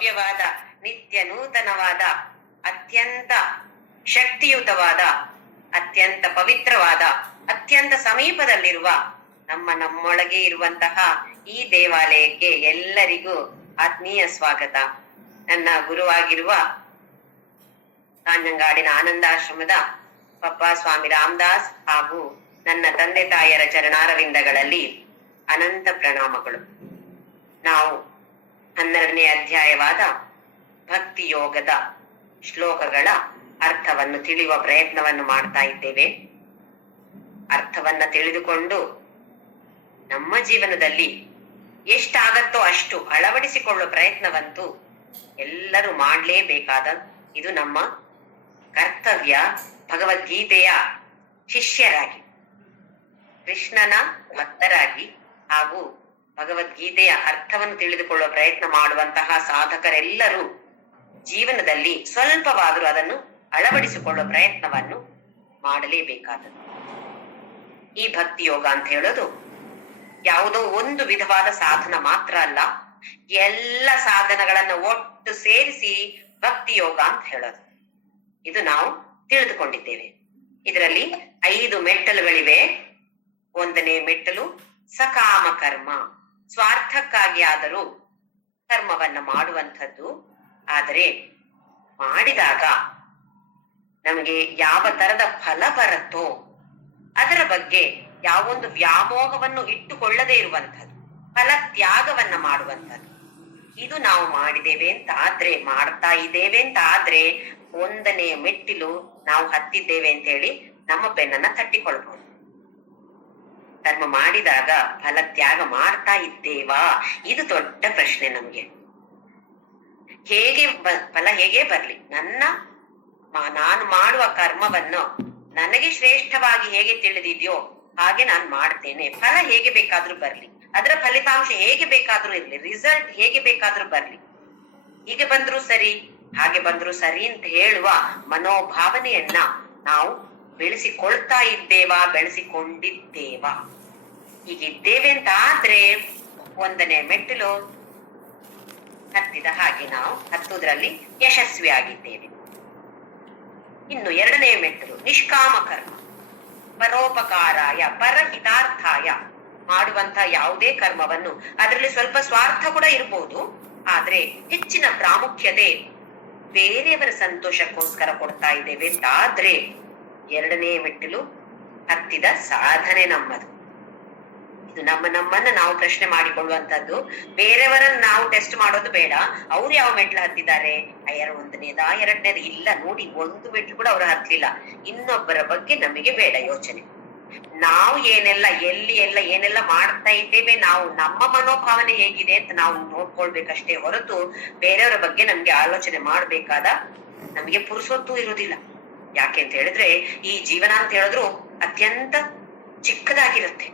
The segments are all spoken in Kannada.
ಭವ್ಯವಾದ, ನಿತ್ಯ ನೂತನವಾದ, ಅತ್ಯಂತ ಶಕ್ತಿಯುತವಾದ, ಅತ್ಯಂತ ಪವಿತ್ರವಾದ, ಅತ್ಯಂತ ಸಮೀಪದಲ್ಲಿರುವ ನಮ್ಮೊಳಗೆ ಇರುವಂತಹ ಈ ದೇವಾಲಯಕ್ಕೆ ಎಲ್ಲರಿಗೂ ಆತ್ಮೀಯ ಸ್ವಾಗತ. ನನ್ನ ಗುರುವಾಗಿರುವ ಕಾಂಜಂಗಾಡಿನ ಆನಂದಾಶ್ರಮದ ಪಪ್ಪ ಸ್ವಾಮಿ ರಾಮದಾಸ್ ಹಾಗೂ ನನ್ನ ತಂದೆ ತಾಯಿಯರ ಚರಣಾರವಿಂದಗಳಲ್ಲಿ ಅನಂತ ಪ್ರಣಾಮಗಳು. ನಾವು 12ನೇ ಅಧ್ಯಾಯವಾದ ಭಕ್ತಿ ಯೋಗದ ಶ್ಲೋಕಗಳ ಅರ್ಥವನ್ನು ತಿಳಿಯುವ ಪ್ರಯತ್ನವನ್ನು ಮಾಡ್ತಾ ಇದ್ದೇವೆ. ಅರ್ಥವನ್ನ ತಿಳಿದುಕೊಂಡು ನಮ್ಮ ಜೀವನದಲ್ಲಿ ಎಷ್ಟಾಗತ್ತೋ ಅಷ್ಟು ಅಳವಡಿಸಿಕೊಳ್ಳುವ ಪ್ರಯತ್ನವಂತೂ ಎಲ್ಲರೂ ಮಾಡಲೇಬೇಕಾದ ಇದು ನಮ್ಮ ಕರ್ತವ್ಯ. ಭಗವದ್ಗೀತೆಯ ಶಿಷ್ಯರಾಗಿ, ಕೃಷ್ಣನ ಭಕ್ತರಾಗಿ ಹಾಗೂ ಭಗವದ್ಗೀತೆಯ ಅರ್ಥವನ್ನು ತಿಳಿದುಕೊಳ್ಳುವ ಪ್ರಯತ್ನ ಮಾಡುವಂತಹ ಸಾಧಕರೆಲ್ಲರೂ ಜೀವನದಲ್ಲಿ ಸ್ವಲ್ಪವಾದರೂ ಅದನ್ನು ಅಳವಡಿಸಿಕೊಳ್ಳುವ ಪ್ರಯತ್ನವನ್ನು ಮಾಡಲೇಬೇಕಾದದ್ದು. ಈ ಭಕ್ತಿ ಯೋಗ ಅಂತ ಹೇಳೋದು ಯಾವುದೋ ಒಂದು ವಿಧವಾದ ಸಾಧನ ಮಾತ್ರ ಅಲ್ಲ, ಎಲ್ಲ ಸಾಧನಗಳನ್ನ ಒಟ್ಟು ಸೇರಿಸಿ ಭಕ್ತಿ ಯೋಗ ಅಂತ ಹೇಳೋದು. ಇದು ನಾವು ತಿಳಿದುಕೊಂಡಿದ್ದೇವೆ. ಇದರಲ್ಲಿ 5 ಮೆಟ್ಟಲುಗಳಿವೆ. 1ನೇ ಮೆಟ್ಟಲು ಸಕಾಮ ಕರ್ಮ, ಸ್ವಾರ್ಥಕ್ಕಾಗಿ ಆದರೂ ಕರ್ಮವನ್ನ ಮಾಡುವಂಥದ್ದು. ಆದರೆ ಮಾಡಿದಾಗ ನಮಗೆ ಯಾವ ತರದ ಫಲ ಬರುತ್ತೋ ಅದರ ಬಗ್ಗೆ ಯಾವೊಂದು ವ್ಯಾಮೋಹವನ್ನು ಇಟ್ಟುಕೊಳ್ಳದೇ ಇರುವಂಥದ್ದು, ಫಲ ತ್ಯಾಗವನ್ನ ಮಾಡುವಂಥದ್ದು. ಇದು ನಾವು ಮಾಡಿದ್ದೇವೆ ಅಂತ ಆದ್ರೆ, ಮಾಡ್ತಾ ಇದ್ದೇವೆ ಅಂತ ಆದ್ರೆ 1ನೇ ಮೆಟ್ಟಿಲು ನಾವು ಹತ್ತಿದ್ದೇವೆ ಅಂತ ಹೇಳಿ ನಮ್ಮ ಬೆನ್ನನ್ನ ತಟ್ಟಿಕೊಳ್ಬಹುದು. ಕರ್ಮ ಮಾಡಿದಾಗ ಫಲ ತ್ಯಾಗ ಮಾಡ್ತಾ ಇದ್ದೇವಾ? ಇದು ದೊಡ್ಡ ಪ್ರಶ್ನೆ ನಮ್ಗೆ. ಫಲ ಹೇಗೆ ಬರ್ಲಿ, ನಾನು ಮಾಡುವ ಕರ್ಮವನ್ನು ನನಗೆ ಶ್ರೇಷ್ಠವಾಗಿ ಹೇಗೆ ತಿಳಿದಿದ್ಯೋ ಹಾಗೆ ನಾನು ಮಾಡ್ತೇನೆ. ಫಲ ಹೇಗೆ ಬೇಕಾದ್ರೂ ಬರ್ಲಿ, ಅದರ ಫಲಿತಾಂಶ ಹೇಗೆ ಬೇಕಾದ್ರೂ ಇರ್ಲಿ, ರಿಸಲ್ಟ್ ಹೇಗೆ ಬೇಕಾದ್ರೂ ಬರ್ಲಿ, ಹೀಗೆ ಬಂದ್ರು ಸರಿ ಹಾಗೆ ಬಂದ್ರು ಸರಿ ಅಂತ ಹೇಳುವ ಮನೋಭಾವನೆಯನ್ನ ನಾವು ಬೆಳೆಸಿಕೊಳ್ತಾ ಇದ್ದೇವಾ, ಬೆಳೆಸಿಕೊಂಡಿದ್ದೇವಾ? ಹೀಗಿದ್ದೇವೆ ಅಂತ ಆದ್ರೆ 1ನೇ ಮೆಟ್ಟಿಲು ಹತ್ತಿದ ಹಾಗೆ ನಾವು ಹತ್ತುವುದರಲ್ಲಿ ಯಶಸ್ವಿ ಆಗಿದ್ದೇವೆ. ಇನ್ನು 2ನೇ ಮೆಟ್ಟಿಲು ನಿಷ್ಕಾಮ ಕರ್ಮ, ಪರೋಪಕಾರಾಯ ಪರಹಿತಾರ್ಥಾಯ ಮಾಡುವಂತ ಯಾವುದೇ ಕರ್ಮವನ್ನು, ಅದರಲ್ಲಿ ಸ್ವಲ್ಪ ಸ್ವಾರ್ಥ ಕೂಡ ಇರ್ಬೋದು, ಆದ್ರೆ ಹೆಚ್ಚಿನ ಪ್ರಾಮುಖ್ಯತೆ ಬೇರೆಯವರ ಸಂತೋಷಕ್ಕೋಸ್ಕರ ಕೊಡ್ತಾ ಇದ್ದೇವೆ ಅಂತ ಆದ್ರೆ 2ನೇ ಮೆಟ್ಟಿಲು ಹತ್ತಿದ ಸಾಧನೆ ನಮ್ಮದು. ಇದು ನಮ್ಮನ್ನ ನಾವು ಪ್ರಶ್ನೆ ಮಾಡಿಕೊಳ್ಳುವಂತದ್ದು. ಬೇರೆಯವರನ್ನ ನಾವು ಟೆಸ್ಟ್ ಮಾಡೋದು ಬೇಡ. ಅವ್ರು ಯಾವ ಮೆಟ್ಲು ಹತ್ತಿದ್ದಾರೆ, 1ನೇದಾ 2ನೇದು ಇಲ್ಲ ನೋಡಿ, 1 ಮೆಟ್ಲು ಕೂಡ ಅವ್ರು ಹತ್ತಲಿಲ್ಲ. ಇನ್ನೊಬ್ಬರ ಬಗ್ಗೆ ನಮಗೆ ಬೇಡ ಯೋಚನೆ. ನಾವು ಏನೆಲ್ಲ ಮಾಡ್ತಾ ಇದ್ದೇವೆ, ನಾವು ನಮ್ಮ ಮನೋಭಾವನೆ ಹೇಗಿದೆ ಅಂತ ನಾವು ನೋಡ್ಕೊಳ್ಬೇಕಷ್ಟೇ ಹೊರತು ಬೇರೆಯವರ ಬಗ್ಗೆ ನಮ್ಗೆ ಆಲೋಚನೆ ಮಾಡ್ಬೇಕಾದ ನಮಗೆ ಪುರುಸೊತ್ತು ಇರುವುದಿಲ್ಲ. ಯಾಕೆ ಅಂತ ಹೇಳಿದ್ರೆ ಈ ಜೀವನ ಅಂತ ಹೇಳಿದ್ರು ಅತ್ಯಂತ ಚಿಕ್ಕದಾಗಿರುತ್ತೆ.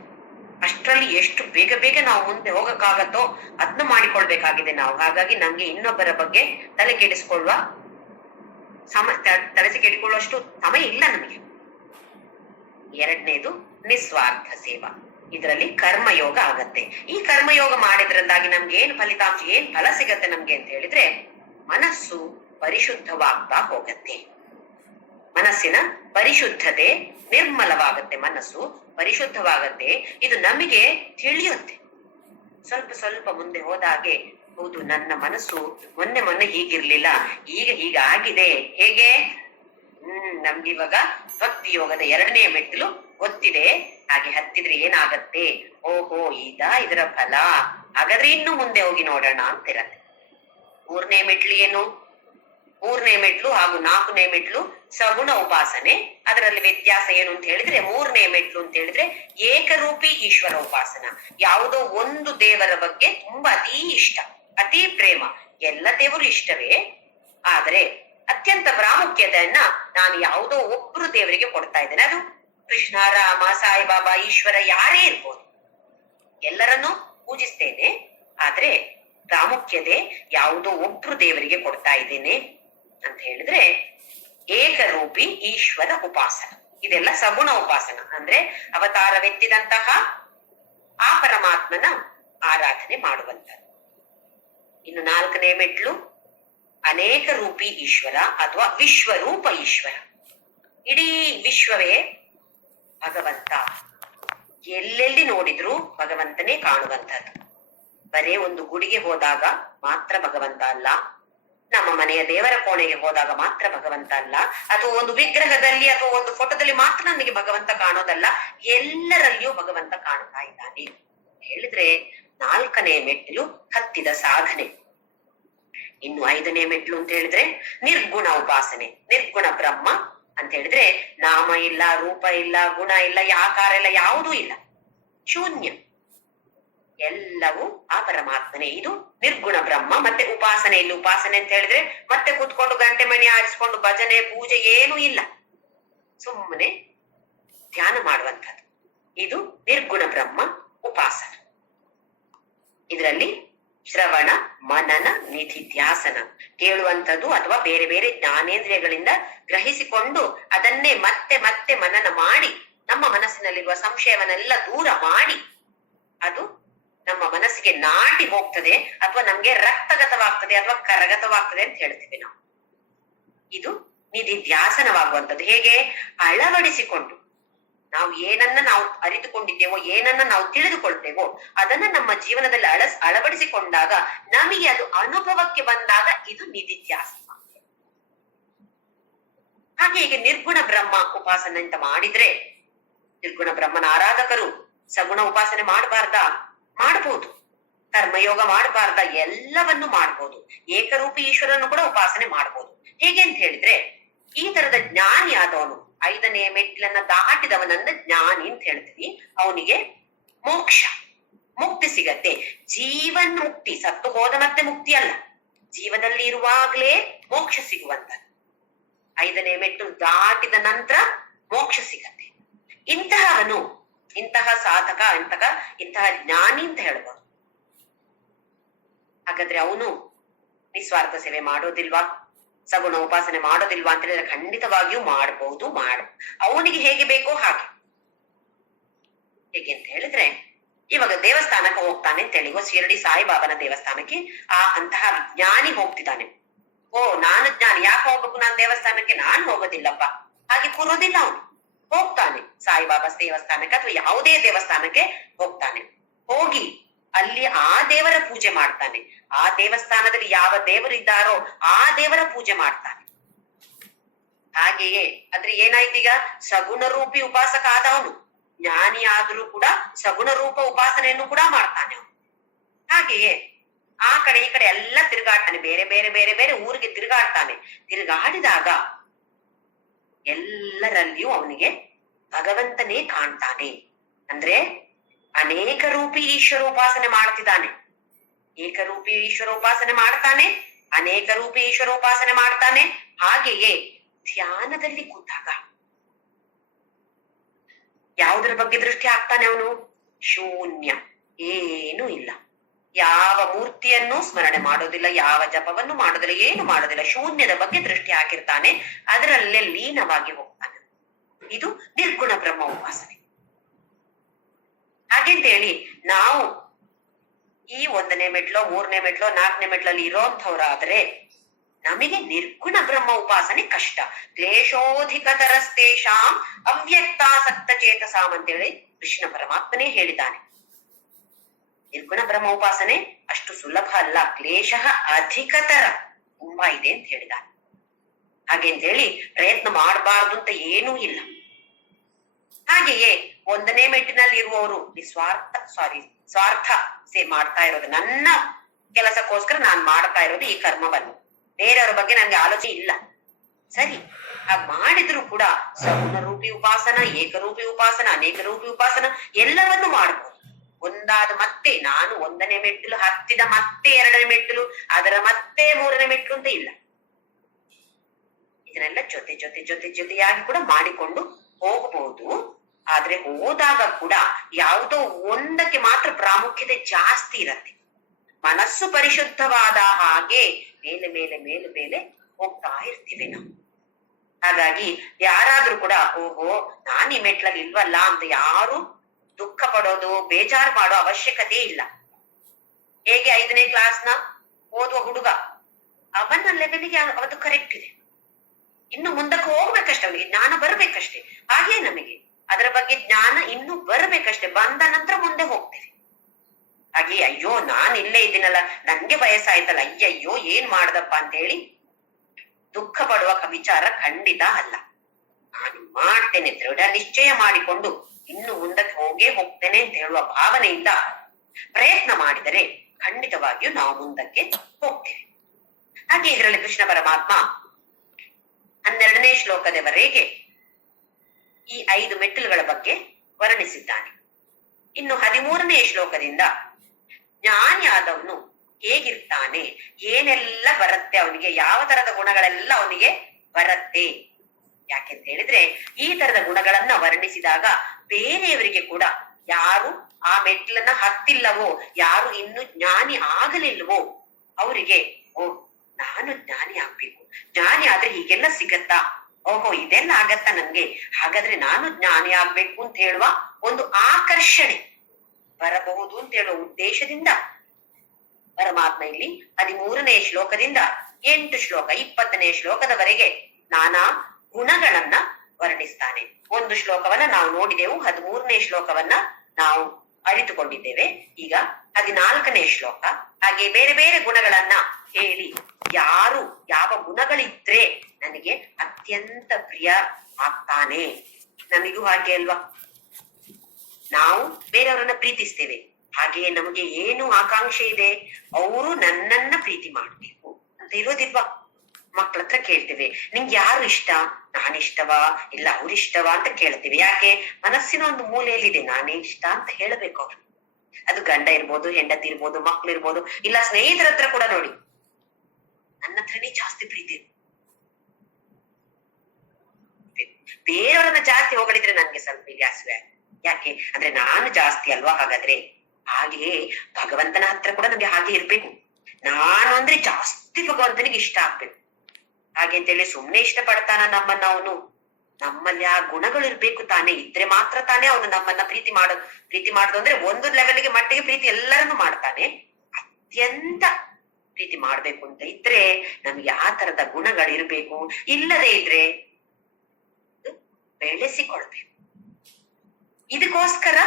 ಅಷ್ಟರಲ್ಲಿ ಎಷ್ಟು ಬೇಗ ನಾವು ಮುಂದೆ ಹೋಗಕ್ಕಾಗತ್ತೋ ಅದನ್ನ ಮಾಡಿಕೊಳ್ಬೇಕಾಗಿದೆ ನಾವು. ಹಾಗಾಗಿ ನಮ್ಗೆ ಇನ್ನೊಬ್ಬರ ಬಗ್ಗೆ ತಲೆ ಕೆಡಿಕೊಳ್ಳುವಷ್ಟು ಸಮಯ ಇಲ್ಲ ನಮಗೆ. 2ನೇದು ನಿಸ್ವಾರ್ಥ ಸೇವಾ. ಇದರಲ್ಲಿ ಕರ್ಮಯೋಗ ಆಗತ್ತೆ. ಈ ಕರ್ಮಯೋಗ ಮಾಡಿದ್ರಿಂದಾಗಿ ನಮ್ಗೆ ಏನ್ ಫಲಿತಾಂಶ, ಏನ್ ಫಲ ಸಿಗತ್ತೆ ನಮ್ಗೆ ಅಂತ ಹೇಳಿದ್ರೆ ಮನಸ್ಸು ಪರಿಶುದ್ಧವಾಗ್ತಾ ಹೋಗತ್ತೆ. ಮನಸ್ಸಿನ ಪರಿಶುದ್ಧತೆ ನಿರ್ಮಲವಾಗತ್ತೆ, ಮನಸ್ಸು ಪರಿಶುದ್ಧವಾಗತ್ತೆ. ಇದು ನಮಗೆ ತಿಳಿಯುತ್ತೆ. ಸ್ವಲ್ಪ ಮುಂದೆ ಹೋದಾಗೆ, ಹೌದು ನನ್ನ ಮನಸ್ಸು ಮೊನ್ನೆ ಹೀಗಿರ್ಲಿಲ್ಲ, ಈಗ ಹೀಗಾಗಿದೆ. ಹೇಗೆ? ನಮ್ಗೆ ಇವಾಗ ಭಕ್ತಿ ಯೋಗದ 2ನೇ ಮೆಟ್ಟಿಲು ಗೊತ್ತಿದೆ. ಹಾಗೆ ಹತ್ತಿದ್ರೆ ಏನಾಗತ್ತೆ, ಓಹೋ ಇದರ ಫಲ, ಹಾಗಾದ್ರೆ ಇನ್ನು ಮುಂದೆ ಹೋಗಿ ನೋಡೋಣ ಅಂತಿರತ್ತೆ. 3ನೇ ಮೆಟ್ಲು ಏನು? 3ನೇ ಮೆಟ್ಲು ಹಾಗೂ 4ನೇ ಮೆಟ್ಲು ಸಗುಣ ಉಪಾಸನೆ. ಅದರಲ್ಲಿ ವ್ಯತ್ಯಾಸ ಏನು ಅಂತ ಹೇಳಿದ್ರೆ 3ನೇ ಮೆಟ್ಲು ಅಂತ ಹೇಳಿದ್ರೆ ಏಕರೂಪಿ ಈಶ್ವರ ಉಪಾಸನ. ಯಾವುದೋ ಒಂದು ದೇವರ ಬಗ್ಗೆ ತುಂಬಾ ಅತೀ ಇಷ್ಟ, ಅತೀ ಪ್ರೇಮ. ಎಲ್ಲ ದೇವರು ಇಷ್ಟವೇ, ಆದ್ರೆ ಅತ್ಯಂತ ಪ್ರಾಮುಖ್ಯತೆಯನ್ನ ನಾನು ಯಾವುದೋ ಒಬ್ರು ದೇವರಿಗೆ ಕೊಡ್ತಾ ಇದ್ದೇನೆ. ಅದು ಕೃಷ್ಣ, ರಾಮ, ಸಾಯಿಬಾಬಾ, ಈಶ್ವರ ಯಾರೇ ಇರ್ಬೋದು, ಎಲ್ಲರನ್ನೂ ಪೂಜಿಸ್ತೇನೆ. ಆದ್ರೆ ಪ್ರಾಮುಖ್ಯತೆ ಯಾವುದೋ ಒಬ್ರು ದೇವರಿಗೆ ಕೊಡ್ತಾ ಇದ್ದೇನೆ ಅಂತ ಹೇಳಿದ್ರೆ ಏಕರೂಪಿ ಈಶ್ವರ ಉಪಾಸನ. ಇದೆಲ್ಲ ಸಗುಣ ಉಪಾಸನ, ಅಂದ್ರೆ ಅವತಾರವೆತ್ತಿದಂತಹ ಆ ಪರಮಾತ್ಮನ ಆರಾಧನೆ ಮಾಡುವಂಥದ್ದು. ಇನ್ನು 4ನೇ ಮೆಟ್ಲು ಅನೇಕ ರೂಪಿ ಈಶ್ವರ ಅಥವಾ ವಿಶ್ವರೂಪ ಈಶ್ವರ. ಇಡೀ ವಿಶ್ವವೇ ಭಗವಂತ. ಎಲ್ಲೆಲ್ಲಿ ನೋಡಿದ್ರು ಭಗವಂತನೇ ಕಾಣುವಂಥದ್ದು. ಬರೇ ಒಂದು ಗುಡಿಗೆ ಹೋದಾಗ ಮಾತ್ರ ಭಗವಂತ ಅಲ್ಲ, ನಮ್ಮ ಮನೆಯ ದೇವರ ಕೋಣೆಗೆ ಹೋದಾಗ ಮಾತ್ರ ಭಗವಂತ ಅಲ್ಲ, ಅಥವಾ ಒಂದು ವಿಗ್ರಹದಲ್ಲಿ ಅಥವಾ ಒಂದು ಫೋಟೋದಲ್ಲಿ ಮಾತ್ರ ನನಗೆ ಭಗವಂತ ಕಾಣೋದಲ್ಲ, ಎಲ್ಲರಲ್ಲಿಯೂ ಭಗವಂತ ಕಾಣ್ತಾ ಇದ್ದಾನೆ. ಹೇಳಿದ್ರೆ 4ನೇ ಮೆಟ್ಟಿಲು ಹತ್ತಿದ ಸಾಧನೆ. ಇನ್ನು 5ನೇ ಮೆಟ್ಲು ಅಂತ ಹೇಳಿದ್ರೆ ನಿರ್ಗುಣ ಉಪಾಸನೆ. ನಿರ್ಗುಣ ಬ್ರಹ್ಮ ಅಂತ ಹೇಳಿದ್ರೆ ನಾಮ ಇಲ್ಲ, ರೂಪ ಇಲ್ಲ, ಗುಣ ಇಲ್ಲ, ಆಕಾರ ಇಲ್ಲ, ಯಾವುದೂ ಇಲ್ಲ, ಶೂನ್ಯ, ಎಲ್ಲವೂ ಆ ಪರಮಾತ್ಮನೇ. ಇದು ನಿರ್ಗುಣ ಬ್ರಹ್ಮ. ಮತ್ತೆ ಉಪಾಸನೆ ಇಲ್ಲ. ಉಪಾಸನೆ ಅಂತ ಹೇಳಿದ್ರೆ ಮತ್ತೆ ಕೂತ್ಕೊಂಡು ಗಂಟೆ ಮಣಿ ಆರಿಸ್ಕೊಂಡು ಭಜನೆ ಪೂಜೆ ಏನೂ ಇಲ್ಲ, ಸುಮ್ಮನೆ ಧ್ಯಾನ ಮಾಡುವಂಥದ್ದು. ಇದು ನಿರ್ಗುಣ ಬ್ರಹ್ಮ ಉಪಾಸನ. ಇದರಲ್ಲಿ ಶ್ರವಣ, ಮನನ, ನಿಧಿಧ್ಯಾಸನ, ಕೇಳುವಂಥದ್ದು ಅಥವಾ ಬೇರೆ ಬೇರೆ ಜ್ಞಾನೇಂದ್ರಿಯಗಳಿಂದ ಗ್ರಹಿಸಿಕೊಂಡು ಅದನ್ನೇ ಮತ್ತೆ ಮತ್ತೆ ಮನನ ಮಾಡಿ ನಮ್ಮ ಮನಸ್ಸಿನಲ್ಲಿರುವ ಸಂಶಯವನ್ನೆಲ್ಲ ದೂರ ಮಾಡಿ ಅದು ನಮ್ಮ ಮನಸ್ಸಿಗೆ ನಾಟಿ ಹೋಗ್ತದೆ ಅಥವಾ ನಮ್ಗೆ ರಕ್ತಗತವಾಗ್ತದೆ ಅಥವಾ ಕರಗತವಾಗ್ತದೆ ಅಂತ ಹೇಳ್ತೀವಿ ನಾವು. ಇದು ನಿಧಿಧ್ಯಾಸನವಾಗುವಂಥದ್ದು. ಹೇಗೆ? ಅಳವಡಿಸಿಕೊಂಡು ನಾವು ಏನನ್ನ ನಾವು ಅರಿತುಕೊಂಡಿದ್ದೇವೋ, ಏನನ್ನ ನಾವು ತಿಳಿದುಕೊಳ್ತೇವೋ ಅದನ್ನ ನಮ್ಮ ಜೀವನದಲ್ಲಿ ಅಳವಡಿಸಿಕೊಂಡಾಗ ನಮಗೆ ಅದು ಅನುಭವಕ್ಕೆ ಬಂದಾಗ ಇದು ನಿಧಿಧ್ಯಾಸನ. ಹಾಗೆ ಈಗ ನಿರ್ಗುಣ ಬ್ರಹ್ಮ ಉಪಾಸನೆ ಅಂತ ಮಾಡಿದ್ರೆ, ನಿರ್ಗುಣ ಬ್ರಹ್ಮನ ಆರಾಧಕರು ಸಗುಣ ಉಪಾಸನೆ ಮಾಡಬಾರ್ದಾ? ಮಾಡಬಹುದು. ಕರ್ಮಯೋಗ ಮಾಡಬಾರ್ದ? ಎಲ್ಲವನ್ನು ಮಾಡಬಹುದು. ಏಕರೂಪಿ ಈಶ್ವರನ್ನು ಕೂಡ ಉಪಾಸನೆ ಮಾಡಬಹುದು. ಹೇಗೆ ಅಂತ ಹೇಳಿದ್ರೆ, ಈ ತರದ ಜ್ಞಾನಿ ಆದವನು, 5ನೇ ಮೆಟ್ಟಿಲನ್ನ ದಾಟಿದವನನ್ನ ಜ್ಞಾನಿ ಅಂತ ಹೇಳ್ತೀವಿ. ಅವನಿಗೆ ಮೋಕ್ಷ, ಮುಕ್ತಿ ಸಿಗತ್ತೆ. ಜೀವನ್ ಮುಕ್ತಿ, ಸತ್ತು ಹೋದ ಮತ್ತೆ ಮುಕ್ತಿ ಅಲ್ಲ, ಜೀವದಲ್ಲಿ ಇರುವಾಗ್ಲೇ ಮೋಕ್ಷ ಸಿಗುವಂತ. 5ನೇ ಮೆಟ್ಟಿಲು ದಾಟಿದ ನಂತರ ಮೋಕ್ಷ ಸಿಗತ್ತೆ. ಇಂತಹವನು, ಇಂತಹ ಸಾಧಕ, ಇಂತಹ ಜ್ಞಾನಿ ಅಂತ ಹೇಳ್ಬೋದು. ಹಾಗಾದ್ರೆ ಅವನು ನಿಸ್ವಾರ್ಥ ಸೇವೆ ಮಾಡೋದಿಲ್ವಾ? ಸಗುಣ ಉಪಾಸನೆ ಮಾಡೋದಿಲ್ವಾ ಅಂತ ಹೇಳಿದ್ರೆ ಖಂಡಿತವಾಗಿಯೂ ಮಾಡಬಹುದು. ಅವನಿಗೆ ಹೇಗೆ ಬೇಕೋ ಹಾಗೆ. ಹೇಗೆ ಅಂತ ಹೇಳಿದ್ರೆ, ಇವಾಗ ದೇವಸ್ಥಾನಕ್ಕೆ ಹೋಗ್ತಾನೆ ಅಂತ ಹೇಳಿ, ಶಿರಡಿ ಸಾಯಿಬಾಬಾನ ದೇವಸ್ಥಾನಕ್ಕೆ ಅಂತಹ ಜ್ಞಾನಿ ಹೋಗ್ತಿದ್ದಾನೆ. ಓ, ನಾನು ಜ್ಞಾನಿ, ಯಾಕೆ ಹೋಗ್ಬೇಕು ನಾನು ದೇವಸ್ಥಾನಕ್ಕೆ? ನಾನು ಹೋಗೋದಿಲ್ಲಪ್ಪ ಹಾಗೆ ಕೂರೋದಿಲ್ಲ. ಅವನು ಹೋಗ್ತಾನೆ ಸಾಯಿಬಾಬಾ ದೇವಸ್ಥಾನಕ್ಕೆ ಅಥವಾ ಯಾವುದೇ ದೇವಸ್ಥಾನಕ್ಕೆ ಹೋಗ್ತಾನೆ. ಹೋಗಿ ಅಲ್ಲಿ ಆ ದೇವರ ಪೂಜೆ ಮಾಡ್ತಾನೆ. ಆ ದೇವಸ್ಥಾನದಲ್ಲಿ ಯಾವ ದೇವರು ಇದ್ದಾರೋ ಆ ದೇವರ ಪೂಜೆ ಮಾಡ್ತಾನೆ. ಹಾಗೆಯೇ ಅಂದ್ರೆ ಏನಾಯ್ತೀಗ, ಸಗುಣ ರೂಪಿ ಉಪಾಸಕ ಆದವನು ಜ್ಞಾನಿ ಆದ್ರೂ ಕೂಡ ಸಗುಣ ರೂಪ ಉಪಾಸನೆಯನ್ನು ಕೂಡ ಮಾಡ್ತಾನೆ ಅವನು. ಹಾಗೆಯೇ ಆ ಕಡೆ ಈ ಕಡೆ ಎಲ್ಲ ತಿರುಗಾಡ್ತಾನೆ, ಬೇರೆ ಬೇರೆ ಬೇರೆ ಬೇರೆ ಊರಿಗೆ ತಿರುಗಾಡ್ತಾನೆ. ತಿರುಗಾಡಿದಾಗ ಎಲ್ಲರಲ್ಲಿಯೂ ಅವನಿಗೆ ಭಗವಂತನೇ ಕಾಣ್ತಾನೆ. ಅಂದ್ರೆ ಅನೇಕ ರೂಪಿ ಈಶ್ವರ ಉಪಾಸನೆ ಮಾಡ್ತಿದ್ದಾನೆ. ಏಕರೂಪಿ ಈಶ್ವರ ಉಪಾಸನೆ ಮಾಡ್ತಾನೆ, ಅನೇಕ ರೂಪಿ ಈಶ್ವರ ಉಪಾಸನೆ ಮಾಡ್ತಾನೆ. ಹಾಗೆಯೇ ಧ್ಯಾನದಲ್ಲಿ ಕೂತಾಗ ಯಾವುದರ ಬಗ್ಗೆ ದೃಷ್ಟಿ ಹಾಕ್ತಾನೆ ಅವನು? ಶೂನ್ಯ, ಏನೂ ಇಲ್ಲ. ಯಾವ ಮೂರ್ತಿಯನ್ನು ಸ್ಮರಣೆ ಮಾಡೋದಿಲ್ಲ, ಯಾವ ಜಪವನ್ನು ಮಾಡೋದಿಲ್ಲ, ಏನು ಮಾಡೋದಿಲ್ಲ. ಶೂನ್ಯದ ಬಗ್ಗೆ ದೃಷ್ಟಿ ಹಾಕಿರ್ತಾನೆ, ಅದರಲ್ಲೇ ಲೀನವಾಗಿ ಹೋಗ್ತಾನೆ. ಇದು ನಿರ್ಗುಣ ಬ್ರಹ್ಮ ಉಪಾಸನೆ. ಹಾಗೆಂತೇಳಿ ನಾವು ಈ 1ನೇ ಮೆಟ್ಲೋ 3ನೇ ಮೆಟ್ಲೋ 4ನೇ ಮೆಟ್ಲಲ್ಲಿ ಇರೋಂಥವ್ರಾದ್ರೆ ನಮಗೆ ನಿರ್ಗುಣ ಬ್ರಹ್ಮ ಉಪಾಸನೆ ಕಷ್ಟ. ಕ್ಲೇಶೋಧಿಕತರಸ್ತೇಷಾಂ ಅವ್ಯಕ್ತಾಸಕ್ತ ಚೇತಸಾಂ ಅಂತೇಳಿ ಕೃಷ್ಣ ಪರಮಾತ್ಮನೇ ಹೇಳಿದ್ದಾನೆ. ನಿರ್ಗುಣ ಬ್ರಹ್ಮ ಉಪಾಸನೆ ಅಷ್ಟು ಸುಲಭ ಅಲ್ಲ, ಕ್ಲೇಶ ಅಧಿಕತರ ತುಂಬಾ ಇದೆ ಅಂತ ಹೇಳಿದ್ದಾನೆ. ಹಾಗೆ ಅಂತ ಹೇಳಿ ಪ್ರಯತ್ನ ಮಾಡಬಾರ್ದು ಅಂತ ಏನೂ ಇಲ್ಲ. ಹಾಗೆಯೇ 1ನೇ ಮೆಟ್ಟಿನಲ್ಲಿ ಇರುವವರು ಸ್ವಾರ್ಥ ಮಾಡ್ತಾ ಇರೋದು, ನನ್ನ ಕೆಲಸಕ್ಕೋಸ್ಕರ ನಾನು ಮಾಡ್ತಾ ಇರೋದು ಈ ಕರ್ಮವನ್ನು, ಬೇರೆಯವರ ಬಗ್ಗೆ ನನ್ಗೆ ಆಲೋಚನೆ ಇಲ್ಲ. ಸರಿ, ಹಾಗೆ ಮಾಡಿದ್ರು ಕೂಡ ಸಗುಣ ರೂಪಿ ಉಪಾಸನ, ಏಕರೂಪಿ ಉಪಾಸನ, ಅನೇಕ ರೂಪಿ ಉಪಾಸನ ಎಲ್ಲವನ್ನು ಮಾಡಬಹುದು. ಒಂದಾದ ಮತ್ತೆ ನಾನು 1ನೇ ಮೆಟ್ಟಿಲು ಹತ್ತಿದ ಮತ್ತೆ 2ನೇ ಮೆಟ್ಟಿಲು, ಅದರ ಮತ್ತೆ 3ನೇ ಮೆಟ್ಟಿಲು ಅಂತ ಇಲ್ಲ. ಇದನ್ನೆಲ್ಲ ಜೊತೆ ಜೊತೆ ಜೊತೆ ಜೊತೆಯಾಗಿ ಕೂಡ ಮಾಡಿಕೊಂಡು ಹೋಗಬಹುದು. ಆದ್ರೆ ಹೋದಾಗ ಕೂಡ ಯಾವುದೋ ಒಂದಕ್ಕೆ ಮಾತ್ರ ಪ್ರಾಮುಖ್ಯತೆ ಜಾಸ್ತಿ ಇರತ್ತೆ. ಮನಸ್ಸು ಪರಿಶುದ್ಧವಾದ ಹಾಗೆ ಮೇಲೆ ಮೇಲೆ ಮೇಲೆ ಮೇಲೆ ಹೋಗ್ತಾ ಇರ್ತೀವಿ ನಾವು. ಹಾಗಾಗಿ ಯಾರಾದ್ರೂ ಕೂಡ ಓಹೋ ನಾನ್ ಈ ಮೆಟ್ಲಲ್ಲಿ ಇಲ್ವಲ್ಲ ಅಂತ ಯಾರು ದುಃಖ ಪಡೋದು, ಬೇಜಾರು ಮಾಡೋ ಅವಶ್ಯಕತೆ ಇಲ್ಲ. ಹೇಗೆ 5ನೇ ಕ್ಲಾಸ್ನ ಓದುವ ಹುಡುಗ, ಅವನ ಲೆವೆಲ್ಗೆ ಅದು ಕರೆಕ್ಟ್ ಇದೆ. ಇನ್ನು ಮುಂದಕ್ಕೆ ಹೋಗ್ಬೇಕಷ್ಟೇ, ಅವನಿಗೆ ಜ್ಞಾನ ಬರ್ಬೇಕಷ್ಟೇ. ಹಾಗೆ ನಮಗೆ ಅದರ ಬಗ್ಗೆ ಜ್ಞಾನ ಇನ್ನು ಬರ್ಬೇಕಷ್ಟೇ. ಬಂದ ನಂತರ ಮುಂದೆ ಹೋಗ್ತೇವೆ. ಹಾಗೆ ಅಯ್ಯೋ ನಾನ್ ಇಲ್ಲೇ ಇದ್ದೀನಲ್ಲ, ನನ್ಗೆ ವಯಸ್ಸಾಯ್ತಲ್ಲ, ಅಯ್ಯಯ್ಯೋ ಏನ್ ಮಾಡ್ದಪ್ಪ ಅಂತ ಹೇಳಿ ದುಃಖ ಪಡುವ ವಿಚಾರ ಖಂಡಿತ ಅಲ್ಲ. ನಾನು ಮಾಡ್ತೇನೆ ದೃಢ ನಿಶ್ಚಯ ಮಾಡಿಕೊಂಡು ಇನ್ನು ಮುಂದಕ್ಕೆ ಹೋಗ್ತೇನೆ ಅಂತ ಹೇಳುವ ಭಾವನೆಯಿಂದ ಪ್ರಯತ್ನ ಮಾಡಿದರೆ ಖಂಡಿತವಾಗಿಯೂ ನಾವು ಮುಂದಕ್ಕೆ ಹೋಗ್ತೇವೆ. ಹಾಗೆ ಇದರಲ್ಲಿ ಕೃಷ್ಣ ಪರಮಾತ್ಮ 12ನೇ ಶ್ಲೋಕದವರೆಗೆ ಈ 5 ಮೆಟ್ಟಿಲುಗಳ ಬಗ್ಗೆ ವರ್ಣಿಸಿದ್ದಾನೆ. ಇನ್ನು 13ನೇ ಶ್ಲೋಕದಿಂದ ಜ್ಞಾನಿ ಆದವನು ಹೇಗಿರ್ತಾನೆ, ಏನೆಲ್ಲ ಬರುತ್ತೆ ಅವನಿಗೆ, ಯಾವ ತರದ ಗುಣಗಳೆಲ್ಲ ಅವನಿಗೆ ಬರುತ್ತೆ. ಯಾಕೆಂತ ಹೇಳಿದ್ರೆ ಈ ತರದ ಗುಣಗಳನ್ನ ವರ್ಣಿಸಿದಾಗ ಬೇರೆಯವರಿಗೆ ಕೂಡ, ಯಾರು ಆ ಮೆಟ್ಟಿಲನ್ನ ಹತ್ತಿಲ್ಲವೋ, ಯಾರು ಇನ್ನು ಜ್ಞಾನಿ ಆಗಲಿಲ್ವೋ ಅವರಿಗೆ ಓ ನಾನು ಜ್ಞಾನಿ ಆಗ್ಬೇಕು, ಜ್ಞಾನಿ ಆದ್ರೆ ಹೀಗೆಲ್ಲ ಸಿಗತ್ತಾ, ಓಹೋ ಇದೆಲ್ಲ ಆಗತ್ತಾ ನನ್ಗೆ, ಹಾಗಾದ್ರೆ ನಾನು ಜ್ಞಾನಿ ಆಗ್ಬೇಕು ಅಂತ ಹೇಳುವ ಒಂದು ಆಕರ್ಷಣೆ ಬರಬಹುದು ಅಂತ ಹೇಳುವ ಉದ್ದೇಶದಿಂದ ಪರಮಾತ್ಮ ಇಲ್ಲಿ 13ನೇ ಶ್ಲೋಕದಿಂದ 8 ಶ್ಲೋಕ 20ನೇ ಶ್ಲೋಕದವರೆಗೆ ನಾನಾ ಗುಣಗಳನ್ನ ವರ್ಣಿಸ್ತಾನೆ. ಒಂದು ಶ್ಲೋಕವನ್ನ ನಾವು ನೋಡಿದೆವು, 13ನೇ ಶ್ಲೋಕವನ್ನ ನಾವು ಅರಿತುಕೊಂಡಿದ್ದೇವೆ. ಈಗ 14ನೇ ಶ್ಲೋಕ, ಹಾಗೆ ಬೇರೆ ಬೇರೆ ಗುಣಗಳನ್ನ ಹೇಳಿ ಯಾರು ಯಾವ ಗುಣಗಳಿದ್ರೆ ನನಗೆ ಅತ್ಯಂತ ಪ್ರಿಯ ಆಗ್ತಾನೆ. ನಮಗೂ ಹಾಗೆ ಅಲ್ವಾ, ನಾವು ಬೇರೆಯವರನ್ನ ಪ್ರೀತಿಸ್ತೇವೆ, ಹಾಗೆಯೇ ನಮಗೆ ಏನು ಆಕಾಂಕ್ಷೆ ಇದೆ, ಅವರು ನನ್ನನ್ನ ಪ್ರೀತಿ ಮಾಡ್ಬೇಕು ಅಂತ ಇರೋದಿಲ್ವಾ. ಮಕ್ಕಳ ಹತ್ರ ಕೇಳ್ತೇವೆ, ನಿಂಗೆ ಯಾರು ಇಷ್ಟ, ನಾನಿಷ್ಟವಾ ಇಲ್ಲ ಅವ್ರಿಷ್ಟವಾ ಅಂತ ಕೇಳ್ತೇವೆ. ಯಾಕೆ, ಮನಸ್ಸಿನ ಒಂದು ಮೂಲೆಯಲ್ಲಿದೆ ನಾನೇ ಇಷ್ಟ ಅಂತ ಹೇಳಬೇಕು ಅವ್ರು. ಅದು ಗಂಡ ಇರ್ಬೋದು, ಹೆಂಡತಿ ಇರ್ಬೋದು, ಮಕ್ಳು ಇರ್ಬೋದು, ಇಲ್ಲ ಸ್ನೇಹಿತರ ಹತ್ರ ಕೂಡ ನೋಡಿ, ನನ್ನ ಹತ್ರನೇ ಜಾಸ್ತಿ ಪ್ರೀತಿ. ಬೇರೆಯವರನ್ನ ಜಾಸ್ತಿ ಹೊಗಳಿದ್ರೆ ನನ್ಗೆ ಸ್ವಲ್ಪ ಗ್ಯಾಸ್ವೆ. ಯಾಕೆ ಅಂದ್ರೆ ನಾನು ಜಾಸ್ತಿ ಅಲ್ವಾ. ಹಾಗಾದ್ರೆ ಹಾಗೆಯೇ ಭಗವಂತನ ಹತ್ರ ಕೂಡ ನಮ್ಗೆ ಹಾಗೆ ಇರ್ಬೇಕು. ನಾನು ಅಂದ್ರೆ ಜಾಸ್ತಿ ಭಗವಂತನಿಗೆ ಇಷ್ಟ ಆಗ್ಬೇಕು. ಹಾಗೆ ಅಂತೇಳಿ ಸುಮ್ನೆ ಇಷ್ಟ ಪಡ್ತಾನ ನಮ್ಮನ್ನ ಅವನು? ನಮ್ಮಲ್ಲಿ ಆ ಗುಣಗಳು ಇರ್ಬೇಕು ತಾನೇ, ಇದ್ರೆ ಮಾತ್ರ ತಾನೇ ಅವನು ನಮ್ಮನ್ನ ಪ್ರೀತಿ ಮಾಡೋದು ಅಂದ್ರೆ ಒಂದು ಲೆವೆಲ್ಗೆ ಮಟ್ಟಿಗೆ ಪ್ರೀತಿ ಎಲ್ಲರನ್ನು ಮಾಡ್ತಾನೆ. ಅತ್ಯಂತ ಪ್ರೀತಿ ಮಾಡ್ಬೇಕು ಅಂತ ಇದ್ರೆ ನಮ್ಗೆ ಆ ತರದ ಗುಣಗಳು ಇರ್ಬೇಕು. ಇಲ್ಲದೆ ಇದ್ರೆ ಬೆಳೆಸಿಕೊಳ್ಬೇಕು. ಇದಕ್ಕೋಸ್ಕರ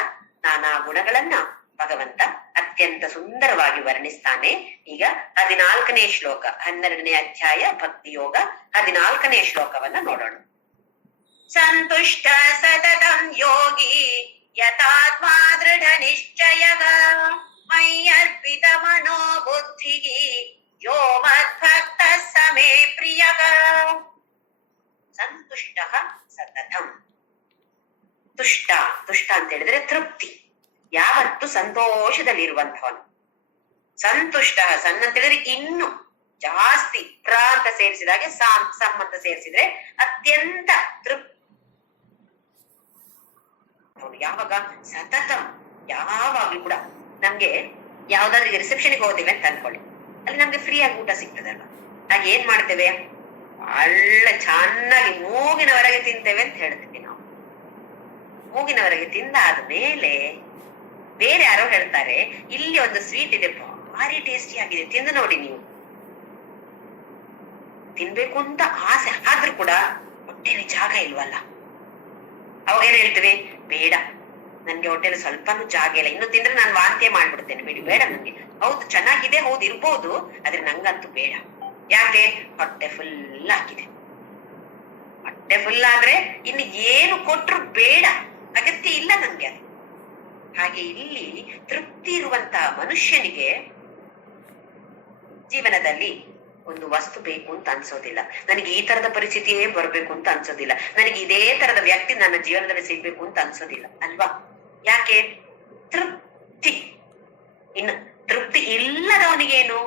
ನಾನಾ ಗುಣಗಳನ್ನ ಭಗವಂತ ಅತ್ಯಂತ ಸುಂದರವಾಗಿ ವರ್ಣಿಸ್ತಾನೆ. ಈಗ 14ನೇ ಶ್ಲೋಕ, 12ನೇ ಅಧ್ಯಾಯ ಭಕ್ತಿ ಯೋಗ 14ನೇ ಶ್ಲೋಕವನ್ನ ನೋಡೋಣ. ಸಂತುಷ್ಟ ಸತತಂ ಯೋಗಿ ಯಥಾತ್ಮಾ ದೃಢ ನಿಶ್ಚಯ ಮಯ್ಯರ್ಪಿತ ಮನೋ ಬುದ್ಧಿ ಯೋ ಮದ್ಭಕ್ತ ಸಮೇ ಪ್ರಿಯ. ಸಂತುಷ್ಟ ಸತತಂ. ತುಷ್ಟ ಅಂತ ಹೇಳಿದ್ರೆ ತೃಪ್ತಿ, ಯಾವತ್ತು ಸಂತೋಷದಲ್ಲಿರುವಂತವನು. ಸಂತುಷ್ಟ ಸಣ್ಣ ಅಂತ ಹೇಳಿದ್ರೆ ಇನ್ನು ಜಾಸ್ತಿ, ಪ್ರ ಅಂತ ಸೇರಿಸಿದಾಗೆ ಸಮ್ ಅಂತ ಸೇರಿಸಿದ್ರೆ ಅತ್ಯಂತ ತೃಪ್ತಿ. ಯಾವಾಗ ಸತತಂ, ಯಾವಾಗ್ಲೂ ಕೂಡ ನಮ್ಗೆ ಯಾವ್ದಾದ್ರು ರಿಸೆಪ್ಷನ್ಗೆ ಹೋದೇವೆ ಅಂತ ಅನ್ಕೊಳ್ಳಿ, ಅಲ್ಲಿ ನಮ್ಗೆ ಫ್ರೀ ಆಗಿ ಊಟ ಸಿಗ್ತದಲ್ವ. ಹಾಗೆ ಏನ್ ಮಾಡ್ತೇವೆ, ಒಳ್ಳೆ ಚೆನ್ನಾಗಿ ಮೂಗಿನವರೆಗೆ ತಿಂತೇವೆ ಅಂತ ಹೇಳ್ತೀವಿ ನಾವು. ಮೂಗಿನವರೆಗೆ ತಿಂದಾದ್ಮೇಲೆ ಬೇರೆ ಯಾರೋ ಹೇಳ್ತಾರೆ, ಇಲ್ಲಿ ಒಂದು ಸ್ವೀಟ್ ಇದೆ ಭಾರಿ ಟೇಸ್ಟಿ ಆಗಿದೆ, ತಿಂದು ನೋಡಿ ನೀವು. ತಿನ್ಬೇಕು ಅಂತ ಆಸೆ ಆದ್ರೂ ಕೂಡ ಹೊಟ್ಟೆಲಿ ಜಾಗ ಇಲ್ವಲ್ಲ. ಅವಾಗ ಏನ್ ಹೇಳ್ತೇವೆ, ಬೇಡ ನನ್ಗೆ ಹೊಟ್ಟೆಲಿ ಸ್ವಲ್ಪನೂ ಜಾಗ ಇಲ್ಲ, ಇನ್ನು ತಿಂದ್ರೆ ನಾನು ವಾಂತಿ ಮಾಡ್ಬಿಡ್ತೇನೆ, ಬಿಡಿ ಬೇಡ ನನ್ಗೆ. ಹೌದು ಚೆನ್ನಾಗಿದೆ, ಹೌದು ಇರ್ಬೋದು, ಆದ್ರೆ ನಂಗಂತೂ ಬೇಡ. ಯಾಕೆ, ಹೊಟ್ಟೆ ಫುಲ್ ಆಗಿದೆ. ಹೊಟ್ಟೆ ಫುಲ್ ಆದ್ರೆ ಇನ್ನು ಏನು ಕೊಟ್ರು ಬೇಡ, ಅಗತ್ಯ ಇಲ್ಲ ನನ್ಗೆ ಅದು. ಹಾಗೆ ಇಲ್ಲಿ ತೃಪ್ತಿ ಇರುವಂತಹ ಮನುಷ್ಯನಿಗೆ ಜೀವನದಲ್ಲಿ ಒಂದು ವಸ್ತು ಬೇಕು ಅಂತ ಅನ್ಸೋದಿಲ್ಲ, ನನಗೆ ಈ ತರದ ಪರಿಸ್ಥಿತಿಯೇ ಬರ್ಬೇಕು ಅಂತ ಅನ್ಸೋದಿಲ್ಲ, ನನಗೆ ಇದೇ ತರದ ವ್ಯಕ್ತಿ ನನ್ನ ಜೀವನದಲ್ಲಿ ಸಿಗ್ಬೇಕು ಅಂತ ಅನ್ಸೋದಿಲ್ಲ ಅಲ್ವಾ. ಯಾಕೆ, ತೃಪ್ತಿ. ಇನ್ನು ತೃಪ್ತಿ ಇಲ್ಲದವನಿಗೇನು,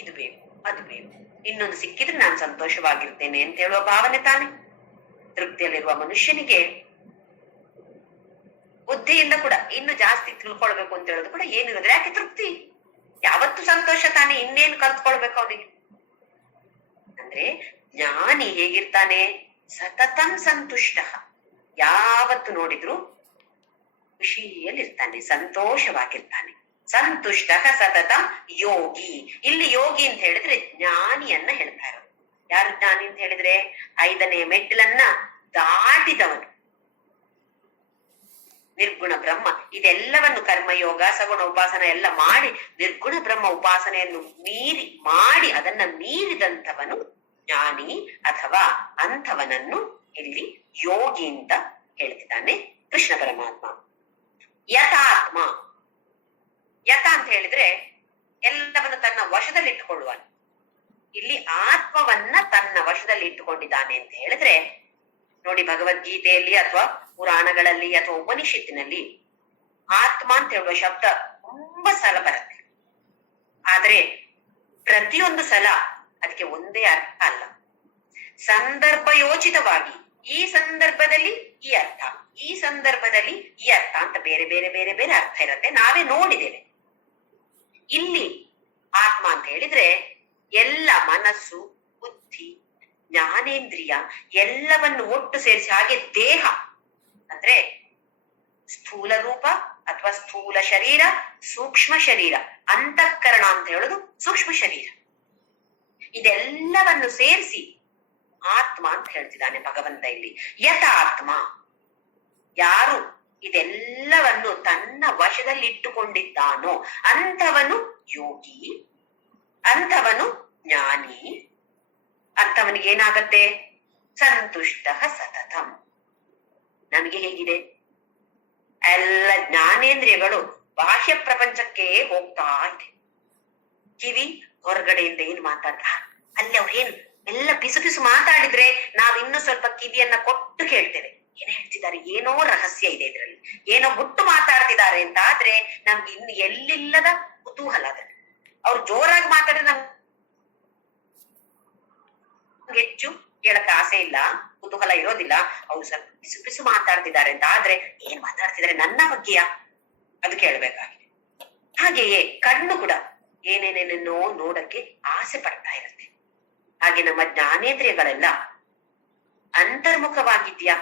ಇದು ಬೇಕು ಅದು ಬೇಕು, ಇನ್ನೊಂದು ಸಿಕ್ಕಿದ್ರೆ ನಾನು ಸಂತೋಷವಾಗಿರ್ತೇನೆ ಅಂತ ಹೇಳುವ ಭಾವನೆ ತಾನೆ. ತೃಪ್ತಿಯಲ್ಲಿರುವ ಮನುಷ್ಯನಿಗೆ ಬುದ್ಧಿಯಿಂದ ಕೂಡ ಇನ್ನು ಜಾಸ್ತಿ ತಿಳ್ಕೊಳ್ಬೇಕು ಅಂತ ಹೇಳೋದು ಕೂಡ ಏನಿರೋದ್ರೆ, ಯಾಕೆ ತೃಪ್ತಿ, ಯಾವತ್ತು ಸಂತೋಷ ತಾನೆ, ಇನ್ನೇನು ಕಲ್ತ್ಕೊಳ್ಬೇಕು ಅವನಿಗೆ. ಅಂದ್ರೆ ಜ್ಞಾನಿ ಹೇಗಿರ್ತಾನೆ, ಸತತಂ ಸಂತುಷ್ಟ, ಯಾವತ್ತು ನೋಡಿದ್ರು ಖುಷಿಯಲ್ಲಿರ್ತಾನೆ, ಸಂತೋಷವಾಗಿರ್ತಾನೆ. ಸಂತುಷ್ಟ ಸತತ ಯೋಗಿ. ಇಲ್ಲಿ ಯೋಗಿ ಅಂತ ಹೇಳಿದ್ರೆ ಜ್ಞಾನಿಯನ್ನ ಹೇಳ್ತಾ ಇರೋದು. ಯಾರು ಜ್ಞಾನಿ ಅಂತ ಹೇಳಿದ್ರೆ 5ನೇ ಮೆಟ್ಟಿಲನ್ನ ದಾಟಿದವನು, ನಿರ್ಗುಣ ಬ್ರಹ್ಮ. ಇದೆಲ್ಲವನ್ನು ಕರ್ಮಯೋಗ, ಸಗುಣ ಉಪಾಸನ ಎಲ್ಲ ಮಾಡಿ ನಿರ್ಗುಣ ಬ್ರಹ್ಮ ಉಪಾಸನೆಯನ್ನು ಮಾಡಿ ಅದನ್ನ ಮೀರಿದಂಥವನು ಜ್ಞಾನಿ ಅಥವಾ ಅಂಥವನನ್ನು ಇಲ್ಲಿ ಯೋಗಿ ಅಂತ ಹೇಳ್ತಿದ್ದಾನೆ ಕೃಷ್ಣ ಪರಮಾತ್ಮ. ಯಥಾತ್ಮ, ಯಥ ಅಂತ ಹೇಳಿದ್ರೆ ಎಲ್ಲವನ್ನು ತನ್ನ ವಶದಲ್ಲಿ ಇಟ್ಟುಕೊಳ್ಳುವನು. ಇಲ್ಲಿ ಆತ್ಮವನ್ನ ತನ್ನ ವಶದಲ್ಲಿ ಇಟ್ಟುಕೊಂಡಿದ್ದಾನೆ ಅಂತ ಹೇಳಿದ್ರೆ ನೋಡಿ, ಭಗವದ್ಗೀತೆಯಲ್ಲಿ ಅಥವಾ ಪುರಾಣಗಳಲ್ಲಿ ಅಥವಾ ಉಪನಿಷತ್ತಿನಲ್ಲಿ ಆತ್ಮ ಅಂತ ಹೇಳುವ ಶಬ್ದ ತುಂಬಾ ಸಲ ಬರುತ್ತೆ. ಆದ್ರೆ ಪ್ರತಿಯೊಂದು ಸಲ ಅದಕ್ಕೆ ಒಂದೇ ಅರ್ಥ ಅಲ್ಲ. ಸಂದರ್ಭಯೋಚಿತವಾಗಿ ಈ ಸಂದರ್ಭದಲ್ಲಿ ಈ ಅರ್ಥ, ಈ ಸಂದರ್ಭದಲ್ಲಿ ಈ ಅರ್ಥ ಅಂತ ಬೇರೆ ಬೇರೆ ಬೇರೆ ಬೇರೆ ಅರ್ಥ ಇರುತ್ತೆ. ನಾವೇ ನೋಡಿದ್ದೇವೆ. ಇಲ್ಲಿ ಆತ್ಮ ಅಂತ ಹೇಳಿದ್ರೆ ಎಲ್ಲ ಮನಸ್ಸು, ಬುದ್ಧಿ, ಜ್ಞಾನೇಂದ್ರಿಯ ಎಲ್ಲವನ್ನು ಒಟ್ಟು ಸೇರಿಸಿ, ಹಾಗೆ ದೇಹ ಅಂದ್ರೆ ಸ್ಥೂಲ ರೂಪ ಅಥವಾ ಸ್ಥೂಲ ಶರೀರ, ಸೂಕ್ಷ್ಮ ಶರೀರ, ಅಂತಃಕರಣ ಅಂತ ಹೇಳುದು ಸೂಕ್ಷ್ಮ ಶರೀರ, ಇದೆಲ್ಲವನ್ನು ಸೇರಿಸಿ ಆತ್ಮ ಅಂತ ಹೇಳ್ತಿದ್ದಾನೆ ಭಗವಂತ ಇಲ್ಲಿ. ಯಥಾತ್ಮ, ಯಾರು ಇದೆಲ್ಲವನ್ನು ತನ್ನ ವಶದಲ್ಲಿ ಇಟ್ಟುಕೊಂಡಿದ್ದಾನೋ ಅಂಥವನು ಯೋಗಿ, ಅಂಥವನು ಜ್ಞಾನಿ, ಅಂಥವನಿಗೆ ಏನಾಗತ್ತೆ? ಸಂತುಷ್ಟ ಸತತಂ. ನಮಗೆ ಹೇಗಿದೆ? ಎಲ್ಲ ಜ್ಞಾನೇಂದ್ರಿಯಗಳು ಬಾಹ್ಯ ಪ್ರಪಂಚಕ್ಕೆ ಹೋಗ್ತಾ ಇದೆ. ಕಿವಿ ಹೊರಗಡೆಯಿಂದ ಏನ್ ಮಾತಾಡ್ತ, ಅಲ್ಲಿ ಅವ್ರು ಏನ್ ಎಲ್ಲ ಪಿಸು ಪಿಸು ಮಾತಾಡಿದ್ರೆ ನಾವ್ ಇನ್ನು ಸ್ವಲ್ಪ ಕಿವಿಯನ್ನ ಕೊಟ್ಟು ಕೇಳ್ತೇವೆ. ಏನ್ ಹೇಳ್ತಿದ್ದಾರೆ, ಏನೋ ರಹಸ್ಯ ಇದೆ ಇದ್ರಲ್ಲಿ, ಏನೋ ಗುಟ್ಟು ಮಾತಾಡ್ತಿದ್ದಾರೆ ಅಂತ ಆದ್ರೆ ನಮ್ಗೆ ಇನ್ನು ಎಲ್ಲಿಲ್ಲದ ಕುತೂಹಲ. ಅದ ಅವ್ರು ಜೋರಾಗಿ ಮಾತಾಡಿದ್ರೆ ನಮ್ಗೆ ಹೆಚ್ಚು ಕೇಳಕ್ ಆಸೆ ಇಲ್ಲ, ಕುತೂಹಲ ಇರೋದಿಲ್ಲ. ಅವ್ರು ಸ್ವಲ್ಪ ಪಿಸು ಪಿಸು ಮಾತಾಡ್ತಿದ್ದಾರೆ ಅಂತ ಆದ್ರೆ ಏನ್ ಮಾತಾಡ್ತಿದ್ದಾರೆ, ನನ್ನ ಬಗ್ಗೆಯಾ, ಅದು ಕೇಳ್ಬೇಕಾಗಿದೆ. ಹಾಗೆಯೇ ಕಣ್ಣು ಕೂಡ ಏನೇನೇನೇನೋ ನೋಡಕ್ಕೆ ಆಸೆ ಪಡ್ತಾ ಇರುತ್ತೆ. ಹಾಗೆ ನಮ್ಮ ಜ್ಞಾನೇಂದ್ರಿಯಗಳೆಲ್ಲ ಅಂತರ್ಮುಖವಾಗಿದ್ಯಾ?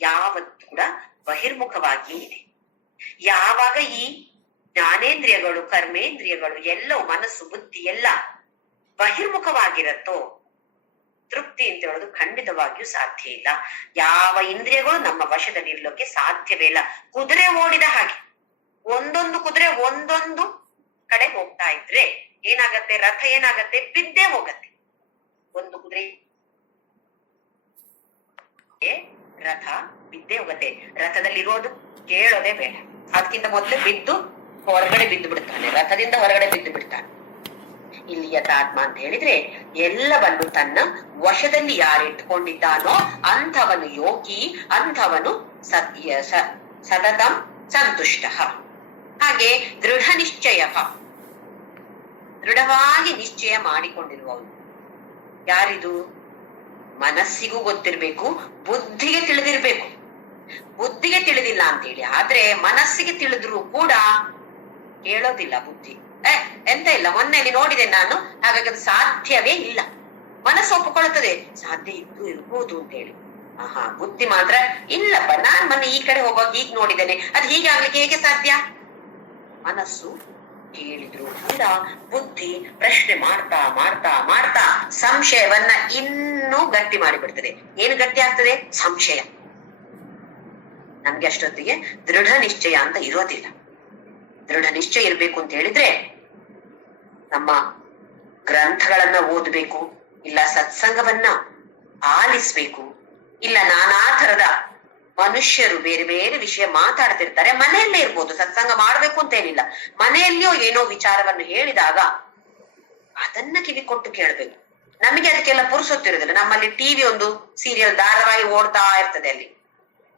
ಯಾವತ್ತೂ ಕೂಡ ಬಹಿರ್ಮುಖವಾಗಿಯೇ ಇದೆ. ಯಾವಾಗ ಈ ಜ್ಞಾನೇಂದ್ರಿಯಗಳು, ಕರ್ಮೇಂದ್ರಿಯಗಳು ಎಲ್ಲವೂ, ಮನಸ್ಸು, ಬುದ್ಧಿ ಎಲ್ಲ ಬಹಿರ್ಮುಖವಾಗಿರತ್ತೋ ತೃಪ್ತಿ ಅಂತ ಹೇಳೋದು ಖಂಡಿತವಾಗಿಯೂ ಸಾಧ್ಯ ಇಲ್ಲ. ಯಾವ ಇಂದ್ರಿಯಗಳು ನಮ್ಮ ವಶದಲ್ಲಿ ಇರ್ಲಿಕ್ಕೆ ಸಾಧ್ಯವೇ ಇಲ್ಲ. ಕುದುರೆ ಓಡಿದ ಹಾಗೆ ಒಂದೊಂದು ಕುದುರೆ ಒಂದೊಂದು ಕಡೆ ಹೋಗ್ತಾ ಇದ್ರೆ ಏನಾಗತ್ತೆ? ರಥ ಏನಾಗತ್ತೆ? ಬಿದ್ದೇ ಹೋಗತ್ತೆ. ಒಂದು ಕುದುರೆ ರಥ ಬಿದ್ದೇ ಹೋಗತ್ತೆ. ರಥದಲ್ಲಿರೋದು ಕೇಳೋದೇ ಬೇಡ, ಅದಕ್ಕಿಂತ ಮೊದಲೇ ಬಿದ್ದು ಹೊರಗಡೆ ಬಿದ್ದು ಬಿಡ್ತಾನೆ, ರಥದಿಂದ ಹೊರಗಡೆ ಬಿದ್ದು ಬಿಡ್ತಾನೆ. ಇಲ್ಲಿ ಯಥಾತ್ಮ ಅಂತ ಹೇಳಿದ್ರೆ ಎಲ್ಲವನ್ನು ತನ್ನ ವಶದಲ್ಲಿ ಯಾರಿಟ್ಟುಕೊಂಡಿದ್ದಾನೋ ಅಂಥವನು ಯೋಗಿ, ಅಂಥವನು ಸತತಂ ಸಂತುಷ್ಟ. ಹಾಗೆ ದೃಢ ನಿಶ್ಚಯ, ದೃಢವಾಗಿ ನಿಶ್ಚಯ ಮಾಡಿಕೊಂಡಿರುವವನು. ಯಾರಿದು? ಮನಸ್ಸಿಗೂ ಗೊತ್ತಿರ್ಬೇಕು, ಬುದ್ಧಿಗೆ ತಿಳಿದಿರ್ಬೇಕು. ಬುದ್ಧಿಗೆ ತಿಳಿದಿಲ್ಲ ಅಂತೇಳಿ ಆದ್ರೆ ಮನಸ್ಸಿಗೆ ತಿಳಿದ್ರು ಕೂಡ ಹೇಳೋದಿಲ್ಲ ಬುದ್ಧಿ. ಎಂತ ಇಲ್ಲ, ಮೊನ್ನೆಯಲ್ಲಿ ನೋಡಿದೆ ನಾನು, ಹಾಗಾಗಿ ಅದು ಸಾಧ್ಯವೇ ಇಲ್ಲ. ಮನಸ್ಸು ಒಪ್ಪಿಕೊಳ್ಳುತ್ತದೆ ಸಾಧ್ಯ ಇರ್ಬೋದು ಅಂತ ಹೇಳಿ. ಬುದ್ಧಿ ಮಾತ್ರ ಇಲ್ಲಪ್ಪ, ನಾನ್ ಮೊನ್ನೆ ಈ ಕಡೆ ಹೋಗುವಾಗ ಈಗ ನೋಡಿದ್ದೇನೆ, ಅದು ಹೀಗಾಗ್ಲಿಕ್ಕೆ ಹೇಗೆ ಸಾಧ್ಯ? ಮನಸ್ಸು ಕೇಳಿದ್ರು ಕೂಡ ಬುದ್ಧಿ ಪ್ರಶ್ನೆ ಮಾಡ್ತಾ ಮಾಡ್ತಾ ಮಾಡ್ತಾ ಸಂಶಯವನ್ನ ಇನ್ನೂ ಗಟ್ಟಿ ಮಾಡಿಬಿಡ್ತದೆ. ಏನು ಗಟ್ಟಿ ಆಗ್ತದೆ? ಸಂಶಯ. ನಮ್ಗೆ ಅಷ್ಟೊತ್ತಿಗೆ ದೃಢ ನಿಶ್ಚಯ ಅಂತ ಇರೋದಿಲ್ಲ. ದೃಢ ನಿಶ್ಚಯ ಇರ್ಬೇಕು ಅಂತ ಹೇಳಿದ್ರೆ ನಮ್ಮ ಗ್ರಂಥಗಳನ್ನ ಓದ್ಬೇಕು, ಇಲ್ಲ ಸತ್ಸಂಗವನ್ನ ಆಲಿಸ್ಬೇಕು, ಇಲ್ಲ ನಾನಾ ತರದ ಮನುಷ್ಯರು ಬೇರೆ ಬೇರೆ ವಿಷಯ ಮಾತಾಡ್ತಿರ್ತಾರೆ. ಮನೆಯಲ್ಲೇ ಇರ್ಬೋದು, ಸತ್ಸಂಗ ಮಾಡ್ಬೇಕು ಅಂತ ಏನಿಲ್ಲ, ಮನೆಯಲ್ಲಿಯೋ ಏನೋ ವಿಚಾರವನ್ನು ಹೇಳಿದಾಗ ಅದನ್ನ ಕಿವಿ ಕೊಟ್ಟು ಕೇಳ್ಬೇಕು. ನಮಗೆ ಅದಕ್ಕೆಲ್ಲ ಪುರುಸೊತ್ತಿರುದಿಲ್ಲ. ನಮ್ಮಲ್ಲಿ ಟಿವಿ ಒಂದು ಸೀರಿಯಲ್ ಧಾರಾವಾಹಿ ಓಡ್ತಾ ಇರ್ತದೆ, ಅಲ್ಲಿ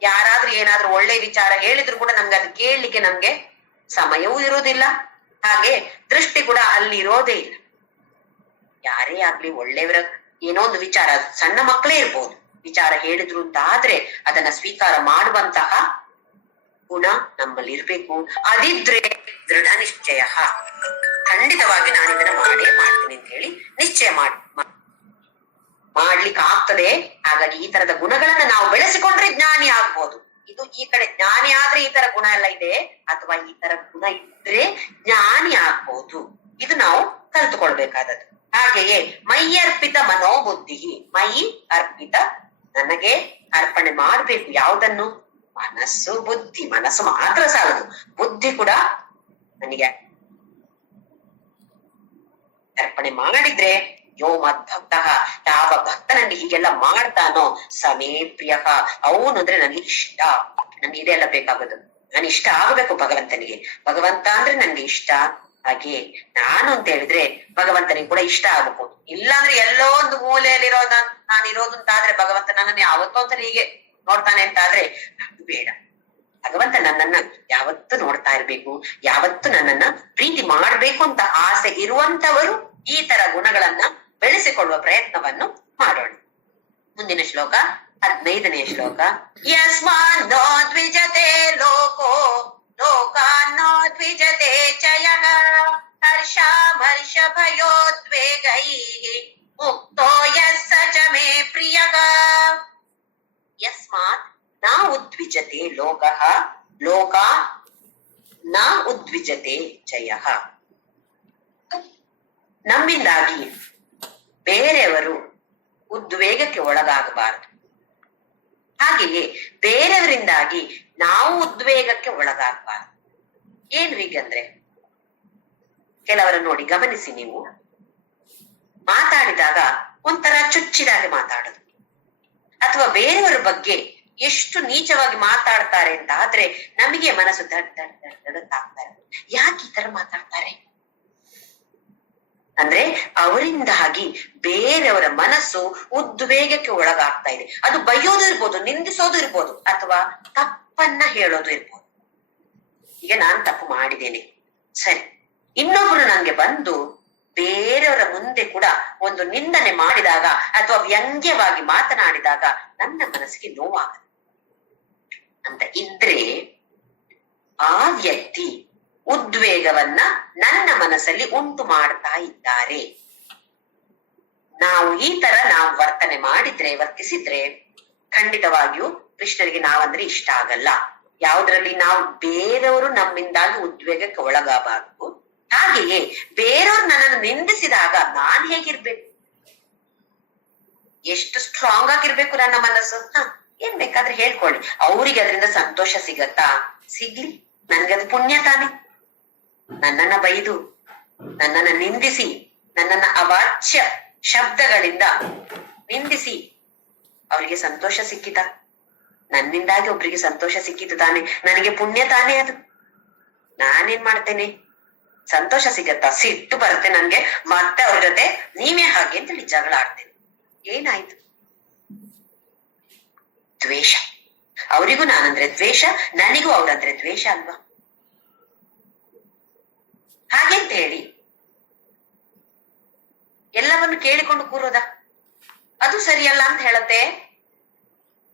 ಯಾರಾದ್ರೂ ಏನಾದ್ರೂ ಒಳ್ಳೆ ವಿಚಾರ ಹೇಳಿದ್ರು ಕೂಡ ನಮ್ಗೆ ಅದು ಕೇಳಲಿಕ್ಕೆ ನಮ್ಗೆ ಸಮಯವೂ ಇರೋದಿಲ್ಲ, ಹಾಗೆ ದೃಷ್ಟಿ ಕೂಡ ಅಲ್ಲಿ ಇರೋದೇ ಇಲ್ಲ. ಯಾರೇ ಆಗ್ಲಿ ಒಳ್ಳೆಯವರ ಏನೋ ಒಂದು ವಿಚಾರ, ಸಣ್ಣ ಮಕ್ಕಳೇ ಇರ್ಬೋದು, ವಿಚಾರ ಹೇಳಿದ್ರು ಅಂತ ಆದ್ರೆ ಅದನ್ನ ಸ್ವೀಕಾರ ಮಾಡುವಂತಹ ಗುಣ ನಮ್ಮಲ್ಲಿ ಇರ್ಬೇಕು. ಅದಿದ್ರೆ ದೃಢ ನಿಶ್ಚಯ, ಖಂಡಿತವಾಗಿ ನಾನು ಇದನ್ನ ಮಾಡೇ ಮಾಡ್ತೀನಿ ಅಂತ ಹೇಳಿ ನಿಶ್ಚಯ ಮಾಡ್ಲಿಕ್ಕೆ ಆಗ್ತದೆ. ಹಾಗಾಗಿ ಈ ತರದ ಗುಣಗಳನ್ನ ನಾವು ಬೆಳೆಸಿಕೊಂಡ್ರೆ ಜ್ಞಾನಿ ಆಗ್ಬೋದು. ಇದು ಈ ಕಡೆ ಜ್ಞಾನಿ ಆದ್ರೆ ಈ ತರ ಗುಣ ಎಲ್ಲ ಇದೆ, ಅಥವಾ ಈ ತರ ಗುಣ ಇದ್ರೆ ಜ್ಞಾನಿ ಆಗ್ಬಹುದು. ಇದು ನಾವು ಕಲ್ತುಕೊಳ್ಬೇಕಾದದ್ದು. ಹಾಗೆಯೇ ಮೈ ಅರ್ಪಿತ ಮನೋಬುದ್ಧಿ, ಮೈ ಅರ್ಪಿತ, ನನಗೆ ಅರ್ಪಣೆ ಮಾಡ್ಬೇಕು. ಯಾವ್ದನ್ನು? ಮನಸ್ಸು ಬುದ್ಧಿ. ಮನಸ್ಸು ಮಾತ್ರ ಸಾಲದು, ಬುದ್ಧಿ ಕೂಡ ನನಗೆ ಅರ್ಪಣೆ ಮಾಡಿದ್ರೆ ಯೋ ಮದ್ಭಕ್ತ, ಯಾವ ಭಕ್ತ ನನಗೆ ಹೀಗೆಲ್ಲ ಮಾಡ್ತಾನೋ ಸಮೇ ಪ್ರಿಯ, ಅವನು ಅಂದ್ರೆ ನನಗೆ ಇಷ್ಟ. ನನ್ಗೆ ಇದೆಲ್ಲ ಬೇಕಾಗೋದು, ನಾನು ಇಷ್ಟ ಆಗ್ಬೇಕು ಭಗವಂತನಿಗೆ. ಭಗವಂತ ಅಂದ್ರೆ ನನ್ಗೆ ಇಷ್ಟ. ಹಾಗೆ ನಾನು ಅಂತ ಹೇಳಿದ್ರೆ ಭಗವಂತನಿಗೆ ಕೂಡ ಇಷ್ಟ ಆಗ್ಬೇಕು. ಇಲ್ಲಾಂದ್ರೆ ಎಲ್ಲೋ ಒಂದು ಮೂಲೆಯಲ್ಲಿರೋ ನಾನು ಇರೋದು ಅಂತಾದ್ರೆ ಭಗವಂತ ನನ್ನನ್ನು ಯಾವತ್ತೋ ಅಂತ ಹೀಗೆ ನೋಡ್ತಾನೆ ಅಂತಾದ್ರೆ ಅದು ಬೇಡ. ಭಗವಂತ ನನ್ನನ್ನ ಯಾವತ್ತು ನೋಡ್ತಾ ಇರ್ಬೇಕು, ಯಾವತ್ತು ನನ್ನನ್ನ ಪ್ರೀತಿ ಮಾಡ್ಬೇಕು ಅಂತ ಆಸೆ ಇರುವಂತವರು ಈ ತರ ಗುಣಗಳನ್ನ ಬೆಳೆಸಿಕೊಳ್ಳುವ ಪ್ರಯತ್ನವನ್ನು ಮಾಡೋಣ. ಮುಂದಿನ ಶ್ಲೋಕ 15ನೇ ಶ್ಲೋಕ. ಯಸ್ಮಾನ್ನೋ ದ್ವಿಜತೆ ಲೋಕೋ ಲೋಕಾನ್ನೋ ದ್ವಿಜತೆ ಚಯಃ ಹರ್ಷಾಮರ್ಷ ಭಯೋದ್ವೇಗೈಃ ಮುಕ್ತೋ ಯಸ್ಸ ಚ ಮೇ ಪ್ರಿಯಃ. ಯಸ್ಮಾತ್ ನ ಉದ್ವಿಜತೆ ಲೋಕಃ ಲೋಕ ನ ಉದ್ವಿಜತೆ ಚಯಃ. ನಮ್ಮಿಂದಾಗಿ ಬೇರೆಯವರು ಉದ್ವೇಗಕ್ಕೆ ಒಳಗಾಗಬಾರದು. ಹಾಗೆಯೇ ಬೇರೆಯವರಿಂದಾಗಿ ನಾವು ಉದ್ವೇಗಕ್ಕೆ ಒಳಗಾಗಬಾರದು. ಏನು ಹೀಗಂದ್ರೆ, ಕೆಲವರ ನೋಡಿ ಗಮನಿಸಿ, ನೀವು ಮಾತಾಡಿದಾಗ ಒಂಥರ ಚುಚ್ಚಿದಾಗೆ ಮಾತಾಡೋದು, ಅಥವಾ ಬೇರೆಯವರ ಬಗ್ಗೆ ಎಷ್ಟು ನೀಚವಾಗಿ ಮಾತಾಡ್ತಾರೆ ಅಂತ ಆದ್ರೆ ನಮಗೆ ಮನಸ್ಸು ದಡ್ ದಡ್ ದಡ್ ದಡುತ್ತಾಗ್ತಾರೆ. ಯಾಕೆ ಈ ತರ ಮಾತಾಡ್ತಾರೆ ಅಂದ್ರೆ ಅವರಿಂದಾಗಿ ಬೇರೆಯವರ ಮನಸ್ಸು ಉದ್ವೇಗಕ್ಕೆ ಒಳಗಾಗ್ತಾ ಇದೆ. ಅದು ಬೈಯೋದು ಇರ್ಬೋದು, ನಿಂದಿಸೋದು ಇರ್ಬೋದು, ಅಥವಾ ತಪ್ಪನ್ನ ಹೇಳೋದು ಇರ್ಬೋದು. ಈಗ ನಾನ್ ತಪ್ಪು ಮಾಡಿದ್ದೇನೆ, ಸರಿ, ಇನ್ನೊಬ್ರು ನಂಗೆ ಬಂದು ಬೇರೆಯವರ ಮುಂದೆ ಕೂಡ ಒಂದು ನಿಂದನೆ ಮಾಡಿದಾಗ ಅಥವಾ ವ್ಯಂಗ್ಯವಾಗಿ ಮಾತನಾಡಿದಾಗ ನನ್ನ ಮನಸ್ಸಿಗೆ ನೋವಾಗುತ್ತೆ ಅಂತ ಇದ್ರೆ ಆ ವ್ಯಕ್ತಿ ಉದ್ವೇಗವನ್ನ ನನ್ನ ಮನಸ್ಸಲ್ಲಿ ಉಂಟು ಮಾಡ್ತಾ ಇದ್ದಾರೆ. ನಾವು ಈ ತರ ನಾವು ವರ್ತನೆ ಮಾಡಿದ್ರೆ, ವರ್ತಿಸಿದ್ರೆ ಖಂಡಿತವಾಗಿಯೂ ಕೃಷ್ಣನಿಗೆ ನಾವಂದ್ರೆ ಇಷ್ಟ ಆಗಲ್ಲ. ಯಾವುದ್ರಲ್ಲಿ ನಾವು ಬೇರೆಯವರು ನಮ್ಮಿಂದಾಗಿ ಉದ್ವೇಗಕ್ಕೆ ಒಳಗಾಗಬಾರದು. ಹಾಗೆಯೇ ಬೇರೆಯವ್ರು ನನ್ನನ್ನು ನಿಂದಿಸಿದಾಗ ನಾನ್ ಹೇಗಿರ್ಬೇಕು, ಎಷ್ಟು ಸ್ಟ್ರಾಂಗ್ ಆಗಿರ್ಬೇಕು ನನ್ನ ಮನಸ್ಸು. ಏನ್ ಬೇಕಾದ್ರೆ ಹೇಳ್ಕೊಳ್ಳಿ, ಅವ್ರಿಗೆ ಅದರಿಂದ ಸಂತೋಷ ಸಿಗತ್ತಾ? ಸಿಗ್ಲಿ, ನನ್ಗದು ಪುಣ್ಯ ತಾನೆ. ನನ್ನನ್ನ ಬೈದು, ನನ್ನನ್ನ ನಿಂದಿಸಿ, ನನ್ನನ್ನ ಅವಾಚ್ಯ ಶಬ್ದಗಳಿಂದ ನಿಂದಿಸಿ ಅವರಿಗೆ ಸಂತೋಷ ಸಿಕ್ಕಿತ? ನನ್ನಿಂದಾಗಿ ಒಬ್ರಿಗೆ ಸಂತೋಷ ಸಿಕ್ಕಿತು ತಾನೆ, ನನಗೆ ಪುಣ್ಯ ತಾನೇ ಅದು. ನಾನೇನ್ ಮಾಡ್ತೇನೆ, ಸಂತೋಷ ಸಿಗತ್ತಾ? ಸಿಟ್ಟು ಬರುತ್ತೆ ನನ್ಗೆ, ಮತ್ತೆ ಅವ್ರ ಜೊತೆ ನೀವೇ ಹಾಗೆ ಅಂತೇಳಿ ಜಗಳ ಆಡ್ತೇನೆ. ಏನಾಯ್ತು? ದ್ವೇಷ. ಅವರಿಗೂ ನಾನಂದ್ರೆ ದ್ವೇಷ, ನನಗೂ ಅವ್ರಂದ್ರೆ ದ್ವೇಷ ಅಲ್ವಾ? ಹಾಗೆಂತ ಹೇಳಿ ಎಲ್ಲವನ್ನು ಕೇಳಿಕೊಂಡು ಕೂರೋದ? ಅದು ಸರಿಯಲ್ಲ ಅಂತ ಹೇಳತ್ತೆ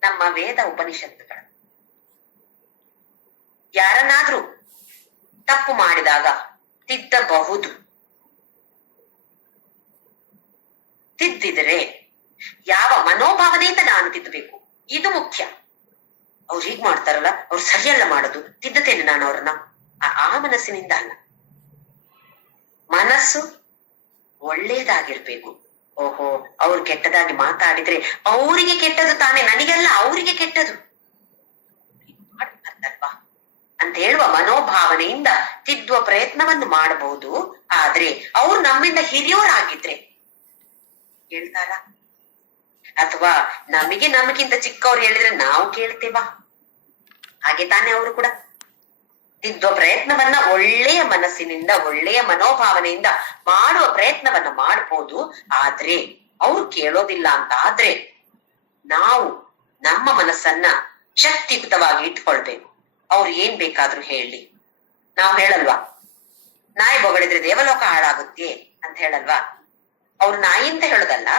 ನಮ್ಮ ವೇದ ಉಪನಿಷತ್ತುಗಳು. ಯಾರನ್ನಾದ್ರೂ ತಪ್ಪು ಮಾಡಿದಾಗ ತಿದ್ದಬಹುದು, ತಿದ್ದಿದ್ರೆ ಯಾವ ಮನೋಭಾವನೆಯಿಂದ ನಾನು ತಿದ್ದಬೇಕು, ಇದು ಮುಖ್ಯ. ಅವ್ರು ಹೀಗ್ ಮಾಡ್ತಾರಲ್ಲ, ಅವ್ರು ಸರಿಯಲ್ಲ ಮಾಡೋದು, ತಿದ್ದುತ್ತೇನೆ ನಾನು ಅವ್ರನ್ನ, ಆ ಮನಸ್ಸಿನಿಂದ ಅಲ್ಲ. ಮನಸ್ಸು ಒಳ್ಳೇದಾಗಿರ್ಬೇಕು. ಓಹೋ, ಅವ್ರು ಕೆಟ್ಟದಾಗಿ ಮಾತಾಡಿದ್ರೆ ಅವರಿಗೆ ಕೆಟ್ಟದು ತಾನೆ, ನನಗೆಲ್ಲ ಅವರಿಗೆ ಕೆಟ್ಟದು ಮಾಡ್ಬಾರ್ದಲ್ವಾ ಅಂತ ಹೇಳುವ ಮನೋಭಾವನೆಯಿಂದ ತಿದ್ದುವ ಪ್ರಯತ್ನವನ್ನು ಮಾಡಬಹುದು. ಆದ್ರೆ ಅವ್ರು ನಮ್ಮಿಂದ ಹಿರಿಯವರಾಗಿದ್ರೆ ಹೇಳ್ತಾರ, ಅಥವಾ ನಮಗಿಂತ ಚಿಕ್ಕವ್ರು ಹೇಳಿದ್ರೆ ನಾವು ಕೇಳ್ತೇವಾ? ಹಾಗೆ ತಾನೇ ಅವರು ಕೂಡ ತಿದ್ದುವ ಪ್ರಯತ್ನವನ್ನ ಒಳ್ಳೆಯ ಮನಸ್ಸಿನಿಂದ, ಒಳ್ಳೆಯ ಮನೋಭಾವನೆಯಿಂದ ಮಾಡುವ ಪ್ರಯತ್ನವನ್ನ ಮಾಡ್ಬೋದು. ಆದ್ರೆ ಅವ್ರು ಕೇಳೋದಿಲ್ಲ ಅಂತ ಆದ್ರೆ ನಾವು ನಮ್ಮ ಮನಸ್ಸನ್ನ ಶಕ್ತಿಯುತವಾಗಿ ಇಟ್ಕೊಳ್ಬೇಕು. ಅವ್ರು ಏನ್ ಬೇಕಾದ್ರೂ ಹೇಳಿ. ನಾವು ಹೇಳಲ್ವಾ, ನಾಯಿ ಬೊಗಳಿದ್ರೆ ದೇವಲೋಕ ಹಾಳಾಗುತ್ತೆ ಅಂತ ಹೇಳಲ್ವಾ? ಅವ್ರು ನಾಯಿ ಅಂತ ಹೇಳೋದಲ್ಲ,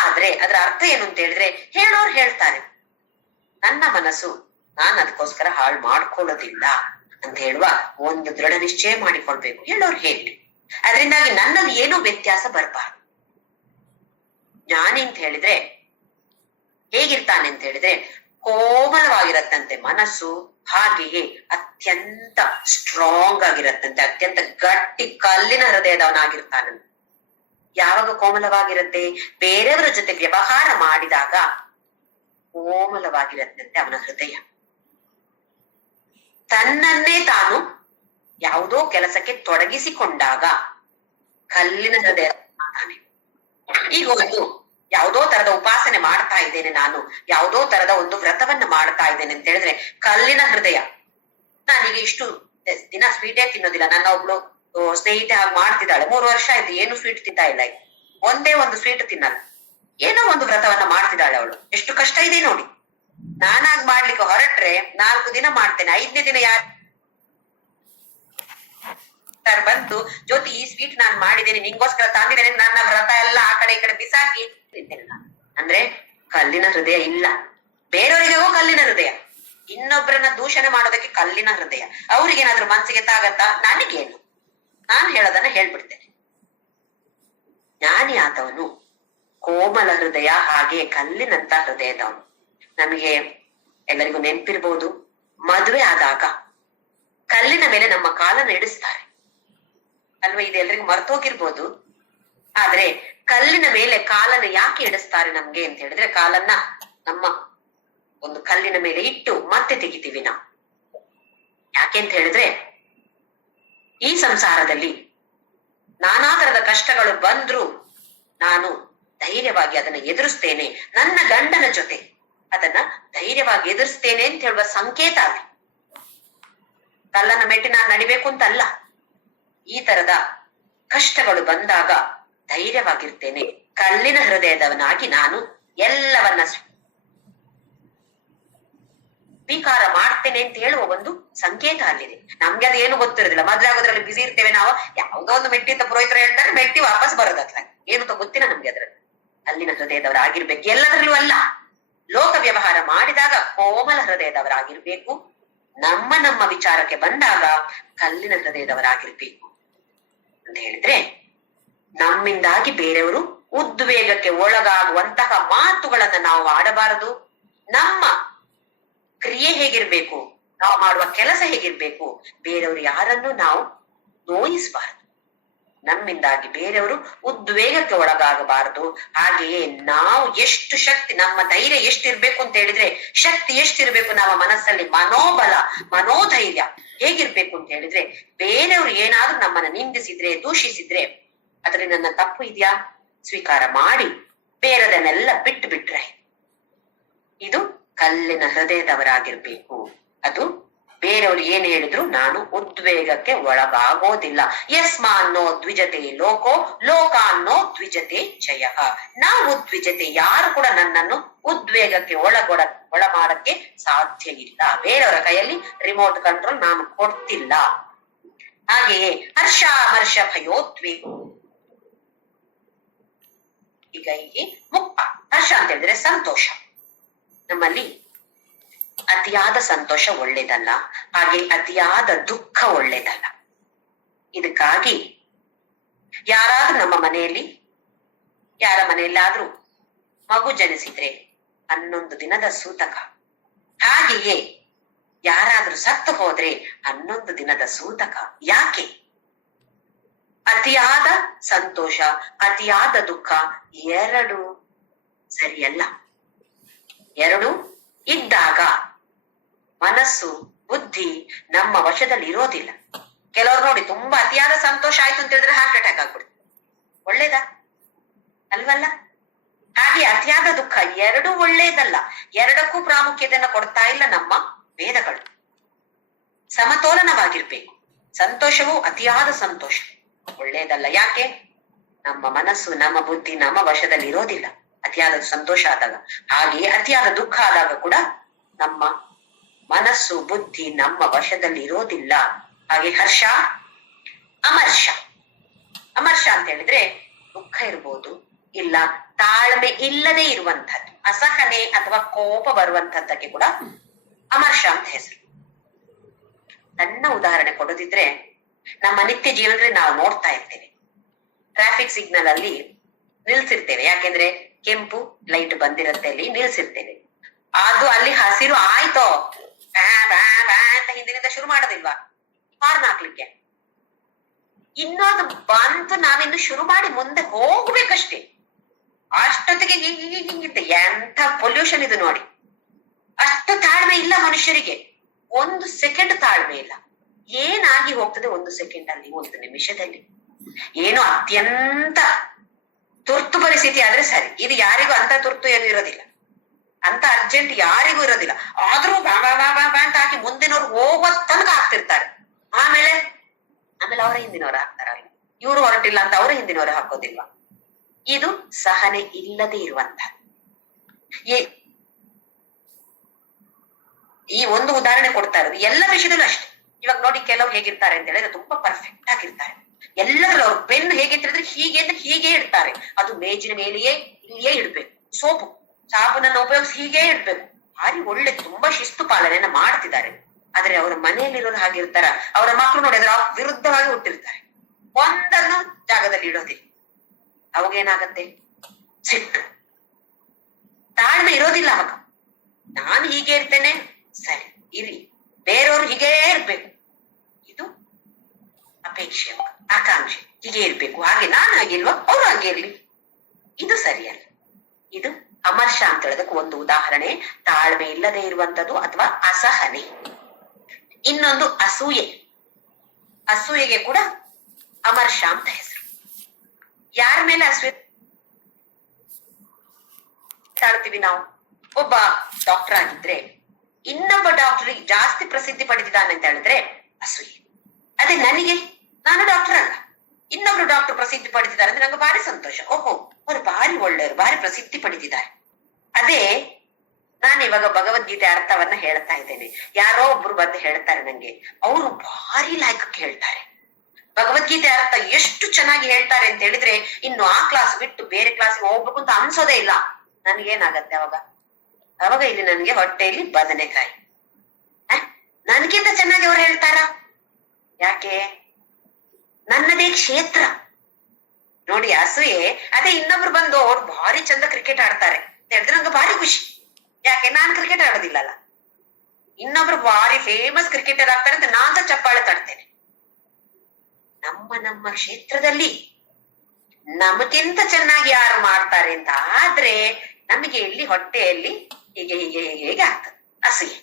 ಆದ್ರೆ ಅದರ ಅರ್ಥ ಏನು ಅಂತ ಹೇಳಿದ್ರೆ ಹೇಳೋರು ಹೇಳ್ತಾರೆ. ನನ್ನ ಮನಸ್ಸು ನಾನು ಅದಕ್ಕೋಸ್ಕರ ಹಾಳು ಮಾಡ್ಕೊಳ್ಳೋದಿಲ್ಲ ಅಂತ ಹೇಳುವ ಒಂದು ದೃಢ ನಿಶ್ಚಯ ಮಾಡಿಕೊಳ್ಬೇಕು. ಹೇಳೋರು ಹೇಳಿ, ಅದರಿಂದಾಗಿ ನನ್ನಲ್ಲಿ ಏನೂ ವ್ಯತ್ಯಾಸ ಬರಬಾರ್ದು. ಜ್ಞಾನಿ ಅಂತ ಹೇಳಿದ್ರೆ ಹೇಗಿರ್ತಾನೆ ಅಂತ ಹೇಳಿದ್ರೆ ಕೋಮಲವಾಗಿರತ್ತಂತೆ ಮನಸ್ಸು, ಹಾಗೆಯೇ ಅತ್ಯಂತ ಸ್ಟ್ರಾಂಗ್ ಆಗಿರತ್ತಂತೆ, ಅತ್ಯಂತ ಗಟ್ಟಿ ಕಲ್ಲಿನ ಹೃದಯದವನಾಗಿರ್ತಾನಂತೆ. ಯಾವಾಗ ಕೋಮಲವಾಗಿರುತ್ತೆ? ಬೇರೆಯವರ ಜೊತೆ ವ್ಯವಹಾರ ಮಾಡಿದಾಗ ಕೋಮಲವಾಗಿರತ್ತಂತೆ ಅವನ ಹೃದಯ. ತನ್ನನ್ನೇ ತಾನು ಯಾವುದೋ ಕೆಲಸಕ್ಕೆ ತೊಡಗಿಸಿಕೊಂಡಾಗ ಕಲ್ಲಿನ ಹೃದಯ ಆಗ್ತಾನೆ. ಈಗ ಒಂದು ಯಾವುದೋ ತರದ ಉಪಾಸನೆ ಮಾಡ್ತಾ ಇದ್ದೇನೆ, ನಾನು ಯಾವುದೋ ತರದ ಒಂದು ವ್ರತವನ್ನ ಮಾಡ್ತಾ ಇದ್ದೇನೆ ಅಂತ ಹೇಳಿದ್ರೆ ಕಲ್ಲಿನ ಹೃದಯ. ನಾನೀಗ ಇಷ್ಟು ದಿನ ಸ್ವೀಟೇ ತಿನ್ನೋದಿಲ್ಲ. ನನ್ನ ಒಬ್ಳು ಸ್ನೇಹಿತೆ ಹಾಗೆ ಮಾಡ್ತಿದ್ದಾಳೆ, 3 ವರ್ಷ ಆಯ್ತು, ಏನು ಸ್ವೀಟ್ ತಿಂತಾ ಇಲ್ಲ, ಒಂದೇ ಒಂದು ಸ್ವೀಟ್ ತಿನ್ನಲ್ಲ, ಏನೋ ಒಂದು ವ್ರತವನ್ನ ಮಾಡ್ತಿದ್ದಾಳೆ ಅವಳು. ಎಷ್ಟು ಕಷ್ಟ ಇದೆ ನೋಡಿ. ನಾನಾಗ್ ಮಾಡ್ಲಿಕ್ಕೆ ಹೊರಟ್ರೆ 4 ದಿನ ಮಾಡ್ತೇನೆ, 5ನೇ ದಿನ ಯಾರು ಬಂತು, ಜ್ಯೋತಿ ಈ ಸ್ವೀಟ್ ನಾನ್ ಮಾಡಿದ್ದೇನೆ, ನಿಂಗೋಸ್ಕರ ತಂದಿದ್ದೇನೆ, ನನ್ನ ವ್ರತ ಎಲ್ಲ ಆ ಕಡೆ ಈ ಕಡೆ ಬಿಸಾಕಿ ತಿಂತೇನೆ. ಅಂದ್ರೆ ಕಲ್ಲಿನ ಹೃದಯ ಇಲ್ಲ. ಬೇರೆಯವರಿಗೂ ಕಲ್ಲಿನ ಹೃದಯ, ಇನ್ನೊಬ್ಬರನ್ನ ದೂಷಣೆ ಮಾಡೋದಕ್ಕೆ ಕಲ್ಲಿನ ಹೃದಯ. ಅವ್ರಿಗೇನಾದ್ರೂ ಮನ್ಸಿಗೆ ತಾಗತ್ತಾ? ನನಗೇನು, ನಾನು ಹೇಳೋದನ್ನ ಹೇಳ್ಬಿಡ್ತೇನೆ. ಜ್ಞಾನಿ ಆದವನು ಕೋಮಲ ಹೃದಯ, ಹಾಗೆ ಕಲ್ಲಿನಂತ ಹೃದಯದವನು. ನಮಗೆ ಎಲ್ಲರಿಗೂ ನೆನಪಿರ್ಬೋದು, ಮದುವೆ ಆದಾಗ ಕಲ್ಲಿನ ಮೇಲೆ ನಮ್ಮ ಕಾಲನ್ನು ಇಡಿಸ್ತಾರೆ ಅಲ್ವಾ? ಇದು ಎಲ್ರಿಗೂ ಮರ್ತೋಗಿರ್ಬೋದು. ಆದ್ರೆ ಕಲ್ಲಿನ ಮೇಲೆ ಕಾಲನ್ನ ಯಾಕೆ ಇಡಿಸ್ತಾರೆ ನಮ್ಗೆ ಅಂತ ಹೇಳಿದ್ರೆ, ಕಾಲನ್ನ ನಮ್ಮ ಒಂದು ಕಲ್ಲಿನ ಮೇಲೆ ಇಟ್ಟು ಮತ್ತೆ ತೆಗಿತೀವಿ ನಾವು. ಯಾಕೆ ಅಂತ ಹೇಳಿದ್ರೆ, ಈ ಸಂಸಾರದಲ್ಲಿ ನಾನಾ ತರದ ಕಷ್ಟಗಳು ಬಂದ್ರು ನಾನು ಧೈರ್ಯವಾಗಿ ಅದನ್ನ ಎದುರಿಸ್ತೇನೆ, ನನ್ನ ಗಂಡನ ಜೊತೆ ಅದನ್ನ ಧೈರ್ಯವಾಗಿ ಎದುರಿಸ್ತೇನೆ ಅಂತ ಹೇಳುವ ಸಂಕೇತ ಅದು. ಕಲ್ಲನ್ನ ಮೆಟ್ಟಿ ನಾನು ನಡಿಬೇಕು ಅಂತಲ್ಲ. ಈ ತರದ ಕಷ್ಟಗಳು ಬಂದಾಗ ಧೈರ್ಯವಾಗಿರ್ತೇನೆ, ಕಲ್ಲಿನ ಹೃದಯದವನಾಗಿ ನಾನು ಎಲ್ಲವನ್ನ ಸ್ವೀಕಾರ ಮಾಡ್ತೇನೆ ಅಂತ ಹೇಳುವ ಒಂದು ಸಂಕೇತ ಅಲ್ಲಿದೆ. ನಮ್ಗೆ ಅದು ಏನು ಗೊತ್ತಿರೋದಿಲ್ಲ, ಮದ್ವೆ ಆಗೋದ್ರಲ್ಲಿ ಬಿಸಿ ಇರ್ತೇವೆ ನಾವು. ಯಾವುದೋ ಒಂದು ಮೆಟ್ಟಿ ಅಂತ ಪುರೋಹಿತರು ಹೇಳ್ತಾರೆ, ಮೆಟ್ಟಿ ವಾಪಸ್ ಬರೋದತ್ರ ಏನು ಗೊತ್ತಿಲ್ಲ ನಮ್ಗೆ. ಅದ್ರಲ್ಲಿ ಕಲ್ಲಿನ ಹೃದಯದವರಾಗಿರ್ಬೇಕು. ಎಲ್ಲದರಲ್ಲೂ ಅಲ್ಲ, ಲೋಕ ವ್ಯವಹಾರ ಮಾಡಿದಾಗ ಕೋಮಲ ಹೃದಯದವರಾಗಿರ್ಬೇಕು. ನಮ್ಮ ವಿಚಾರಕ್ಕೆ ಬಂದಾಗ ಕಲ್ಲಿನ ಹೃದಯದವರಾಗಿರ್ಬೇಕು ಅಂತ ಹೇಳಿದ್ರೆ, ನಮ್ಮಿಂದಾಗಿ ಬೇರೆಯವರು ಉದ್ವೇಗಕ್ಕೆ ಒಳಗಾಗುವಂತಹ ಮಾತುಗಳನ್ನ ನಾವು ಆಡಬಾರದು. ನಮ್ಮ ಕ್ರಿಯೆ ಹೇಗಿರ್ಬೇಕು, ನಾವು ಮಾಡುವ ಕೆಲಸ ಹೇಗಿರ್ಬೇಕು, ಬೇರೆಯವರು ಯಾರನ್ನು ನಾವು ನೋಯಿಸಬಾರದು. ನಮ್ಮಿಂದಾಗಿ ಬೇರೆಯವರು ಉದ್ವೇಗಕ್ಕೆ ಒಳಗಾಗಬಾರದು. ಹಾಗೆಯೇ ನಾವು ಎಷ್ಟು ಶಕ್ತಿ, ನಮ್ಮ ಧೈರ್ಯ ಎಷ್ಟಿರ್ಬೇಕು ಅಂತ ಹೇಳಿದ್ರೆ, ಶಕ್ತಿ ಎಷ್ಟಿರ್ಬೇಕು ನಮ್ಮ ಮನಸ್ಸಲ್ಲಿ, ಮನೋಬಲ ಮನೋಧೈರ್ಯ ಹೇಗಿರ್ಬೇಕು ಅಂತ ಹೇಳಿದ್ರೆ, ಬೇರೆಯವರು ಏನಾದ್ರೂ ನಮ್ಮನ್ನ ನಿಂದಿಸಿದ್ರೆ ದೂಷಿಸಿದ್ರೆ ಅದ್ರಲ್ಲಿ ನನ್ನ ತಪ್ಪು ಇದೆಯಾ ಸ್ವೀಕಾರ ಮಾಡಿ ಬೇರೆದನ್ನೆಲ್ಲ ಬಿಟ್ಟು ಬಿಟ್ರೆ ಇದು ಕಲ್ಲಿನ ಹೃದಯದವರಾಗಿರ್ಬೇಕು. ಅದು ಬೇರೆಯವರು ಏನ್ ಹೇಳಿದ್ರು ನಾನು ಉದ್ವೇಗಕ್ಕೆ ಒಳಗಾಗೋದಿಲ್ಲ. ಯಸ್ಮಾನ್ನೋ ದ್ವಿಜತೆ ಲೋಕೋ ಲೋಕಾನ್ನೋ ದ್ವಿಜತೆ ಜಯ. ನಾವು ಉದ್ವಿಜತೆ, ಯಾರು ಕೂಡ ನನ್ನನ್ನು ಉದ್ವೇಗಕ್ಕೆ ಒಳ ಮಾಡಕ್ಕೆ ಸಾಧ್ಯ ಇಲ್ಲ. ಬೇರೆಯವರ ಕೈಯಲ್ಲಿ ರಿಮೋಟ್ ಕಂಟ್ರೋಲ್ ನಾನು ಕೊಡ್ತಿಲ್ಲ. ಹಾಗೆಯೇ ಹರ್ಷ ಅಮರ್ಷ ಭಯೋದ್ವೇಗ. ಈಗ ಹೀಗೆ ಮುಕ್ತ ಹರ್ಷ ಅಂತ ಹೇಳಿದ್ರೆ ಸಂತೋಷ. ನಮ್ಮಲ್ಲಿ ಅತಿಯಾದ ಸಂತೋಷ ಒಳ್ಳೇದಲ್ಲ, ಹಾಗೆ ಅತಿಯಾದ ದುಃಖ ಒಳ್ಳೇದಲ್ಲ. ಇದಕ್ಕಾಗಿ ಯಾರಾದ್ರೂ ನಮ್ಮ ಮನೆಯಲ್ಲಿ, ಯಾರ ಮನೆಯಲ್ಲಾದ್ರೂ ಮಗು ಜನಿಸಿದ್ರೆ 11 ದಿನದ ಸೂತಕ, ಹಾಗೆಯೇ ಯಾರಾದ್ರೂ ಸತ್ತು ಹೋದ್ರೆ 11 ದಿನದ ಸೂತಕ. ಯಾಕೆ? ಅತಿಯಾದ ಸಂತೋಷ ಅತಿಯಾದ ದುಃಖ ಎರಡು ಸರಿಯಲ್ಲ. ಎರಡು ಇದ್ದಾಗ ಮನಸ್ಸು ಬುದ್ಧಿ ನಮ್ಮ ವಶದಲ್ಲಿ ಇರೋದಿಲ್ಲ. ಕೆಲವರು ನೋಡಿ, ತುಂಬಾ ಅತಿಯಾದ ಸಂತೋಷ ಆಯ್ತು ಅಂತ ಹೇಳಿದ್ರೆ ಹಾರ್ಟ್ ಅಟ್ಯಾಕ್ ಆಗ್ಬಿಡುತ್ತೆ. ಒಳ್ಳೇದಾ? ಅಲ್ವಲ್ಲ? ಹಾಗೆ ಅತಿಯಾದ ದುಃಖ ಎರಡೂ ಒಳ್ಳೇದಲ್ಲ. ಎರಡಕ್ಕೂ ಪ್ರಾಮುಖ್ಯತೆಯನ್ನ ಕೊಡ್ತಾ ಇಲ್ಲ ನಮ್ಮ ವೇದಗಳು. ಸಮತೋಲನವಾಗಿರ್ಬೇಕು. ಸಂತೋಷವು ಅತಿಯಾದ ಸಂತೋಷ ಒಳ್ಳೇದಲ್ಲ. ಯಾಕೆ? ನಮ್ಮ ಮನಸ್ಸು ನಮ್ಮ ಬುದ್ಧಿ ನಮ್ಮ ವಶದಲ್ಲಿ ಇರೋದಿಲ್ಲ ಅತಿಯಾದ ಸಂತೋಷ ಆದಾಗ. ಹಾಗೆಯೇ ಅತಿಯಾದ ದುಃಖ ಆದಾಗ ಕೂಡ ನಮ್ಮ ಮನಸ್ಸು ಬುದ್ಧಿ ನಮ್ಮ ವಶದಲ್ಲಿ ಇರೋದಿಲ್ಲ. ಹಾಗೆ ಹರ್ಷ ಅಮರ್ಷ. ಅಮರ್ಷ ಅಂತ ಹೇಳಿದ್ರೆ ದುಃಖ ಇರ್ಬೋದು, ಇಲ್ಲ ತಾಳ್ಮೆ ಇಲ್ಲದೆ ಇರುವಂತಹದ್ದು, ಅಸಹನೆ ಅಥವಾ ಕೋಪ ಬರುವಂತಹದ್ದಕ್ಕೆ ಕೂಡ ಅಮರ್ಷ ಅಂತ ಹೆಸರು. ಸಣ್ಣ ಉದಾಹರಣೆ ಕೊಡೋದಿದ್ರೆ, ನಮ್ಮ ನಿತ್ಯ ಜೀವನದಲ್ಲಿ ನಾವು ನೋಡ್ತಾ ಇರ್ತೇವೆ, ಟ್ರಾಫಿಕ್ ಸಿಗ್ನಲ್ ಅಲ್ಲಿ ನಿಲ್ಸಿರ್ತೇವೆ. ಯಾಕೆಂದ್ರೆ ಕೆಂಪು ಲೈಟ್ ಬಂದಿರುತ್ತೆ, ಅಲ್ಲಿ ನಿಲ್ಸಿರ್ತೇವೆ. ಅದು ಅಲ್ಲಿ ಹಸಿರು ಆಯ್ತೋ ಬ್ಯಾ ಬ್ಯಾ ಬ್ಯಾ ಅಂತ ಹಿಂದಿನಿಂದ ಶುರು ಮಾಡೋದಿಲ್ವಾ ಹಾರ್ನ್ ಹಾಕ್ಲಿಕ್ಕೆ. ಇನ್ನೊಂದು ಬಂತು, ನಾವಿನ್ನು ಶುರು ಮಾಡಿ ಮುಂದೆ ಹೋಗ್ಬೇಕಷ್ಟೇ. ಅಷ್ಟೊತ್ತಿಗೆ ಹಿಂಗಿಂಗಿಂತ ಎಂಥ ಪೊಲ್ಯೂಷನ್ ಇದು ನೋಡಿ. ಅಷ್ಟು ತಾಳ್ಮೆ ಇಲ್ಲ ಮನುಷ್ಯರಿಗೆ, 1 ಸೆಕೆಂಡ್ ತಾಳ್ಮೆ ಇಲ್ಲ. ಏನಾಗಿ ಹೋಗ್ತದೆ 1 ಸೆಕೆಂಡ್ ಅಲ್ಲಿ, 1 ನಿಮಿಷದಲ್ಲಿ. ಏನು ಅತ್ಯಂತ ತುರ್ತು ಪರಿಸ್ಥಿತಿ ಆದ್ರೆ ಸರಿ, ಇದು ಯಾರಿಗೂ ಅಂತ ತುರ್ತು ಏನು ಇರೋದಿಲ್ಲ, ಅಂತ ಅರ್ಜೆಂಟ್ ಯಾರಿಗೂ ಇರೋದಿಲ್ಲ. ಆದ್ರೂ ಬಾ ಬಾ ಬಾ ಬಾ ಬಾ ಅಂತ ಹಾಕಿ ಮುಂದಿನವ್ರು ಹೋಗೋ ತನಕ ಹಾಕ್ತಿರ್ತಾರೆ. ಆಮೇಲೆ ಅವರ ಹಿಂದಿನವ್ರು ಹಾಕ್ತಾರ, ಇವ್ರು ಹೊರಟಿಲ್ಲ ಅಂತ ಅವರ ಹಿಂದಿನವ್ರು ಹಾಕೋದಿಲ್ವಾ? ಇದು ಸಹನೆ ಇಲ್ಲದೆ ಇರುವಂತ ಈ ಒಂದು ಉದಾಹರಣೆ ಕೊಡ್ತಾ ಇರೋದು. ಎಲ್ಲ ವಿಷಯದಲ್ಲೂ ಅಷ್ಟೇ. ಇವಾಗ ನೋಡಿ, ಕೆಲವ್ರು ಹೇಗಿರ್ತಾರೆ ಅಂತ ಹೇಳಿದ್ರೆ ತುಂಬಾ ಪರ್ಫೆಕ್ಟ್ ಆಗಿರ್ತಾರೆ. ಎಲ್ಲರಲ್ಲೂ ಅವ್ರು ಪೆನ್ ಹೇಗಿರ್ತಾರೆ ಹೀಗೆ ಅಂದ್ರೆ ಹೀಗೆ ಇಡ್ತಾರೆ. ಅದು ಮೇಜಿನ ಮೇಲೆಯೇ ಇಲ್ಲಿಯೇ ಇಡ್ಬೇಕು. ಸೋಪು ಸಾಬೂನನ್ನು ಉಪಯೋಗಿಸಿ ಹೀಗೆ ಇಡ್ಬೇಕು. ಭಾರಿ ಒಳ್ಳೆ ತುಂಬಾ ಶಿಸ್ತು ಪಾಲನೆಯನ್ನ ಮಾಡ್ತಿದ್ದಾರೆ. ಆದ್ರೆ ಅವರ ಮನೆಯಲ್ಲಿರೋರು ಹಾಗಿರ್ತಾರ, ಅವರ ಮಕ್ಕಳು ನೋಡಿದ್ರೆ ವಿರುದ್ಧವಾಗಿ ಹುಟ್ಟಿರ್ತಾರೆ. ಒಂದನ್ನು ಜಾಗದಲ್ಲಿ ಇಡೋದಿಲ್ಲ. ಅವಾಗೇನಾಗತ್ತೆ? ಸಿಟ್ಟು, ತಾಳ್ಮೆ ಇರೋದಿಲ್ಲ. ಅವಾಗ ನಾನು ಹೀಗೆ ಇರ್ತೇನೆ, ಸರಿ ಇರ್ಲಿ, ಬೇರೆಯವರು ಹೀಗೇ ಇರ್ಬೇಕು, ಇದು ಅಪೇಕ್ಷೆ, ಆಕಾಂಕ್ಷೆ, ಹೀಗೆ ಇರ್ಬೇಕು, ಹಾಗೆ ನಾನು ಆಗಿಲ್ವಾ ಅವ್ರು ಹಾಗೆ ಇರ್ಲಿ, ಇದು ಸರಿಯಲ್ಲ. ಇದು ಅಮರ್ಷ ಅಂತ ಹೇಳೋದಕ್ಕೆ ಒಂದು ಉದಾಹರಣೆ. ತಾಳ್ಮೆ ಇಲ್ಲದೆ ಇರುವಂತದ್ದು ಅಥವಾ ಅಸಹನೆ. ಇನ್ನೊಂದು ಅಸೂಯೆ. ಅಸೂಯೆಗೆ ಕೂಡ ಅಮರ್ಷ ಅಂತ ಹೆಸರು. ಯಾರ ಮೇಲೆ ಅಸೂಯೆ ತಾಳ್ತೀವಿ ನಾವು? ಒಬ್ಬ ಡಾಕ್ಟರ್ ಆಗಿದ್ರೆ ಇನ್ನೊಬ್ಬ ಡಾಕ್ಟರ್ ಜಾಸ್ತಿ ಪ್ರಸಿದ್ಧಿ ಪಡೆದಿದ್ದಾನೆ ಅಂತ ಹೇಳಿದ್ರೆ ಅಸೂಯೆ. ಅದೇ ನಾನು ಡಾಕ್ಟರ್ ಅಲ್ಲ, ಇನ್ನೊಬ್ರು ಡಾಕ್ಟರ್ ಪ್ರಸಿದ್ಧಿ ಪಡೆದಿದ್ದಾರೆ ಅಂದ್ರೆ ನಂಗೆ ಭಾರಿ ಸಂತೋಷ. ಓಹೋ, ಅವ್ರು ಭಾರಿ ಒಳ್ಳೆಯವರು, ಭಾರಿ ಪ್ರಸಿದ್ಧಿ ಪಡೆದಿದ್ದಾರೆ. ಅದೇ ನಾನು ಇವಾಗ ಭಗವದ್ಗೀತೆ ಅರ್ಥವನ್ನ ಹೇಳ್ತಾ ಇದ್ದೇನೆ. ಯಾರೋ ಒಬ್ರು ಬಂದು ಹೇಳ್ತಾರೆ ನಂಗೆ, ಅವರು ಭಾರಿ ಲಾಯಕಕ್ಕೆ ಹೇಳ್ತಾರೆ. ಭಗವದ್ಗೀತೆ ಅರ್ಥ ಎಷ್ಟು ಚೆನ್ನಾಗಿ ಹೇಳ್ತಾರೆ ಅಂತ ಹೇಳಿದ್ರೆ ಇನ್ನು ಆ ಕ್ಲಾಸ್ ಬಿಟ್ಟು ಬೇರೆ ಕ್ಲಾಸ್ಗೆ ಹೋಗ್ಬೇಕು ಅಂತ ಅನ್ಸೋದೇ ಇಲ್ಲ. ನನ್ಗೇನಾಗತ್ತೆ ಅವಾಗ ಇಲ್ಲಿ ನನ್ಗೆ ಹೊಟ್ಟೆಯಲ್ಲಿ ಬದನೆಕಾಯಿ. ನನ್ಗಿಂತ ಚೆನ್ನಾಗಿ ಅವ್ರು ಹೇಳ್ತಾರ? ಯಾಕೆ? ನನ್ನದೇ ಕ್ಷೇತ್ರ ನೋಡಿ. ಅಸೂಯೆ. ಅದೇ ಇನ್ನೊಬ್ರು ಬಂದು ಅವ್ರು ಭಾರಿ ಚಂದ ಕ್ರಿಕೆಟ್ ಆಡ್ತಾರೆ ಅಂತ ಹೇಳಿದ್ರೆ ನಂಗೆ ಭಾರಿ ಖುಷಿ. ಯಾಕೆ? ನಾನ್ ಕ್ರಿಕೆಟ್ ಆಡೋದಿಲ್ಲಲ್ಲ. ಇನ್ನೊಬ್ರು ಭಾರಿ ಫೇಮಸ್ ಕ್ರಿಕೆಟರ್ ಆಗ್ತಾರೆ ಅಂತ ನಾನ್ ಚಪ್ಪಾಳೆ ತಡ್ತೇನೆ. ನಮ್ಮ ಕ್ಷೇತ್ರದಲ್ಲಿ ನಮಗಿಂತ ಚೆನ್ನಾಗಿ ಯಾರು ಮಾಡ್ತಾರೆ ಅಂತ ಆದ್ರೆ ನಮಗೆ ಇಲ್ಲಿ ಹೊಟ್ಟೆಯಲ್ಲಿ ಹೀಗೆ ಆಗ್ತದೆ ಅಸೂಯೆ.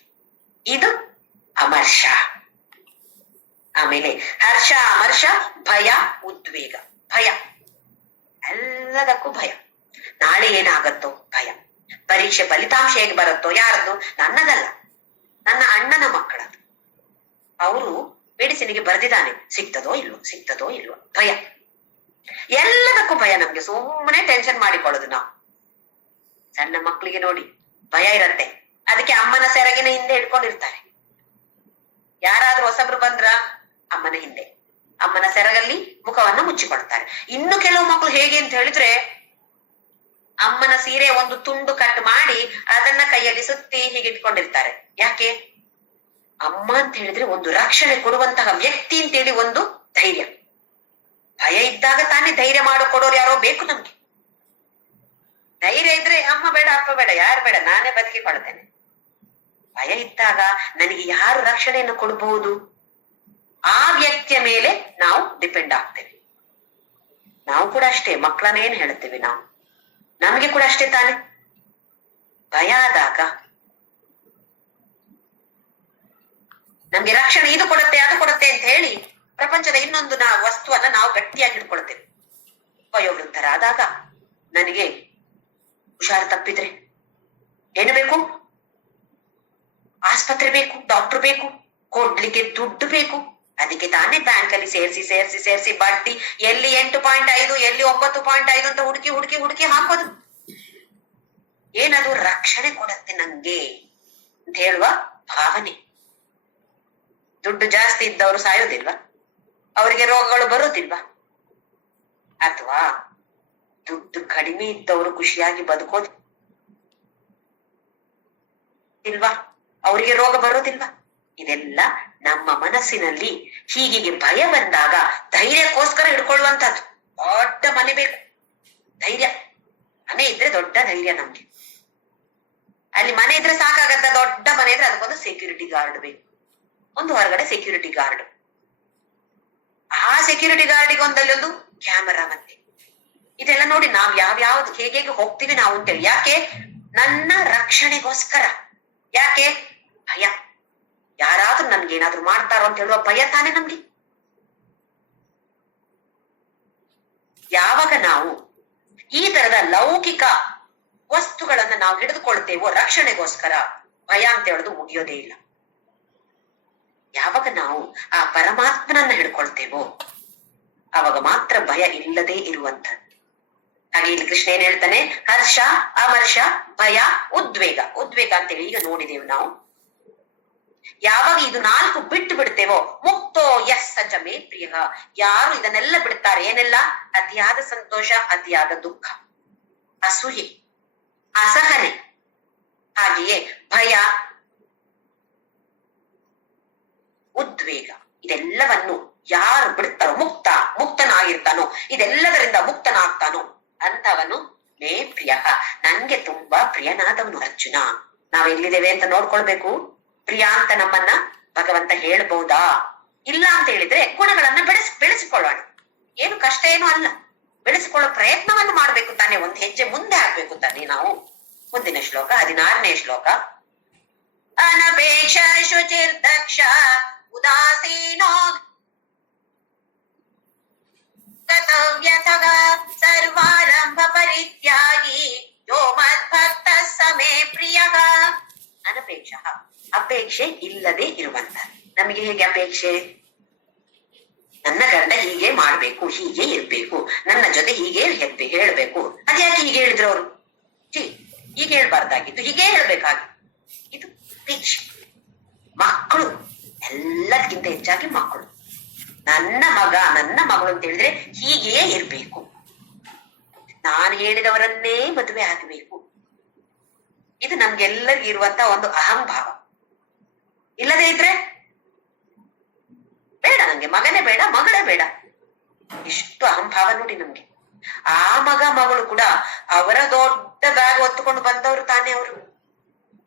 ಇದು ಅಮರ್ಷ. ಆಮೇಲೆ ಹರ್ಷ, ಅಮರ್ಷ, ಭಯ, ಉದ್ವೇಗ. ಭಯ, ಎಲ್ಲದಕ್ಕೂ ಭಯ. ನಾಳೆ ಏನಾಗತ್ತೋ ಭಯ. ಪರೀಕ್ಷೆ ಫಲಿತಾಂಶ ಹೇಗೆ ಬರುತ್ತೋ ಯಾರದ್ದು? ನನ್ನದಲ್ಲ, ನನ್ನ ಅಣ್ಣನ ಮಕ್ಕಳದು. ಅವರು ಮೆಡಿಸಿನ್ಗೆ ಬರ್ದಿದ್ದಾನೆ, ಸಿಗ್ತದೋ ಇಲ್ವೋ ಭಯ. ಎಲ್ಲದಕ್ಕೂ ಭಯ. ನಮ್ಗೆ ಸುಮ್ಮನೆ ಟೆನ್ಷನ್ ಮಾಡಿಕೊಳ್ಳೋದು ನಾವು. ಸಣ್ಣ ಮಕ್ಕಳಿಗೆ ನೋಡಿ ಭಯ ಇರತ್ತೆ, ಅದಕ್ಕೆ ಅಮ್ಮನ ಸೆರಗಿನ ಹಿಂದೆ ಇಟ್ಕೊಂಡಿರ್ತಾರೆ. ಯಾರಾದ್ರೂ ಹೊಸಬ್ರು ಬಂದ್ರ ಅಮ್ಮನ ಹಿಂದೆ, ಅಮ್ಮನ ಸೆರಗಲ್ಲಿ ಮುಖವನ್ನ ಮುಚ್ಚಿಕೊಳ್ತಾರೆ. ಇನ್ನು ಕೆಲವು ಮಕ್ಕಳು ಹೇಗೆ ಅಂತ ಹೇಳಿದ್ರೆ ಅಮ್ಮನ ಸೀರೆ ಒಂದು ತುಂಡು ಕಟ್ ಮಾಡಿ ಅದನ್ನ ಕೈಯಲ್ಲಿ ಸುತ್ತಿ ಹೀಗೆ ಇಟ್ಕೊಂಡಿರ್ತಾರೆ. ಯಾಕೆ? ಅಮ್ಮ ಅಂತ ಹೇಳಿದ್ರೆ ಒಂದು ರಕ್ಷಣೆ ಕೊಡುವಂತಹ ವ್ಯಕ್ತಿ ಅಂತೇಳಿ ಒಂದು ಧೈರ್ಯ. ಭಯ ಇದ್ದಾಗ ತಾನೇ ಧೈರ್ಯ ಮಾಡಿಕೊಡೋರು ಯಾರೋ ಬೇಕು ನಮ್ಗೆ. ಧೈರ್ಯ ಇದ್ರೆ ಅಮ್ಮ ಬೇಡ ಅಪ್ಪ ಬೇಡ ಯಾರು ಬೇಡ, ನಾನೇ ಬದುಕಿಕೊಳ್ತೇನೆ. ಭಯ ಇದ್ದಾಗ ನನಗೆ ಯಾರು ರಕ್ಷಣೆಯನ್ನು ಕೊಡಬಹುದು? ಆ ವ್ಯಕ್ತಿಯ ಮೇಲೆ ನಾವು ಡಿಪೆಂಡ್ ಆಗ್ತೇವೆ. ನಾವು ಕೂಡ ಅಷ್ಟೇ, ಮಕ್ಕಳನ್ನೇನ್ ಹೇಳ್ತೇವೆ ನಾವು, ನಮಗೆ ಕೂಡ ಅಷ್ಟೇ ತಾನೆ. ಭಯ ಆದಾಗ ನಮ್ಗೆ ರಕ್ಷಣೆ ಇದು ಕೊಡುತ್ತೆ ಅದು ಕೊಡುತ್ತೆ ಅಂತ ಹೇಳಿ ಪ್ರಪಂಚದ ಇನ್ನೊಂದು ವಸ್ತುವನ್ನ ನಾವು ಗಟ್ಟಿಯಾಗಿ ಇಟ್ಕೊಳ್ತೇವೆ. ವಯೋವೃದ್ಧರಾದಾಗ ನನಗೆ ಹುಷಾರು ತಪ್ಪಿದ್ರೆ ಏನು ಬೇಕು? ಆಸ್ಪತ್ರೆ ಬೇಕು, ಡಾಕ್ಟರ್ ಬೇಕು, ಕೊಡ್ಲಿಕ್ಕೆ ದುಡ್ಡು ಬೇಕು. ಅದಕ್ಕೆ ತಾನೇ ಬ್ಯಾಂಕ್ ಅಲ್ಲಿ ಸೇರಿಸಿ ಬಡ್ಡಿ ಎಲ್ಲಿ 8.5 ಎಲ್ಲಿ 9.5 ಅಂತ ಹುಡುಕಿ ಹಾಕೋದು. ಏನದು? ರಕ್ಷಣೆ ಕೊಡತ್ತೆ ನಂಗೆ ಅಂತ ಹೇಳುವ ಭಾವನೆ. ದುಡ್ಡು ಜಾಸ್ತಿ ಇದ್ದವರು ಸಾಯೋದಿಲ್ವಾ? ಅವರಿಗೆ ರೋಗಗಳು ಬರೋದಿಲ್ವಾ? ಅಥವಾ ದುಡ್ಡು ಕಡಿಮೆ ಇದ್ದವರು ಖುಷಿಯಾಗಿ ಬದುಕೋದಿಲ್ವಾ? ಅವರಿಗೆ ರೋಗ ಬರೋದಿಲ್ವಾ? ಇದೆಲ್ಲ ನಮ್ಮ ಮನಸ್ಸಿನಲ್ಲಿ ಹೀಗೆ ಭಯ ಬಂದಾಗ ಧೈರ್ಯಕ್ಕೋಸ್ಕರ ಹಿಡ್ಕೊಳ್ಳುವಂತದ್ದು. ದೊಡ್ಡ ಮನೆ ಬೇಕು, ಧೈರ್ಯ. ಮನೆ ಇದ್ರೆ ದೊಡ್ಡ ಧೈರ್ಯ ನಮ್ಗೆ. ಅಲ್ಲಿ ಮನೆ ಇದ್ರೆ ಸಾಕಾಗತ್ತ, ದೊಡ್ಡ ಮನೆ ಇದ್ರೆ ಅದಕ್ಕೊಂದು ಸೆಕ್ಯೂರಿಟಿ ಗಾರ್ಡ್ ಬೇಕು, ಒಂದು ಹೊರಗಡೆ ಸೆಕ್ಯೂರಿಟಿ ಗಾರ್ಡ್, ಆ ಸೆಕ್ಯೂರಿಟಿ ಗಾರ್ಡಿಗೆ ಒಂದು ಕ್ಯಾಮರಾ ಮತ್ತೆ ಇದೆಲ್ಲ ನೋಡಿ ನಾವ್ ಯಾವ್ಯಾವ್ದು ಹೇಗೆ ಹೋಗ್ತೀವಿ ನಾವು ಅಂತೇಳಿ. ಯಾಕೆ? ನನ್ನ ರಕ್ಷಣೆಗೋಸ್ಕರ. ಯಾಕೆ? ಭಯ. ಯಾರಾದ್ರೂ ನನ್ಗೇನಾದ್ರೂ ಮಾಡ್ತಾರೋ ಅಂತ ಹೇಳುವ ಭಯ ತಾನೆ ನಮ್ಗೆ. ಯಾವಾಗ ನಾವು ಈ ತರದ ಲೌಕಿಕ ವಸ್ತುಗಳನ್ನ ನಾವು ಹಿಡಿದುಕೊಳ್ತೇವೋ ರಕ್ಷಣೆಗೋಸ್ಕರ, ಭಯ ಅಂತ ಹೇಳೋದು ಮುಗಿಯೋದೇ ಇಲ್ಲ. ಯಾವಾಗ ನಾವು ಆ ಪರಮಾತ್ಮನನ್ನ ಹಿಡ್ಕೊಳ್ತೇವೋ ಅವಾಗ ಮಾತ್ರ ಭಯ ಇಲ್ಲದೆ ಇರುವಂಥದ್ದು. ಹಾಗೆ ಇಲ್ಲಿ ಕೃಷ್ಣ ಏನ್ ಹೇಳ್ತಾನೆ? ಹರ್ಷ, ಅಮರ್ಷ, ಭಯ, ಉದ್ವೇಗ. ಉದ್ವೇಗ ಅಂತೇಳಿ ಈಗ ನೋಡಿದೆವು ನಾವು. ಯಾವಾಗ ಇದು 4 ಬಿಟ್ಟು ಬಿಡ್ತೇವೋ, ಮುಕ್ತೋ ಯಸ್ ಸಚ ಮೇ ಪ್ರಿಯ. ಯಾರು ಇದನ್ನೆಲ್ಲ ಬಿಡ್ತಾರೆ, ಏನೆಲ್ಲ? ಅತಿಯಾದ ಸಂತೋಷ, ಅತಿಯಾದ ದುಃಖ, ಅಸೂಯೆ, ಅಸಹನೆ, ಹಾಗೆಯೇ ಭಯ, ಉದ್ವೇಗ, ಇದೆಲ್ಲವನ್ನು ಯಾರು ಬಿಡ್ತಾರೋ, ಮುಕ್ತನಾಗಿರ್ತಾನೋ, ಇದೆಲ್ಲದರಿಂದ ಮುಕ್ತನಾಗ್ತಾನೋ ಅಂತವನು ಮೇ ಪ್ರಿಯ, ನನ್ಗೆ ತುಂಬಾ ಪ್ರಿಯನಾದವನು ಅರ್ಜುನ. ನಾವೆಲ್ಲಿದ್ದೇವೆ ಅಂತ ನೋಡ್ಕೊಳ್ಬೇಕು. ಪ್ರಿಯ ಅಂತ ನಮ್ಮನ್ನ ಭಗವಂತ ಹೇಳ್ಬಹುದಾ? ಇಲ್ಲ ಅಂತ ಹೇಳಿದ್ರೆ ಗುಣಗಳನ್ನ ಬೆಳೆಸಿಕೊಳ್ಳೋಣ. ಏನು ಕಷ್ಟ ಏನು ಅಲ್ಲ, ಬೆಳೆಸಿಕೊಳ್ಳೋ ಪ್ರಯತ್ನವನ್ನು ಮಾಡ್ಬೇಕು ತಾನೆ, ಒಂದು ಹೆಜ್ಜೆ ಮುಂದೆ ಆಗ್ಬೇಕು ತಾನೆ ನಾವು. ಮುಂದಿನ ಶ್ಲೋಕ 16ನೇ ಶ್ಲೋಕ. ಅನಪೇಕ್ಷ ಶುಚಿರ್ದಕ್ಷ ಉದಾಸೀನೋ ಗತವ್ಯಥಗ ಸರ್ವಾರಂಭ ಪರಿತ್ಯಾಗಿ ಯೋ ಮದ್ಭಕ್ತ ಸಮೇ ಪ್ರಿಯ. ಅನಪೇಕ್ಷ, ಅಪೇಕ್ಷೆ ಇಲ್ಲದೆ ಇರುವಂತ. ನಮಗೆ ಹೇಗೆ ಅಪೇಕ್ಷೆ? ನನ್ನ ಗಂಡ ಹೀಗೆ ಮಾಡ್ಬೇಕು, ಹೀಗೆ ಇರ್ಬೇಕು, ನನ್ನ ಜೊತೆ ಹೀಗೆ ಹೇಳ್ಬೇಕು. ಅದ್ಯಾಕೆ ಹೀಗೆ ಹೇಳಿದ್ರು ಅವರು? ಹೀಗೆ ಹೇಳ್ಬಾರ್ದಾಗಿತ್ತು, ಹೀಗೆ ಹೇಳ್ಬೇಕಾಗಿತ್ತು. ಇದು ಅಪೇಕ್ಷೆ. ಮಕ್ಕಳು, ಎಲ್ಲದಕ್ಕಿಂತ ಹೆಚ್ಚಾಗಿ ಮಕ್ಕಳು, ನನ್ನ ಮಗ ನನ್ನ ಮಗಳು ಅಂತ ಹೇಳಿದ್ರೆ ಹೀಗೆ ಇರ್ಬೇಕು, ನಾನು ಹೇಳಿದವರನ್ನೇ ಮದುವೆ ಆಗಬೇಕು. ಇದು ನಮ್ಗೆಲ್ಲರಿಗೂ ಇರುವಂತ ಒಂದು ಅಹಂಭಾವ. ಇಲ್ಲದೆ ಇದ್ರೆ ಬೇಡ, ನಂಗೆ ಮಗನೇ ಬೇಡ, ಮಗಳೇ ಬೇಡ, ಇಷ್ಟು ಅಹಂಭಾವ ನೋಡಿ ನಮ್ಗೆ. ಆ ಮಗ ಮಗಳು ಕೂಡ ಅವರ ದೊಡ್ಡ ಬ್ಯಾಗ್ ಹೊತ್ತುಕೊಂಡು ಬಂದವರು ತಾನೇ ಅವರು.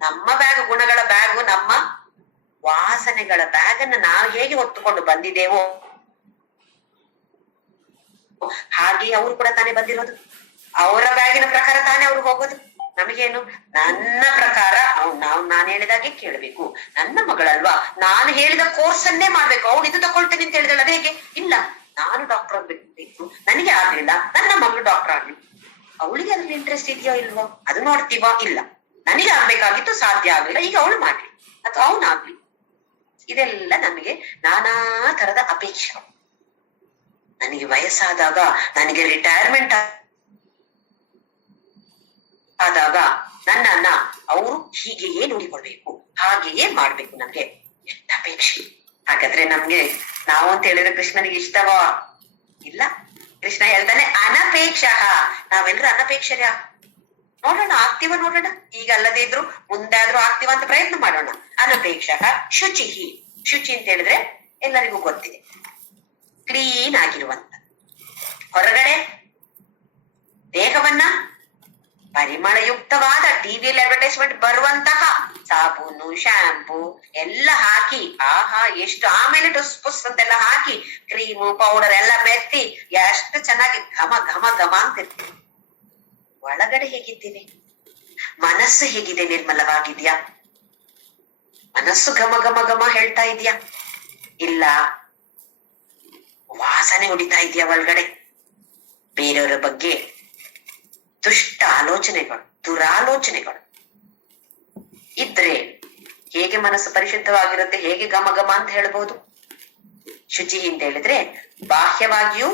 ನಮ್ಮ ಬ್ಯಾಗ್, ಗುಣಗಳ ಬ್ಯಾಗು, ನಮ್ಮ ವಾಸನೆಗಳ ಬ್ಯಾಗ್ ಅನ್ನ ನಾವು ಹೇಗೆ ಹೊತ್ತುಕೊಂಡು ಬಂದಿದ್ದೇವೋ ಹಾಗೆ ಅವರು ಕೂಡ ತಾನೇ ಬಂದಿರೋದು. ಅವರ ಬ್ಯಾಗಿನ ಪ್ರಕಾರ ತಾನೇ ಅವ್ರು ಹೋಗೋದು. ನಮಗೇನು? ನನ್ನ ಪ್ರಕಾರ ನಾನು ಹೇಳಿದಾಗೆ ಕೇಳಬೇಕು. ನನ್ನ ಮಗಳಲ್ವಾ, ನಾನು ಹೇಳಿದ ಕೋರ್ಸ್ ಅನ್ನೇ ಮಾಡ್ಬೇಕು. ಅವಳು ಇದು ತಗೊಳ್ತೇನೆ ಅಂತ ಹೇಳಿದಳು, ಅದು ಹೇಗೆ? ಇಲ್ಲ, ನಾನು ಡಾಕ್ಟರ್ ಆಗ್ಬೇಕು, ನನಗೆ ಆಗ್ಲಿಲ್ಲ, ನನ್ನ ಮಗಳು ಡಾಕ್ಟರ್ ಆಗ್ಲಿ. ಅವಳಿಗೆ ಅದ್ರಲ್ಲಿ ಇಂಟ್ರೆಸ್ಟ್ ಇದೆಯೋ ಇಲ್ವೋ ಅದು ನೋಡ್ತೀವ. ಇಲ್ಲ, ನನಗೆ ಆಗ್ಬೇಕಾಗಿತ್ತು, ಸಾಧ್ಯ ಆಗ್ಲಿಲ್ಲ, ಈಗ ಅವಳು ಮಾಡ್ಲಿ ಅಥವಾ ಅವನಾಗ್ಲಿ. ಇದೆಲ್ಲ ನಮಗೆ ನಾನಾ ತರದ ಅಪೇಕ್ಷೆ. ನನಗೆ ವಯಸ್ಸಾದಾಗ, ನನಗೆ ರಿಟೈರ್ಮೆಂಟ್ ಆದಾಗ ನನ್ನನ್ನ ಅವರು ಹೀಗೆಯೇ ನೋಡಿಕೊಳ್ಬೇಕು, ಹಾಗೆಯೇ ಮಾಡ್ಬೇಕು, ನಮ್ಗೆ ಎಷ್ಟು ಅಪೇಕ್ಷೆ. ಹಾಗಾದ್ರೆ ನಮ್ಗೆ ನಾವು ಅಂತ ಹೇಳಿದ್ರೆ ಕೃಷ್ಣನಿಗೆ ಇಷ್ಟವಾ? ಇಲ್ಲ. ಕೃಷ್ಣ ಹೇಳ್ತಾನೆ ಅನಪೇಕ್ಷ. ನಾವೆಲ್ಲರೂ ಅನಪೇಕ್ಷರ. ನೋಡೋಣ, ಆಗ್ತೀವ ನೋಡೋಣ. ಈಗ ಅಲ್ಲದೇ ಇದ್ರು ಮುಂದೆ ಆದ್ರೂ ಆಗ್ತೀವ ಅಂತ ಪ್ರಯತ್ನ ಮಾಡೋಣ. ಅನಪೇಕ್ಷ ಶುಚಿ. ಶುಚಿ ಅಂತ ಹೇಳಿದ್ರೆ ಎಲ್ಲರಿಗೂ ಗೊತ್ತಿದೆ, ಕ್ಲೀನ್ ಆಗಿರುವಂತ, ಹೊರಗಡೆ ದೇಹವನ್ನ ಪರಿಮಳಯುಕ್ತವಾದ ಟಿವಿಯಲ್ಲಿ ಅಡ್ವರ್ಟೈಸ್ಮೆಂಟ್ ಬರುವಂತಹ ಸಾಬೂನು, ಶಾಂಪೂ ಎಲ್ಲ ಹಾಕಿ, ಆಹಾ ಎಷ್ಟು, ಆಮೇಲೆ ಟುಸ್ ಅಂತೆಲ್ಲ ಹಾಕಿ ಕ್ರೀಮು ಪೌಡರ್ ಎಲ್ಲ ಮೆತ್ತಿ ಎಷ್ಟು ಚೆನ್ನಾಗಿ ಘಮ ಘಮ ಘಮ ಅಂತಿರ್ತೀವಿ. ಒಳಗಡೆ ಹೇಗಿದ್ದೀವಿ? ಮನಸ್ಸು ಹೇಗಿದೆ? ನಿರ್ಮಲವಾಗಿದ್ಯಾ? ಮನಸ್ಸು ಘಮ ಘಮ ಘಮ ಹೇಳ್ತಾ ಇದೆಯಾ? ಇಲ್ಲ, ವಾಸನೆ ಹೊಡಿತಾ ಇದೆಯಾ ಒಳಗಡೆ? ಬೇರೆಯವರ ಬಗ್ಗೆ ದುಷ್ಟ ಆಲೋಚನೆಗಳು, ದುರಾಲೋಚನೆಗಳು ಇದ್ರೆ ಹೇಗೆ ಮನಸ್ಸು ಪರಿಶುದ್ಧವಾಗಿರುತ್ತೆ? ಹೇಗೆ ಘಮ ಘಮ ಅಂತ ಹೇಳ್ಬಹುದು? ಶುಚಿ ಅಂತ ಹೇಳಿದ್ರೆ ಬಾಹ್ಯವಾಗಿಯೂ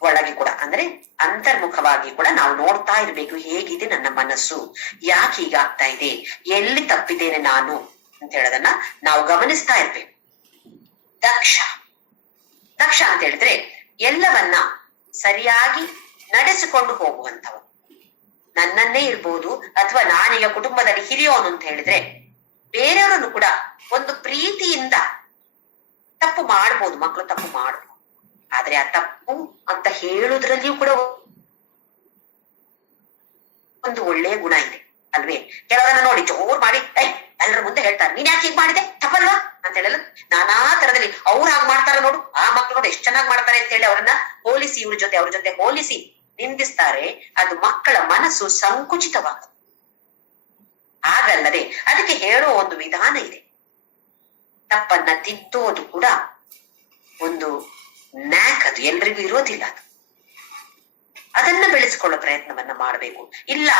ಒಳಗೆ ಕೂಡ, ಅಂದ್ರೆ ಅಂತರ್ಮುಖವಾಗಿ ಕೂಡ ನಾವು ನೋಡ್ತಾ ಇರ್ಬೇಕು, ಹೇಗಿದೆ ನನ್ನ ಮನಸ್ಸು, ಯಾಕೆ ಹೀಗಾಗ್ತಾ ಇದೆ, ಎಲ್ಲಿ ತಪ್ಪಿದ್ದೇನೆ ನಾನು ಅಂತ ಹೇಳೋದನ್ನ ನಾವು ಗಮನಿಸ್ತಾ ಇರ್ಬೇಕು. ದಕ್ಷ. ದಕ್ಷ ಅಂತ ಹೇಳಿದ್ರೆ ಎಲ್ಲವನ್ನ ಸರಿಯಾಗಿ ನಡೆಸಿಕೊಂಡು ಹೋಗುವಂಥವು. ನನ್ನನ್ನೇ ಇರ್ಬೋದು, ಅಥವಾ ನಾನೀಗ ಕುಟುಂಬದಲ್ಲಿ ಹಿರಿಯೋನು ಅಂತ ಹೇಳಿದ್ರೆ ಬೇರೆಯವರನ್ನು ಕೂಡ ಒಂದು ಪ್ರೀತಿಯಿಂದ, ತಪ್ಪು ಮಾಡ್ಬೋದು, ಮಕ್ಕಳು ತಪ್ಪು ಮಾಡ್ಬೋದು, ಆದ್ರೆ ಆ ತಪ್ಪು ಅಂತ ಹೇಳುದ್ರಲ್ಲಿಯೂ ಕೂಡ ಒಂದು ಒಳ್ಳೆಯ ಗುಣ ಇದೆ. ಅಲ್ವೇ? ಕೆಲವರನ್ನ ನೋಡಿ ಜೋರ್ ಮಾಡಿ ಎಲ್ಲರ ಮುಂದೆ ಹೇಳ್ತಾರೆ, ನೀನ್ ಯಾಕೆ ಹೀಗ್ ಮಾಡಿದೆ, ತಪ್ಪಲ್ವಾ ಅಂತ ಹೇಳಲ್ಲ. ನಾನಾ ತರದಲ್ಲಿ ಅವ್ರು ಹಾಗೆ ಮಾಡ್ತಾರ ನೋಡು, ಆ ಮಕ್ಳು ನೋಡಿ ಎಷ್ಟ್ ಚೆನ್ನಾಗಿ ಮಾಡ್ತಾರೆ ಅಂತ ಹೇಳಿ ಅವ್ರನ್ನ ಹೋಲಿಸಿ ಅವ್ರ ಜೊತೆ ಹೋಲಿಸಿ ನಿಂದಿಸ್ತಾರೆ. ಅದು ಮಕ್ಕಳ ಮನಸ್ಸು ಸಂಕುಚಿತವಾಗುತ್ತೆ. ಹಾಗಲ್ಲದೆ ಅದಕ್ಕೆ ಹೇಳೋ ಒಂದು ವಿಧಾನ ಇದೆ. ತಪ್ಪನ್ನ ತಿದ್ದೋದು ಕೂಡ ಒಂದು ನ್ಯಾಕ್, ಅದು ಎಲ್ರಿಗೂ ಇರೋದಿಲ್ಲ. ಅದನ್ನ ಬೆಳೆಸಿಕೊಳ್ಳೋ ಪ್ರಯತ್ನವನ್ನ ಮಾಡಬೇಕು. ಇಲ್ಲ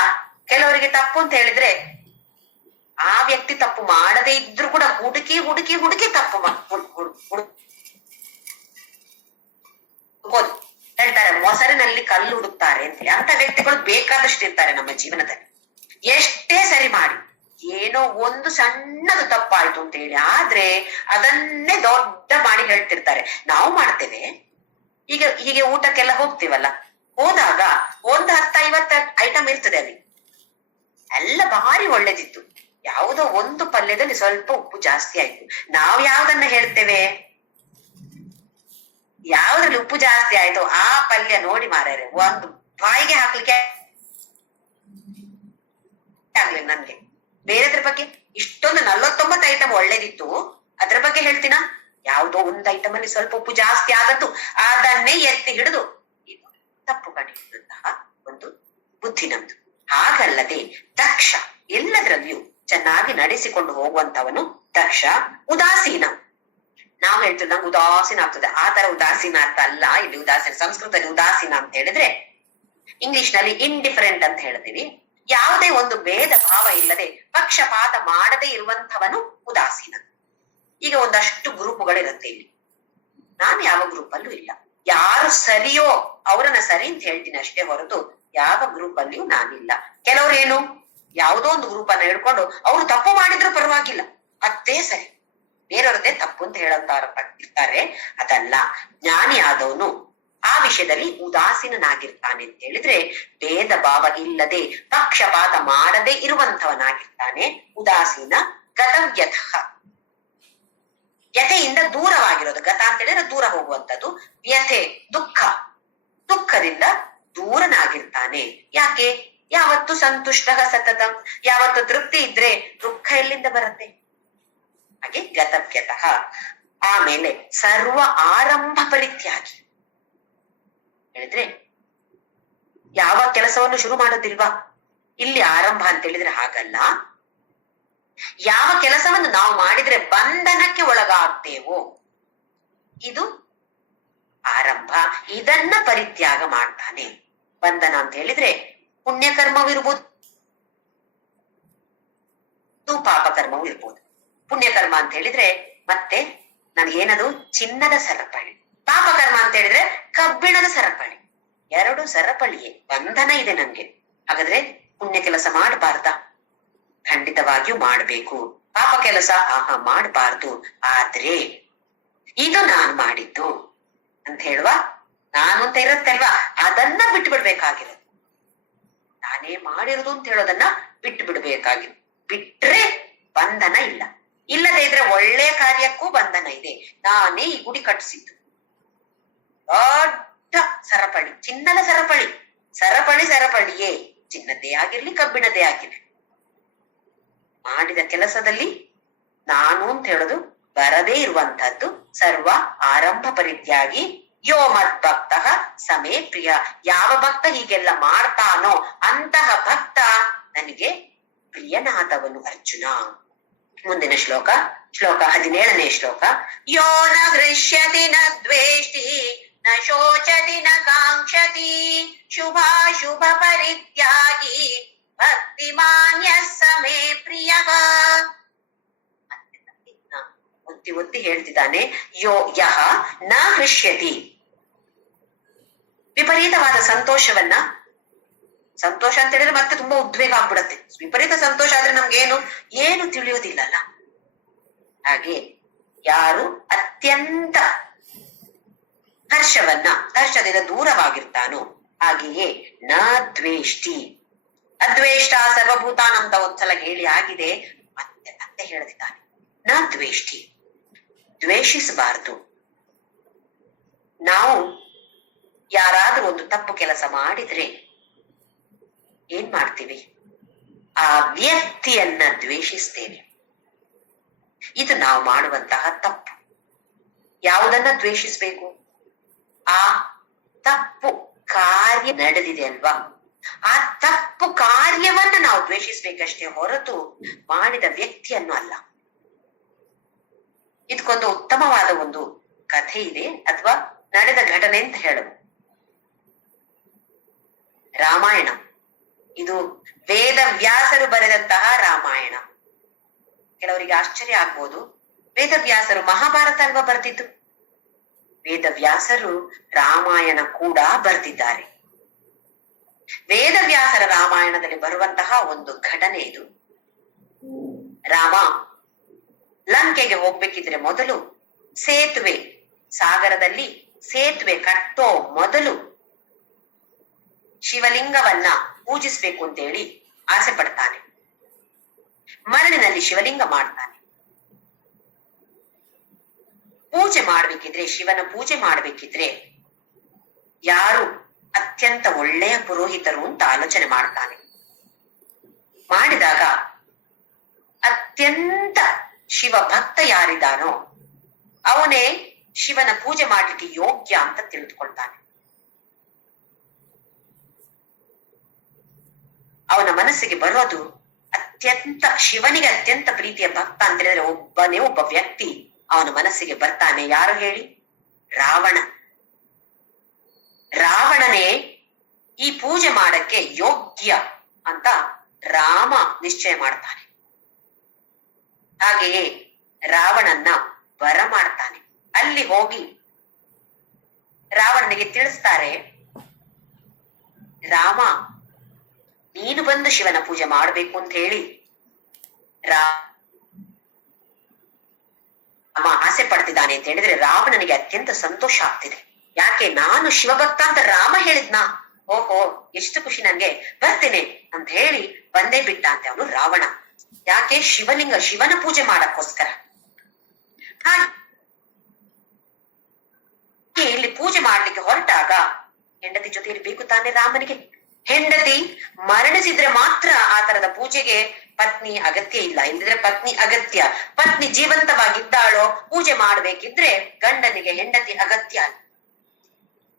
ಕೆಲವರಿಗೆ ತಪ್ಪು ಅಂತ ಹೇಳಿದ್ರೆ ಆ ವ್ಯಕ್ತಿ ತಪ್ಪು ಮಾಡದೇ ಇದ್ರು ಕೂಡ ಹುಡುಕಿ ಹುಡುಕಿ ಹುಡುಕಿ ತಪ್ಪು ಹೇಳ್ತಾರೆ, ಮೊಸರಿನಲ್ಲಿ ಕಲ್ಲು ಹುಡುಕ್ತಾರೆ ಅಂತ. ಅಂತ ವ್ಯಕ್ತಿಗಳು ಬೇಕಾದಷ್ಟು ಇರ್ತಾರೆ ನಮ್ಮ ಜೀವನದಲ್ಲಿ. ಎಷ್ಟೇ ಸರಿ ಮಾಡಿ ಏನೋ ಒಂದು ಸಣ್ಣದು ತಪ್ಪಾಯ್ತು ಅಂತ ಹೇಳಿ ಆದ್ರೆ ಅದನ್ನೇ ದೊಡ್ಡ ಮಾಡಿ ಹೇಳ್ತಿರ್ತಾರೆ. ನಾವು ಮಾಡ್ತೇವೆ. ಈಗ ಹೀಗೆ ಊಟಕ್ಕೆಲ್ಲ ಹೋಗ್ತೀವಲ್ಲ, ಹೋದಾಗ 10-50 ಐಟಮ್ ಇರ್ತದೆ ಅಲ್ಲಿ, ಎಲ್ಲ ಭಾರಿ ಒಳ್ಳೇದಿತ್ತು. ಯಾವುದೋ ಒಂದು ಪಲ್ಯದಲ್ಲಿ ಸ್ವಲ್ಪ ಉಪ್ಪು ಜಾಸ್ತಿ ಆಯ್ತು. ನಾವು ಯಾವ್ದನ್ನ ಹೇಳ್ತೇವೆ, ಯಾವ್ದ್ರಲ್ಲಿ ಉಪ್ಪು ಜಾಸ್ತಿ ಆಯ್ತು ಆ ಪಲ್ಯ ನೋಡಿ ಮಾರ್ಯಾರೆ ಒಂದು ಬಾಯಿಗೆ ಹಾಕ್ಲಿಕ್ಕೆ ಆಗ್ಲಿಲ್ಲ ನನ್ಗೆ. ಬೇರೆದ್ರ ಬಗ್ಗೆ ಇಷ್ಟೊಂದು 49 ಐಟಮ್ ಒಳ್ಳೇದಿತ್ತು, ಅದ್ರ ಬಗ್ಗೆ ಹೇಳ್ತೀನ. ಯಾವ್ದೋ ಒಂದು ಐಟಮ್ ಅಲ್ಲಿ ಸ್ವಲ್ಪ ಉಪ್ಪು ಜಾಸ್ತಿ ಆಗತ್ತು, ಅದನ್ನೇ ಎತ್ತಿ ಹಿಡಿದು ಇದು ತಪ್ಪು ಕಂಡಿದ್ದಂತಹ ಒಂದು ಬುದ್ಧಿ ನಮ್ದು. ಹಾಗಲ್ಲದೆ ದಕ್ಷ, ಎಲ್ಲದರಲ್ಲಿಯೂ ಚೆನ್ನಾಗಿ ನಡೆಸಿಕೊಂಡು ಹೋಗುವಂತವನು ದಕ್ಷ. ಉದಾಸೀನ, ನಾವು ಹೇಳ್ತೀವಿ ನಂಗೆ ಉದಾಸೀನ ಆಗ್ತದೆ, ಆ ತರ ಉದಾಸೀನ ಅಂತ ಅಲ್ಲ. ಇಲ್ಲಿ ಉದಾಸೀನ, ಸಂಸ್ಕೃತದಲ್ಲಿ ಉದಾಸೀನ ಅಂತ ಹೇಳಿದ್ರೆ ಇಂಗ್ಲಿಷ್ ನಲ್ಲಿ ಇಂಡಿಫರೆಂಟ್ ಅಂತ ಹೇಳ್ತೀವಿ. ಯಾವುದೇ ಒಂದು ಭೇದ ಭಾವ ಇಲ್ಲದೆ ಪಕ್ಷಪಾತ ಮಾಡದೇ ಇರುವಂತವನು ಉದಾಸೀನ. ಈಗ ಒಂದಷ್ಟು ಗ್ರೂಪ್ಗಳಿರುತ್ತೆ ಇಲ್ಲಿ, ನಾನು ಯಾವ ಗ್ರೂಪ್ ಅಲ್ಲೂ ಇಲ್ಲ. ಯಾರು ಸರಿಯೋ ಅವರನ್ನ ಸರಿ ಅಂತ ಹೇಳ್ತೀನಿ ಅಷ್ಟೇ ಹೊರತು ಯಾವ ಗ್ರೂಪ್ ಅಲ್ಲಿಯೂ ನಾನಿಲ್ಲ. ಕೆಲವ್ರೇನು ಯಾವುದೋ ಒಂದು ಗ್ರೂಪ್ ಅನ್ನ ಹಿಡ್ಕೊಂಡು ಅವ್ರು ತಪ್ಪು ಮಾಡಿದ್ರು ಪರವಾಗಿಲ್ಲ, ಅದೇ ಸರಿ, ಬೇರೆಯವ್ರದ್ದೇ ತಪ್ಪು ಅಂತ ಹೇಳಂತ ಇರ್ತಾರೆ. ಅದಲ್ಲ, ಜ್ಞಾನಿ ಆದವನು ಆ ವಿಷಯದಲ್ಲಿ ಉದಾಸೀನಾಗಿರ್ತಾನೆ ಅಂತ ಹೇಳಿದ್ರೆ ಭೇದ ಭಾವ ಇಲ್ಲದೆ ಪಕ್ಷಪಾತ ಮಾಡದೆ ಇರುವಂತವನಾಗಿರ್ತಾನೆ. ಉದಾಸೀನ. ಗತವ್ಯಥ, ವ್ಯಥೆಯಿಂದ ದೂರವಾಗಿರೋದು. ಗತ ಅಂತ ಹೇಳಿದ್ರೆ ದೂರ ಹೋಗುವಂಥದ್ದು. ವ್ಯಥೆ ದುಃಖ, ದುಃಖದಿಂದ ದೂರನಾಗಿರ್ತಾನೆ. ಯಾಕೆ? ಯಾವತ್ತು ಸಂತುಷ್ಟ ಸತತಂ, ಯಾವತ್ತು ತೃಪ್ತಿ ಇದ್ರೆ ದುಃಖ ಎಲ್ಲಿಂದ ಬರುತ್ತೆ? ಹಾಗೆ ಗತವ್ಯತಃ. ಆಮೇಲೆ ಸರ್ವ ಆರಂಭ ಪರಿತ್ಯಾಗಿ, ಹೇಳಿದ್ರೆ ಯಾವ ಕೆಲಸವನ್ನು ಶುರು ಮಾಡೋದಿಲ್ವಾ ಇಲ್ಲಿ ಆರಂಭ ಅಂತ ಹೇಳಿದ್ರೆ ಹಾಗಲ್ಲ. ಯಾವ ಕೆಲಸವನ್ನು ನಾವು ಮಾಡಿದ್ರೆ ಬಂಧನಕ್ಕೆ ಒಳಗಾಗ್ತೇವೋ ಇದು ಆರಂಭ. ಇದನ್ನ ಪರಿತ್ಯಾಗ ಮಾಡ್ತಾನೆ. ಬಂಧನ ಅಂತ ಹೇಳಿದ್ರೆ ಪುಣ್ಯಕರ್ಮವಿರ್ಬೋದು, ಪಾಪಕರ್ಮವೂ ಇರ್ಬೋದು. ಪುಣ್ಯಕರ್ಮ ಅಂತ ಹೇಳಿದ್ರೆ ಮತ್ತೆ ನನಗೇನದು ಚಿನ್ನದ ಸರಪಳಿ, ಪಾಪಕರ್ಮ ಅಂತ ಹೇಳಿದ್ರೆ ಕಬ್ಬಿಣದ ಸರಪಳಿ. ಎರಡು ಸರಪಳಿಯೇ, ಬಂಧನ ಇದೆ ನನ್ಗೆ. ಹಾಗಾದ್ರೆ ಪುಣ್ಯ ಕೆಲಸ ಮಾಡಬಾರ್ದ? ಖಂಡಿತವಾಗಿಯೂ ಮಾಡ್ಬೇಕು. ಪಾಪ ಕೆಲಸ ಮಾಡಬಾರ್ದು. ಆದ್ರೆ ಇದು ನಾನ್ ಮಾಡಿದ್ದು ಅಂತ ಹೇಳುವ ನಾನು ಅಂತ ಇರುತ್ತಲ್ವಾ, ಅದನ್ನ ಬಿಟ್ಟು ಬಿಡ್ಬೇಕಾಗಿರೋದು. ನಾನೇ ಮಾಡಿರೋದು ಅಂತ ಹೇಳೋದನ್ನ ಬಿಟ್ಟು ಬಿಡ್ಬೇಕಾಗಿರೋದು. ಬಿಟ್ರೆ ಬಂಧನ ಇಲ್ಲ. ಇಲ್ಲದೆ ಇದ್ರೆ ಒಳ್ಳೆ ಕಾರ್ಯಕ್ಕೂ ಬಂಧನ ಇದೆ. ನಾನೇ ಈ ಗುಡಿ ಕಟ್ಟಿಸಿದ್ದು, ದೊಡ್ಡ ಸರಪಳಿ, ಚಿನ್ನದ ಸರಪಳಿ. ಸರಪಳಿಯೇ, ಚಿನ್ನದೇ ಆಗಿರ್ಲಿ ಕಬ್ಬಿಣದೇ ಆಗಿರ್ಲಿ, ಮಾಡಿದ ಕೆಲಸದಲ್ಲಿ ನಾನು ಅಂತ ಹೇಳೋದು ಬರದೇ ಇರುವಂತಹದ್ದು. ಸರ್ವ ಆರಂಭ ಪರಿತ್ಯಾಗಿ ಯೋ ಮದ್ಭಕ್ತ ಸಮೇ ಪ್ರಿಯ. ಯಾವ ಭಕ್ತ ಹೀಗೆಲ್ಲ ಮಾಡ್ತಾನೋ ಅಂತಹ ಭಕ್ತ ನನಗೆ ಪ್ರಿಯನಾದವನು ಅರ್ಜುನ. ಮುಂದಿನ ಶ್ಲೋಕ 17ನೇ ಶ್ಲೋಕ. ಯೋ ನ ಹೃಷ್ಯತಿ ನ ದ್ವೇಷ್ಟಿ ನ ಶೋಚತಿ ನ ಕಾಂಕ್ಷತಿ ಶುಭಾಶುಭ ಪರಿತ್ಯಾಗಿ ಭಕ್ತಿಮಾನ್ಯ ಸಮೇ ಪ್ರಿಯ. ಒತ್ತಿ ಹೇಳ್ತಿದ್ದಾನೆ. ಯಹ ನ ಹೃಷ್ಯತಿ, ವಿಪರೀತವಾದ ಸಂತೋಷ ಅಂತ ಹೇಳಿದ್ರೆ ಮತ್ತೆ ತುಂಬಾ ಉದ್ವೇಗ ಆಗ್ಬಿಡತ್ತೆ. ವಿಪರೀತ ಸಂತೋಷ ಆದ್ರೆ ನಮ್ಗೇನು ತಿಳಿಯೋದಿಲ್ಲಲ್ಲ. ಹಾಗೆ ಯಾರು ಅತ್ಯಂತ ಹರ್ಷದಿಂದ ದೂರವಾಗಿರ್ತಾನೋ, ಹಾಗೆಯೇ ನ ದ್ವೇಷ್ಟಿ, ಅದ್ವೇಷ್ಟ ಸರ್ವಭೂತಾನಂತ ಒಂದ್ಸಲ ಹೇಳಿ ಆಗಿದೆ, ಮತ್ತೆ ಹೇಳ್ತಿದ್ದಾನೆ ನ ದ್ವೇಷ್ಟಿ, ದ್ವೇಷಿಸಬಾರದು. ನಾವು ಯಾರಾದ್ರೂ ಒಂದು ತಪ್ಪು ಕೆಲಸ ಮಾಡಿದ್ರೆ ಏನ್ ಮಾಡ್ತೀವಿ? ಆ ವ್ಯಕ್ತಿಯನ್ನ ದ್ವೇಷಿಸ್ತೇನೆ. ಇದು ನಾವು ಮಾಡುವಂತಹ ತಪ್ಪು. ಯಾವುದನ್ನ ದ್ವೇಷಿಸಬೇಕು? ಆ ತಪ್ಪು ಕಾರ್ಯ ನಡೆದಿದೆ ಅಲ್ವಾ, ಆ ತಪ್ಪು ಕಾರ್ಯವನ್ನ ನಾವು ದ್ವೇಷಿಸ್ಬೇಕಷ್ಟೇ ಹೊರತು ಮಾಡಿದ ವ್ಯಕ್ತಿಯನ್ನು ಅಲ್ಲ. ಇದಕ್ಕೊಂದು ಉತ್ತಮವಾದ ಒಂದು ಕಥೆ ಇದೆ, ಅಥವಾ ನಡೆದ ಘಟನೆ ಅಂತ ಹೇಳುದು. ರಾಮಾಯಣ ಇದು ವೇದವ್ಯಾಸರು ಬರೆದಂತಹ ರಾಮಾಯಣ. ಕೆಲವರಿಗೆ ಆಶ್ಚರ್ಯ ಆಗ್ಬೋದು, ವೇದವ್ಯಾಸರು ಮಹಾಭಾರತ ಅಲ್ವಾ ಬರ್ತಿತ್ತು? ವೇದವ್ಯಾಸರು ರಾಮಾಯಣ ಕೂಡ ಬರ್ತಿದ್ದಾರೆ. ವೇದವ್ಯಾಸರ ರಾಮಾಯಣದಲ್ಲಿ ಬರುವಂತಹ ಒಂದು ಘಟನೆ ಇದು. ರಾಮ ಲಂಕೆಗೆ ಹೋಗ್ಬೇಕಿದ್ರೆ ಮೊದಲು ಸೇತುವೆ, ಸಾಗರದಲ್ಲಿ ಸೇತುವೆ ಕಟ್ಟೋ ಮೊದಲು ಶಿವಲಿಂಗವನ್ನ ಪೂಜಿಸ್ಬೇಕು ಅಂತೇಳಿ ಆಸೆ ಪಡ್ತಾನೆ. ಮರಳಿನಲ್ಲಿ ಶಿವಲಿಂಗ ಮಾಡ್ತಾನೆ. ಪೂಜೆ ಮಾಡ್ಬೇಕಿದ್ರೆ, ಶಿವನ ಪೂಜೆ ಮಾಡ್ಬೇಕಿದ್ರೆ ಯಾರು ಅತ್ಯಂತ ಒಳ್ಳೆಯ ಪುರೋಹಿತರು ಅಂತ ಆಲೋಚನೆ ಮಾಡ್ತಾನೆ. ಮಾಡಿದಾಗ ಅತ್ಯಂತ ಶಿವ ಭಕ್ತ ಯಾರಿದ್ದಾನೋ ಅವನೇ ಶಿವನ ಪೂಜೆ ಮಾಡ್ಲಿಕ್ಕೆ ಯೋಗ್ಯ ಅಂತ ತಿಳಿದುಕೊಳ್ತಾನೆ. ಅವನ ಮನಸ್ಸಿಗೆ ಬರೋದು ಶಿವನಿಗೆ ಅತ್ಯಂತ ಪ್ರೀತಿಯ ಭಕ್ತ ಅಂತ ಹೇಳಿದ್ರೆ ಒಬ್ಬನೇ ಒಬ್ಬ ವ್ಯಕ್ತಿ ಅವನ ಮನಸ್ಸಿಗೆ ಬರ್ತಾನೆ. ಯಾರು ಹೇಳಿ? ರಾವಣ. ರಾವಣನೇ ಈ ಪೂಜೆ ಮಾಡಕ್ಕೆ ಯೋಗ್ಯ ಅಂತ ರಾಮ ನಿಶ್ಚಯ ಮಾಡ್ತಾನೆ. ಹಾಗೆಯೇ ರಾವಣನ್ನ ವರ ಮಾಡ್ತಾನೆ. ಅಲ್ಲಿ ಹೋಗಿ ರಾವಣನಿಗೆ ತಿಳಿಸ್ತಾರೆ, ರಾಮ ನೀನು ಬಂದು ಶಿವನ ಪೂಜೆ ಮಾಡಬೇಕು ಅಂತ ಹೇಳಿ ರಾಮ ಆಸೆ ಪಡ್ತಿದ್ದಾನೆ ಅಂತ ಹೇಳಿದ್ರೆ ರಾವಣನಿಗೆ ಅತ್ಯಂತ ಸಂತೋಷ ಆಗ್ತಿದೆ. ಯಾಕೆ? ನಾನು ಶಿವಭಕ್ತ ಅಂತ ರಾಮ ಹೇಳಿದ್ನಾ? ಓಹೋ, ಎಷ್ಟು ಖುಷಿ ನನ್ಗೆ, ಬರ್ತೇನೆ ಅಂತ ಹೇಳಿ ಬಂದೇ ಬಿಟ್ಟ ಅಂತೆ ಅವನು ರಾವಣ. ಯಾಕೆ? ಶಿವನ ಪೂಜೆ ಮಾಡಕ್ಕೋಸ್ಕರ. ಇಲ್ಲಿ ಪೂಜೆ ಮಾಡ್ಲಿಕ್ಕೆ ಹೊರಟಾಗ ಹೆಂಡತಿ ಜೊತೆ ಇರ್ಬೇಕು ತಾನೆ ರಾಮನಿಗೆ. ಹೆಂಡತಿ ಮರಣಿಸಿದ್ರೆ ಮಾತ್ರ ಆ ತರದ ಪೂಜೆಗೆ ಪತ್ನಿ ಅಗತ್ಯ ಇಲ್ಲ, ಇಲ್ಲದಿದ್ರೆ ಪತ್ನಿ ಅಗತ್ಯ. ಪತ್ನಿ ಜೀವಂತವಾಗಿದ್ದಾಳೋ ಪೂಜೆ ಮಾಡ್ಬೇಕಿದ್ರೆ ಗಂಡನಿಗೆ ಹೆಂಡತಿ ಅಗತ್ಯ.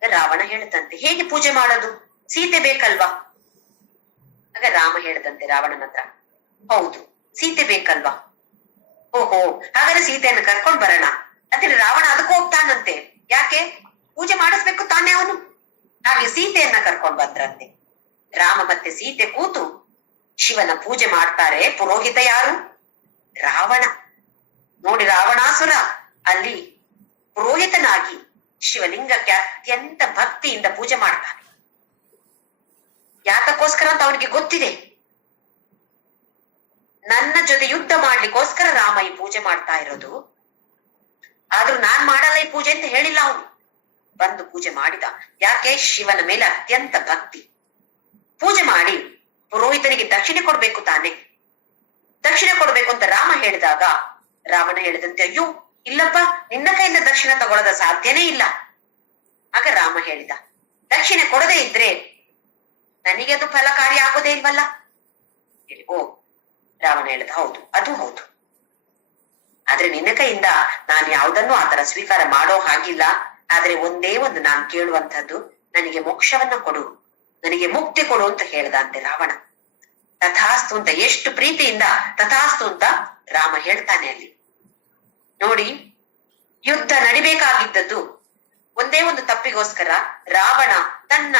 ರಾವಣ ಹೇಳ್ತಂತೆ, ಹೇಗೆ ಪೂಜೆ ಮಾಡೋದು? ಸೀತೆ ಬೇಕಲ್ವಾ? ಆಗ ರಾಮ ಹೇಳ್ದಂತೆ ರಾವಣನ ಹತ್ರ, ಹೌದು ಸೀತೆ ಬೇಕಲ್ವಾ? ಓಹೋ, ಹಾಗಾದ್ರೆ ಸೀತೆಯನ್ನು ಕರ್ಕೊಂಡ್ ಬರೋಣ ಅಂತೇಳಿ ರಾವಣ ಅದಕ್ಕೆ ಹೋಗ್ತಾನಂತೆ. ಯಾಕೆ? ಪೂಜೆ ಮಾಡಿಸ್ಬೇಕು ತಾನೇ ಅವನು. ಹಾಗೆ ಸೀತೆಯನ್ನ ಕರ್ಕೊಂಡ್ ಬಂದ್ರಂತೆ. ರಾಮ ಮತ್ತೆ ಸೀತೆ ಕೂತು ಶಿವನ ಪೂಜೆ ಮಾಡ್ತಾರೆ. ಪುರೋಹಿತ ಯಾರು? ರಾವಣ. ನೋಡಿ, ರಾವಣಾಸುರ ಅಲ್ಲಿ ಪುರೋಹಿತನಾಗಿ ಶಿವಲಿಂಗಕ್ಕೆ ಅತ್ಯಂತ ಭಕ್ತಿಯಿಂದ ಪೂಜೆ ಮಾಡ್ತಾನೆ. ಯಾತಕ್ಕೋಸ್ಕರ ಅಂತ ಅವನಿಗೆ ಗೊತ್ತಿದೆ. ನನ್ನ ಜೊತೆ ಯುದ್ಧ ಮಾಡ್ಲಿಕ್ಕೋಸ್ಕರ ರಾಮ ಈ ಪೂಜೆ ಮಾಡ್ತಾ ಇರೋದು. ಆದ್ರೂ ನಾನ್ ಮಾಡಲ್ಲ ಈ ಪೂಜೆ ಅಂತ ಹೇಳಿಲ್ಲ ಅವನು. ಬಂದು ಪೂಜೆ ಮಾಡಿದ. ಯಾಕೆ? ಶಿವನ ಮೇಲೆ ಅತ್ಯಂತ ಭಕ್ತಿ. ಪೂಜೆ ಮಾಡಿ ಪುರೋಹಿತನಿಗೆ ದಕ್ಷಿಣೆ ಕೊಡ್ಬೇಕು ತಾನೆ. ದಕ್ಷಿಣೆ ಕೊಡ್ಬೇಕು ಅಂತ ರಾಮ ಹೇಳಿದಾಗ ರಾವಣ ಹೇಳಿದಂತೆ, ಅಯ್ಯೋ ಇಲ್ಲಪ್ಪ, ನಿನ್ನ ಕೈಯಿಂದ ದಕ್ಷಿಣ ತಗೊಳ್ಳೋದ ಸಾಧ್ಯನೇ ಇಲ್ಲ. ಆಗ ರಾಮ ಹೇಳಿದ, ದಕ್ಷಿಣೆ ಕೊಡದೇ ಇದ್ರೆ ನನಗೆ ಅದು ಫಲಕಾರಿ ಆಗೋದೇ ಇಲ್ವಲ್ಲ. ಓ, ರಾವಣ ಹೇಳಿದ, ಹೌದು ಅದು ಹೌದು, ಆದ್ರೆ ನಿನ್ನ ಕೈಯಿಂದ ನಾನು ಯಾವುದನ್ನು ಆತರ ಸ್ವೀಕಾರ ಮಾಡೋ ಹಾಗಿಲ್ಲ. ಆದ್ರೆ ಒಂದೇ ಒಂದು ನಾನು ಕೇಳುವಂತದ್ದು, ನನಗೆ ಮೋಕ್ಷವನ್ನ ಕೊಡು, ನನಗೆ ಮುಕ್ತಿ ಕೊಡು ಅಂತ ಹೇಳ್ದಂತೆ ರಾವಣ. ತಥಾಸ್ತು ಅಂತ ಎಷ್ಟು ಪ್ರೀತಿಯಿಂದ ತಥಾಸ್ತು ಅಂತ ರಾಮ ಹೇಳ್ತಾನೆ ಅಲ್ಲಿ. ನೋಡಿ, ಯುದ್ಧ ನಡಿಬೇಕಾಗಿದ್ದದ್ದು ಒಂದೇ ಒಂದು ತಪ್ಪಿಗೋಸ್ಕರ ರಾವಣ ತನ್ನ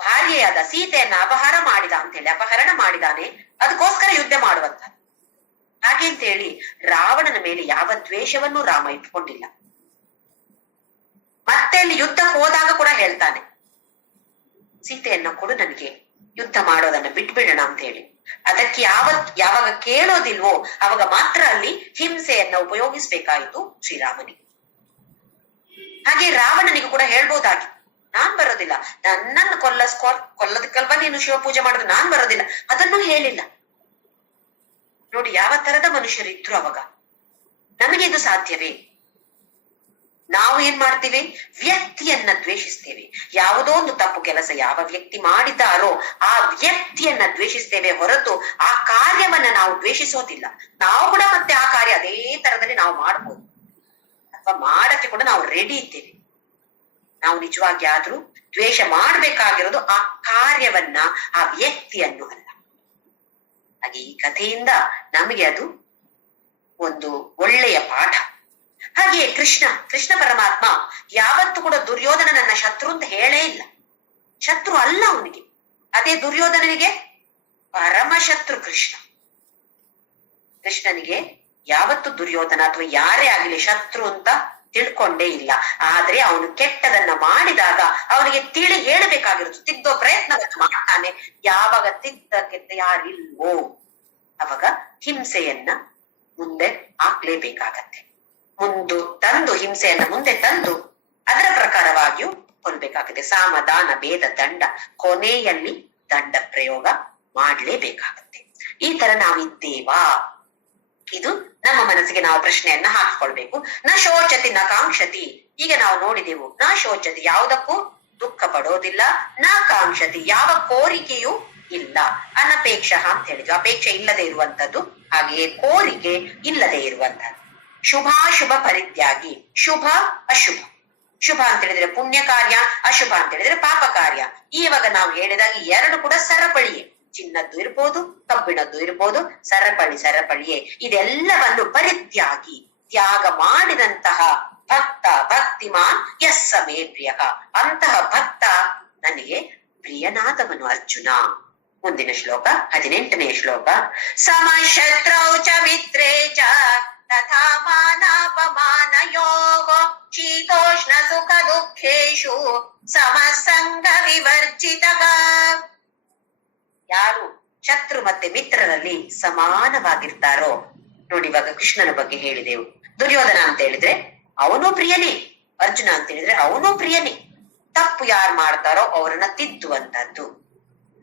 ಭಾರ್ಯೆಯಾದ ಸೀತೆಯನ್ನ ಅಪಹರಣ ಮಾಡಿದಾನೆ. ಅದಕ್ಕೋಸ್ಕರ ಯುದ್ಧ ಮಾಡುವಂತ. ಹಾಗೆ ಅಂತ ಹೇಳಿ ರಾವಣನ ಮೇಲೆ ಯಾವ ದ್ವೇಷವನ್ನು ರಾಮ ಇಟ್ಕೊಂಡಿಲ್ಲ. ಮತ್ತೆ ಅಲ್ಲಿ ಯುದ್ಧಕ್ಕೆ ಹೋದಾಗ ಕೂಡ ಹೇಳ್ತಾನೆ, ಸೀತೆಯನ್ನ ಕೊಡು, ನನಗೆ ಯುದ್ಧ ಮಾಡೋದನ್ನ ಬಿಟ್ಬಿಡೋಣ ಅಂತ ಹೇಳಿ. ಅದಕ್ಕೆ ಯಾವಾಗ ಕೇಳೋದಿಲ್ವೋ ಅವಾಗ ಮಾತ್ರ ಅಲ್ಲಿ ಹಿಂಸೆಯನ್ನ ಉಪಯೋಗಿಸ್ಬೇಕಾಯಿತು ಶ್ರೀರಾಮನಿಗೆ. ಹಾಗೆ ರಾವಣನಿಗೂ ಕೂಡ ಹೇಳ್ಬೋದಾಗಿ, ನಾನ್ ಬರೋದಿಲ್ಲ, ನನ್ನನ್ನು ಕೊಲ್ಲದಕ್ಕಲ್ವಾ ನೀನು ಶಿವ ಪೂಜೆ ಮಾಡೋದು, ನಾನ್ ಬರೋದಿಲ್ಲ, ಅದನ್ನೂ ಹೇಳಿಲ್ಲ. ನೋಡಿ ಯಾವ ತರದ ಮನುಷ್ಯರಿದ್ರು ಅವಾಗ. ನಮಗೆ ಇದು ಸಾಧ್ಯವೇ? ನಾವು ಏನ್ ಮಾಡ್ತೀವಿ? ವ್ಯಕ್ತಿಯನ್ನ ದ್ವೇಷಿಸ್ತೇವೆ. ಯಾವುದೋ ಒಂದು ತಪ್ಪು ಕೆಲಸ ಯಾವ ವ್ಯಕ್ತಿ ಮಾಡಿದ್ದಾರೋ ಆ ವ್ಯಕ್ತಿಯನ್ನ ದ್ವೇಷಿಸ್ತೇವೆ ಹೊರತು ಆ ಕಾರ್ಯವನ್ನ ನಾವು ದ್ವೇಷಿಸೋದಿಲ್ಲ. ನಾವು ಕೂಡ ಮತ್ತೆ ಆ ಕಾರ್ಯ ಅದೇ ತರದಲ್ಲಿ ನಾವು ಮಾಡ್ಬೋದು, ಅಥವಾ ಮಾಡಕ್ಕೆ ಕೂಡ ನಾವು ರೆಡಿ ಇದ್ದೇವೆ. ನಾವು ನಿಜವಾಗಿ ಆದ್ರೂ ದ್ವೇಷ ಮಾಡ್ಬೇಕಾಗಿರೋದು ಆ ಕಾರ್ಯವನ್ನ, ಆ ವ್ಯಕ್ತಿಯನ್ನು ಅಲ್ಲ. ಹಾಗೆ ಈ ಕಥೆಯಿಂದ ನಮಗೆ ಅದು ಒಂದು ಒಳ್ಳೆಯ ಪಾಠ. ಹಾಗೆಯೇ ಕೃಷ್ಣ ಪರಮಾತ್ಮ ಯಾವತ್ತೂ ಕೂಡ ದುರ್ಯೋಧನ ನನ್ನ ಶತ್ರು ಅಂತ ಹೇಳೇ ಇಲ್ಲ. ಶತ್ರು ಅಲ್ಲ ಅವನಿಗೆ. ಅದೇ ದುರ್ಯೋಧನನಿಗೆ ಪರಮ ಶತ್ರು ಕೃಷ್ಣನಿಗೆ ಯಾವತ್ತು ದುರ್ಯೋಧನ ಅಥವಾ ಯಾರೇ ಆಗಲಿ ಶತ್ರು ಅಂತ ತಿಳ್ಕೊಂಡೇ ಇಲ್ಲ. ಆದ್ರೆ ಅವನು ಕೆಟ್ಟದನ್ನ ಮಾಡಿದಾಗ ಅವನಿಗೆ ತಿಳಿ ಹೇಳಬೇಕಾಗಿರೋದು, ತಿದ್ದೋ ಪ್ರಯತ್ನವನ್ನು ಮಾಡ್ತಾನೆ. ಯಾವಾಗ ತಿದ್ದಕ್ಕೆ ತಯಾರಿಲ್ವೋ ಅವಾಗ ಹಿಂಸೆಯನ್ನ ಮುಂದೆ ಹಾಕ್ಲೇಬೇಕಾಗತ್ತೆ. ಹಿಂಸೆಯನ್ನ ಮುಂದೆ ತಂದು ಅದರ ಪ್ರಕಾರವಾಗಿಯೂ ಕೊಲ್ಬೇಕಾಗುತ್ತೆ. ಸಾಮ ದಾನ ಭೇದ ದಂಡ, ಕೊನೆಯಲ್ಲಿ ದಂಡ ಪ್ರಯೋಗ ಮಾಡ್ಲೇಬೇಕಾಗತ್ತೆ. ಈ ತರ ನಾವಿದ್ದೇವಾ? ಇದು ನಮ್ಮ ಮನಸ್ಸಿಗೆ ನಾವು ಪ್ರಶ್ನೆಯನ್ನ ಹಾಕಿಕೊಳ್ಬೇಕು. ನ ಶೋಚತಿ ನ ಕಾಂಕ್ಷತಿ. ಈಗ ನಾವು ನೋಡಿದೆವು, ನ ಶೋಚತಿ ಯಾವುದಕ್ಕೂ ದುಃಖ ಪಡೋದಿಲ್ಲ, ನ ಕಾಂಕ್ಷತಿ ಯಾವ ಕೋರಿಕೆಯೂ ಇಲ್ಲ, ಅನಪೇಕ್ಷ ಅಂತ ಹೇಳಿದ್ವಿ, ಅಪೇಕ್ಷೆ ಇಲ್ಲದೆ ಇರುವಂತದ್ದು, ಹಾಗೆಯೇ ಕೋರಿಕೆ ಇಲ್ಲದೆ ಇರುವಂತದ್ದು. ಶುಭಾಶುಭ ಪರಿತ್ಯಾಗಿ. ಶುಭ ಅಶುಭ. ಶುಭ ಅಂತ ಹೇಳಿದ್ರೆ ಪುಣ್ಯ ಕಾರ್ಯ, ಅಶುಭ ಅಂತ ಹೇಳಿದ್ರೆ ಪಾಪ ಕಾರ್ಯ. ಇವಾಗ ನಾವು ಹೇಳಿದಾಗ ಎರಡು ಕೂಡ ಸರಪಳಿಯೇ. ಚಿನ್ನದ್ದು ಇರ್ಬೋದು, ಕಬ್ಬಿಣದ್ದು ಇರ್ಬೋದು, ಸರಪಳಿಯೇ. ಇದೆಲ್ಲವನ್ನು ಪರಿತ್ಯಾಗಿ ತ್ಯಾಗ ಮಾಡಿದಂತಹ ಭಕ್ತ, ಭಕ್ತಿಮಾನ್ ಯಸ್ಸ ಮೇ ಪ್ರಿಯ. ಅಂತಹ ಭಕ್ತ ನನಗೆ ಪ್ರಿಯನಾದವನು ಅರ್ಜುನ. ಮುಂದಿನ ಶ್ಲೋಕ 18ನೇ ಶ್ಲೋಕ. ಸಮಶತ್ರೌ ಚ ಮಿತ್ರೇ ಚ ತಥಾ ಮಾನಾಪಮಾನಯೋಃ ಶೀತೋಷ್ಣ ಸುಖ ದುಃಖೇಷು ಸಮಸಂಗ ವಿವರ್ಜಿತಃ. ಯಾರು ಶತ್ರು ಮತ್ತೆ ಮಿತ್ರರಲ್ಲಿ ಸಮಾನವಾಗಿರ್ತಾರೋ ನೋಡಿ. ಇವಾಗ ಕೃಷ್ಣನ ಬಗ್ಗೆ ಹೇಳಿದೆವು. ದುರ್ಯೋಧನ ಅಂತ ಹೇಳಿದ್ರೆ ಅವನು ಪ್ರಿಯನೇ, ಅರ್ಜುನ ಅಂತ ಹೇಳಿದ್ರೆ ಅವನು ಪ್ರಿಯನೇ. ತಪ್ಪು ಯಾರು ಮಾಡ್ತಾರೋ ಅವರನ್ನ ತಿದ್ದುವಂತದ್ದು.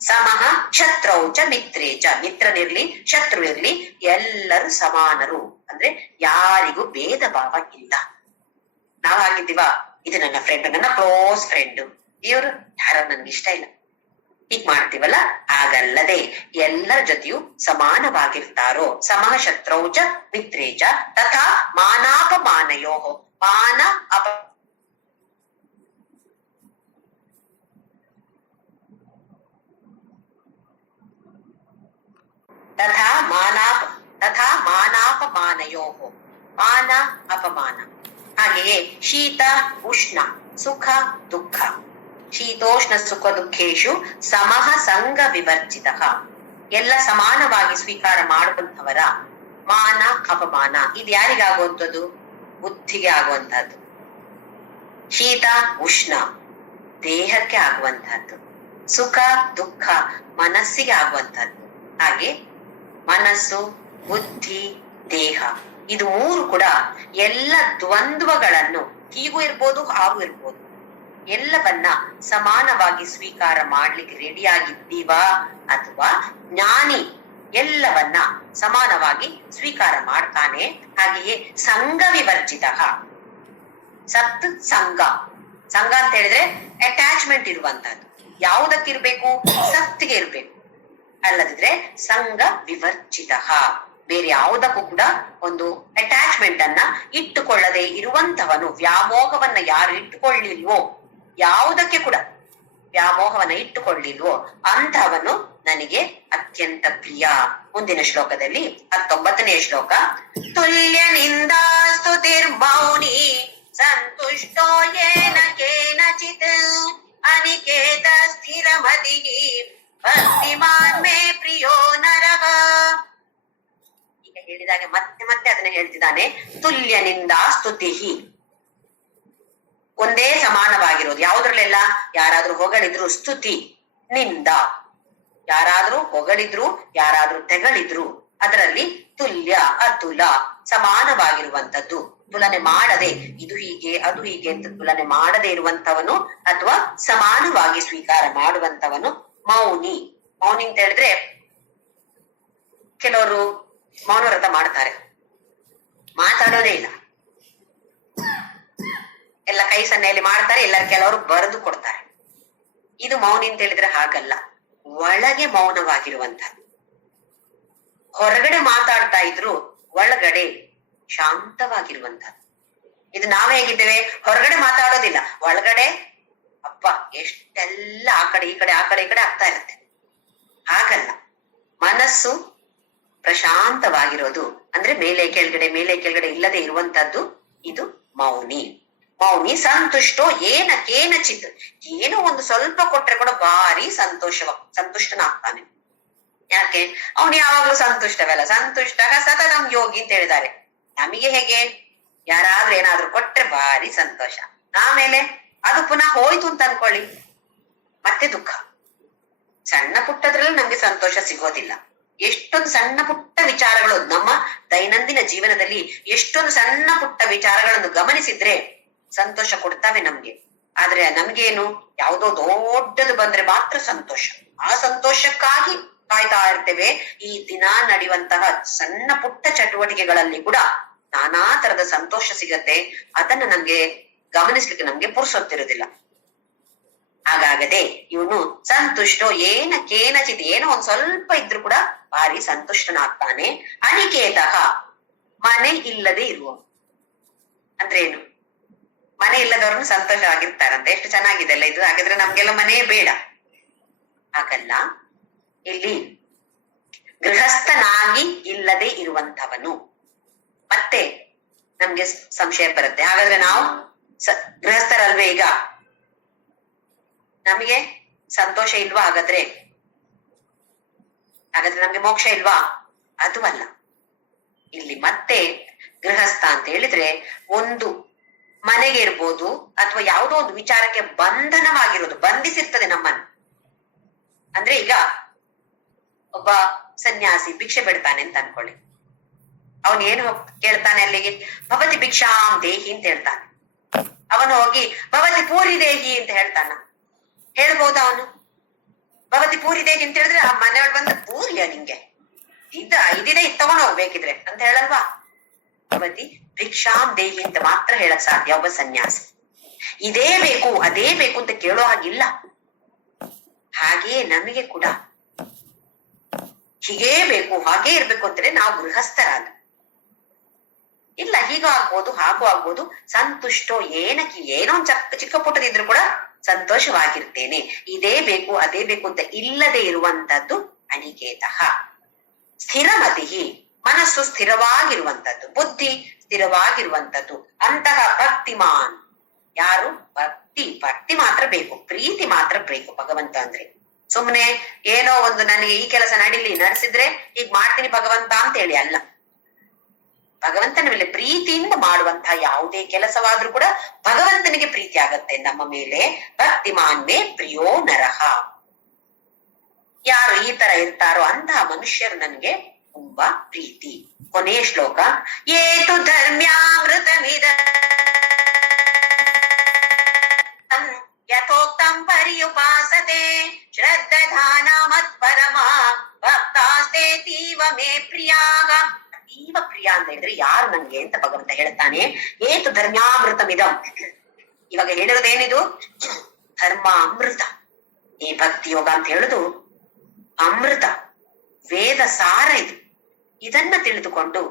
ಸಮಃ ಶತ್ರೌ ಚ ಮಿತ್ರೇ ಚ. ಮಿತ್ರನಿರ್ಲಿ ಶತ್ರು ಇರ್ಲಿ ಎಲ್ಲರೂ ಸಮಾನರು, ಅಂದ್ರೆ ಯಾರಿಗೂ ಭೇದ ಭಾವ ಇಲ್ಲ. ನಾವ್ ಹಾಗಿದ್ದೀವ, ಇದು ನನ್ನ ಫ್ರೆಂಡ್, ನನ್ನ ಕ್ಲೋಸ್ ಫ್ರೆಂಡ್, ಇವರು ಯಾರೋ ನನ್ಗೆ ಇಷ್ಟ ಇಲ್ಲ, ಹೀಗ್ ಮಾಡ್ತೀವಲ್ಲ, ಹಾಗಲ್ಲದೆ ಎಲ್ಲರ ಜೊತೆಯೂ ಸಮಾನವಾಗಿರ್ತಾರೋ. ಸಮಃ ಶತ್ರೌ ಚ ಮಿತ್ರೇ ಚ ತಥಾ ಮಾನಾಪಮಾನಯೋ. ಮಾನ ಅಪ ತಥಾ ಮಾನಾಪಮಾನಯೋ. ಮಾನ ಅಪಮಾನ. ಹಾಗೆಯೇ ಶೀತ ಉಷ್ಣ, ಸುಖ ದುಃಖ. ಶೀತೋಷ್ಣ ಸುಖ ದುಃಖೇಶು ಸಮಃ ಸಂಗ ವಿವರ್ಜಿತ. ಎಲ್ಲ ಸಮಾನವಾಗಿ ಸ್ವೀಕಾರ ಮಾಡುವಂತವರ ಮಾನ ಅಪಮಾನ. ಇದು ಯಾರಿಗಾಗುವಂಥದ್ದು? ಬುದ್ಧಿಗೆ ಆಗುವಂತಹದ್ದು. ಶೀತ ಉಷ್ಣ ದೇಹಕ್ಕೆ ಆಗುವಂತಹದ್ದು. ಸುಖ ದುಃಖ ಮನಸ್ಸಿಗೆ ಆಗುವಂತಹದ್ದು. ಹಾಗೆ ಮನಸ್ಸು, ಬುದ್ಧಿ, ದೇಹ, ಇದು ಮೂರು ಕೂಡ ಎಲ್ಲ ದ್ವಂದ್ವಗಳನ್ನು, ಹೀಗೂ ಇರ್ಬೋದು ಹಾಗೂ ಇರ್ಬೋದು, ಎಲ್ಲವನ್ನ ಸಮಾನವಾಗಿ ಸ್ವೀಕಾರ ಮಾಡ್ಲಿಕ್ಕೆ ರೆಡಿಯಾಗಿದ್ದೀವಾ? ಅಥವಾ ಜ್ಞಾನಿ ಎಲ್ಲವನ್ನ ಸಮಾನವಾಗಿ ಸ್ವೀಕಾರ ಮಾಡ್ತಾನೆ. ಹಾಗೆಯೇ ಸಂಘ ವಿವರ್ಜಿತ. ಸತ್ ಸಂಘ. ಸಂಘ ಅಂತ ಹೇಳಿದ್ರೆ ಅಟ್ಯಾಚ್ಮೆಂಟ್ ಇರುವಂತಹದ್ದು. ಯಾವುದಕ್ಕಿರ್ಬೇಕು? ಸತ್ತಿಗೆ ಇರ್ಬೇಕು. ಅಲ್ಲದಿದ್ರೆ ಸಂಘ ವಿವರ್ಜಿತ. ಬೇರೆ ಯಾವುದಕ್ಕೂ ಕೂಡ ಒಂದು ಅಟ್ಯಾಚ್ಮೆಂಟ್ ಅನ್ನ ಇಟ್ಟುಕೊಳ್ಳದೆ ಇರುವಂತವನು. ವ್ಯಾಮೋಹವನ್ನ ಯಾರು ಇಟ್ಟುಕೊಳ್ಳಿಲ್ವೋ, ಯಾವುದಕ್ಕೆ ಕೂಡ ವ್ಯಾಮೋಹವನ್ನ ಇಟ್ಟುಕೊಳ್ಳಿಲ್ವೋ ಅಂತಹವನು ನನಗೆ ಅತ್ಯಂತ ಪ್ರಿಯ. ಮುಂದಿನ ಶ್ಲೋಕದಲ್ಲಿ 19ನೇ ಶ್ಲೋಕ. ತುಲ್ಯ ನಿಂದಾ ಸ್ತುತಿರ್ಮೌನಿ ಸಂತುಷ್ಟೋ ಯೇನ ಕೇನಚಿತ್ ಅನಿಕೇತ ಸ್ಥಿರಮತಿಃ ಭಕ್ತಿಮಾನ್ ಮೇ ಪ್ರಿಯೋ ನರಃ. ಈಗ ಹೇಳಿದಾಗ ಮತ್ತೆ ಮತ್ತೆ ಅದನ್ನ ಹೇಳ್ತಿದ್ದಾನೆ. ತುಲ್ಯ ನಿಂದಾ ಸ್ತುತಿಹಿ. ಒಂದೇ ಸಮಾನವಾಗಿರೋದು. ಯಾವುದ್ರಲ್ಲೆಲ್ಲ? ಯಾರಾದ್ರೂ ಹೊಗಳಿದ್ರು ಸ್ತುತಿ, ನಿಂದ. ಯಾರಾದ್ರೂ ಹೊಗಳಿದ್ರು, ಯಾರಾದ್ರೂ ತೆಗಳಿದ್ರು, ಅದರಲ್ಲಿ ತುಲ್ಯ ಅತುಲ ಸಮಾನವಾಗಿರುವಂತದ್ದು. ತುಲನೆ ಮಾಡದೆ ಇದು ಹೀಗೆ ಅದು ಹೀಗೆ ಅಂತ ತುಲನೆ ಮಾಡದೆ ಇರುವಂತವನು, ಅಥವಾ ಸಮಾನವಾಗಿ ಸ್ವೀಕಾರ ಮಾಡುವಂತವನು ಮೌನಿ. ಮೌನಿ ಅಂತ ಹೇಳಿದ್ರೆ ಕೆಲವರು ಮೌನ ವ್ರತ ಮಾಡ್ತಾರೆ, ಮಾತಾಡೋದೇ ಇಲ್ಲ. ಎಲ್ಲ ಕೈ ಸನ್ನೆಯಲ್ಲಿ ಮಾಡ್ತಾರೆ, ಎಲ್ಲ ಕೆಲವರು ಬರೆದು ಕೊಡ್ತಾರೆ. ಇದು ಮೌನಿ ಅಂತ ಹೇಳಿದ್ರೆ ಹಾಗಲ್ಲ, ಒಳಗೆ ಮೌನವಾಗಿರುವಂತಹದ್ದು. ಹೊರಗಡೆ ಮಾತಾಡ್ತಾ ಇದ್ರು ಒಳಗಡೆ ಶಾಂತವಾಗಿರುವಂತಹದ್ದು. ಇದು ನಾವ್ ಹೇಗಿದ್ದೇವೆ, ಹೊರಗಡೆ ಮಾತಾಡೋದಿಲ್ಲ, ಒಳಗಡೆ ಅಪ್ಪ ಎಷ್ಟೆಲ್ಲ ಆ ಕಡೆ ಈ ಕಡೆ ಆಗ್ತಾ ಇರುತ್ತೆ. ಹಾಗಲ್ಲ, ಮನಸ್ಸು ಪ್ರಶಾಂತವಾಗಿರೋದು ಅಂದ್ರೆ ಮೇಲೆ ಕೆಳಗಡೆ ಇಲ್ಲದೆ ಇರುವಂತದ್ದು ಇದು ಮೌನಿ. ಮೌನಿ ಸಂತುಷ್ಟೋ ಏನ ಕೇನಚಿತ್, ಏನೋ ಒಂದು ಸ್ವಲ್ಪ ಕೊಟ್ರೆ ಕೂಡ ಭಾರಿ ಸಂತುಷ್ಟನಾಗ್ತಾನೆ. ಯಾಕೆ? ಅವನು ಯಾವಾಗ್ಲೂ ಸಂತುಷ್ಟವಲ್ಲ, ಸಂತುಷ್ಟ ಸತತಂ ಯೋಗಿ ಅಂತ ಹೇಳಿದ್ದಾರೆ. ನಮಗೆ ಹೇಗೆ, ಯಾರಾದ್ರೂ ಏನಾದ್ರೂ ಕೊಟ್ರೆ ಭಾರಿ ಸಂತೋಷ, ಆಮೇಲೆ ಅದು ಪುನಃ ಹೋಯ್ತು ಅಂತ ಅನ್ಕೊಳ್ಳಿ, ಮತ್ತೆ ದುಃಖ. ಸಣ್ಣ ಪುಟ್ಟದ್ರಲ್ಲಿ ನಮ್ಗೆ ಸಂತೋಷ ಸಿಗೋದಿಲ್ಲ. ಎಷ್ಟೊಂದು ಸಣ್ಣ ಪುಟ್ಟ ವಿಚಾರಗಳು ನಮ್ಮ ದೈನಂದಿನ ಜೀವನದಲ್ಲಿ, ಎಷ್ಟೊಂದು ಸಣ್ಣ ಪುಟ್ಟ ವಿಚಾರಗಳನ್ನು ಗಮನಿಸಿದ್ರೆ ಸಂತೋಷ ಕೊಡ್ತಾವೆ ನಮ್ಗೆ. ಆದ್ರೆ ನಮ್ಗೇನು, ಯಾವುದೋ ದೊಡ್ಡದು ಬಂದ್ರೆ ಮಾತ್ರ ಸಂತೋಷ. ಆ ಸಂತೋಷಕ್ಕಾಗಿ ಕಾಯ್ತಾ ಇರ್ತೇವೆ. ಈ ದಿನ ನಡೆಯುವಂತಹ ಸಣ್ಣ ಪುಟ್ಟ ಚಟುವಟಿಕೆಗಳಲ್ಲಿ ಕೂಡ ನಾನಾ ತರದ ಸಂತೋಷ ಸಿಗತ್ತೆ. ಅದನ್ನ ನಮ್ಗೆ ಗಮನಿಸ್ಲಿಕ್ಕೆ ನಮ್ಗೆ ಪುರ್ಸೊತ್ತಿರುವುದಿಲ್ಲ. ಹಾಗಾಗದೆ ಇವನು ಸಂತುಷ್ಟೋ ಏನ ಕೇನಚಿತ್, ಏನೋ ಒಂದ್ ಸ್ವಲ್ಪ ಇದ್ರು ಕೂಡ ಭಾರಿ ಸಂತುಷ್ಟನಾಗ್ತಾನೆ. ಅನಿಕೇತಃ, ಮನೆ ಇಲ್ಲದೆ ಇರುವ ಅಂದ್ರೆ ಏನು? ಮನೆ ಇಲ್ಲದವ್ರನ್ನು ಸಂತೋಷವಾಗಿರ್ತಾರಂತೆ. ಎಷ್ಟು ಚೆನ್ನಾಗಿದೆ ಅಲ್ಲ ಇದು. ಹಾಗಾದ್ರೆ ನಮ್ಗೆಲ್ಲ ಮನೆ ಬೇಡ. ಹಾಗಲ್ಲ, ಇಲ್ಲಿ ಗೃಹಸ್ಥನಾಗಿ ಇಲ್ಲದೆ ಇರುವಂತವನು. ಮತ್ತೆ ನಮ್ಗೆ ಸಂಶಯ ಬರುತ್ತೆ, ಹಾಗಾದ್ರೆ ನಾವು ಗೃಹಸ್ಥರಲ್ವೇ? ಈಗ ನಮಗೆ ಸಂತೋಷ ಇಲ್ವಾ? ಹಾಗಾದ್ರೆ ನಮ್ಗೆ ಮೋಕ್ಷ ಇಲ್ವಾ? ಅದು ಅಲ್ಲ. ಇಲ್ಲಿ ಮತ್ತೆ ಗೃಹಸ್ಥ ಅಂತ ಹೇಳಿದ್ರೆ ಒಂದು ಮನೆಗೆ ಇರ್ಬೋದು, ಅಥವಾ ಯಾವುದೋ ಒಂದು ವಿಚಾರಕ್ಕೆ ಬಂಧನವಾಗಿರೋದು, ಬಂಧಿಸಿರ್ತದೆ ನಮ್ಮನ್ನು. ಅಂದ್ರೆ ಈಗ ಒಬ್ಬ ಸನ್ಯಾಸಿ ಭಿಕ್ಷೆ ಬಿಡ್ತಾನೆ ಅಂತ ಅನ್ಕೊಳ್ಳಿ. ಅವನು ಏನು ಕೇಳ್ತಾನೆ ಅಲ್ಲಿಗೆ? ಭವತಿ ಭಿಕ್ಷಾಂ ದೇಹಿ ಅಂತ ಹೇಳ್ತಾನೆ. ಅವನು ಹೋಗಿ ಭವತಿ ಪೂರಿ ದೇಹಿ ಅಂತ ಹೇಳ್ತಾನ? ಹೇಳ್ಬೋದ ಅವನು? ಭವತಿ ಪೂರಿ ದೇಹಿ ಅಂತ ಹೇಳಿದ್ರೆ ಆ ಮನೆಯೊಳಗೆ ಬಂದ ಪೂರಿಯ ನಿಂಗೆ ಇದಿದೆ ತಗೊಂಡು ಹೋಗ್ಬೇಕಿದ್ರೆ ಅಂತ ಹೇಳಲ್ವಾ? ಭವತಿ ಭಿಕ್ಷಾಂ ದೇಹಿ ಅಂತ ಮಾತ್ರ ಹೇಳಕ್ ಸಾಧ್ಯ ಒಬ್ಬ ಸನ್ಯಾಸಿ. ಇದೇ ಬೇಕು ಅದೇ ಬೇಕು ಅಂತ ಕೇಳೋ ಹಾಗಿಲ್ಲ. ಹಾಗೆಯೇ ನಮಗೆ ಕೂಡ ಹೀಗೇ ಬೇಕು ಹಾಗೇ ಇರ್ಬೇಕು ಅಂತೇಳಿ ನಾವು ಗೃಹಸ್ಥರಾದ ಇಲ್ಲ. ಹೀಗೂ ಆಗ್ಬೋದು ಹಾಗೂ ಆಗ್ಬೋದು. ಸಂತುಷ್ಟೋ ಏನಕ್ಕೆ, ಏನೋ ಒಂದ್ ಚಿಕ್ಕ ಪುಟ್ಟದಿದ್ರು ಕೂಡ ಸಂತೋಷವಾಗಿರ್ತೇನೆ. ಇದೇ ಬೇಕು ಅದೇ ಬೇಕು ಅಂತ ಇಲ್ಲದೆ ಇರುವಂತದ್ದು ಅನಿಕೇತಃ. ಸ್ಥಿರಮತಿ, ಮನಸ್ಸು ಸ್ಥಿರವಾಗಿರುವಂತದ್ದು, ಬುದ್ಧಿ ಸ್ಥಿರವಾಗಿರುವಂತದ್ದು. ಅಂತಹ ಭಕ್ತಿಮಾನ್, ಯಾರು ಭಕ್ತಿ ಮಾತ್ರ ಬೇಕು, ಪ್ರೀತಿ ಮಾತ್ರ ಬೇಕು ಭಗವಂತ ಅಂದ್ರೆ. ಸುಮ್ನೆ ಏನೋ ಒಂದು ನನಗೆ ಈ ಕೆಲಸ ನಡೆಸಿದ್ರೆ ಈಗ ಮಾಡ್ತೀನಿ ಭಗವಂತ ಅಂತ ಹೇಳಿ ಅಲ್ಲ. ಭಗವಂತನ ಮೇಲೆ ಪ್ರೀತಿಯಿಂದ ಮಾಡುವಂತಹ ಯಾವುದೇ ಕೆಲಸವಾದ್ರೂ ಕೂಡ ಭಗವಂತನಿಗೆ ಪ್ರೀತಿ ಆಗತ್ತೆ ನಮ್ಮ ಮೇಲೆ. ಭಕ್ತಿಮಾನ್ಮೇ ಪ್ರಿಯೋ ನರಹ, ಯಾರು ಈ ತರ ಇರ್ತಾರೋ ಅಂತಹ ಮನುಷ್ಯರು ನನಗೆ ತುಂಬಾ ಪ್ರೀತಿ. ಕೊನೆಯ ಶ್ಲೋಕ, ಏತು ಧರ್ಮ್ಯಾಮೃತಮಿದ ಯಥೋಕ್ತಂ ಪರ್ಯುಪಾಸತೆ ಶ್ರದ್ಧಾನ ಮತ್ಪರಮ ಭಕ್ತಾಸ್ತೆ ತೀವ ಮೇ ಪ್ರಿಯಾಗ. ಅತೀವ ಪ್ರಿಯ ಅಂತ ಹೇಳಿದ್ರೆ ಯಾರು ನಂಗೆ ಅಂತ ಭಗವಂತ ಹೇಳ್ತಾನೆ. ಏತು ಧರ್ಮ್ಯಾಮೃತಮಿದಂ, ಇವಾಗ ಹೇಳಿರೋದೇನಿದು? ಧರ್ಮ ಅಮೃತ. ಈ ಭಕ್ತಿ ಯೋಗ ಅಂತ ಹೇಳುದು ಅಮೃತ, ವೇದ ಸಾರ ಇದು. ಇದನ್ನ ತಿಳಿದುಕೊಂಡು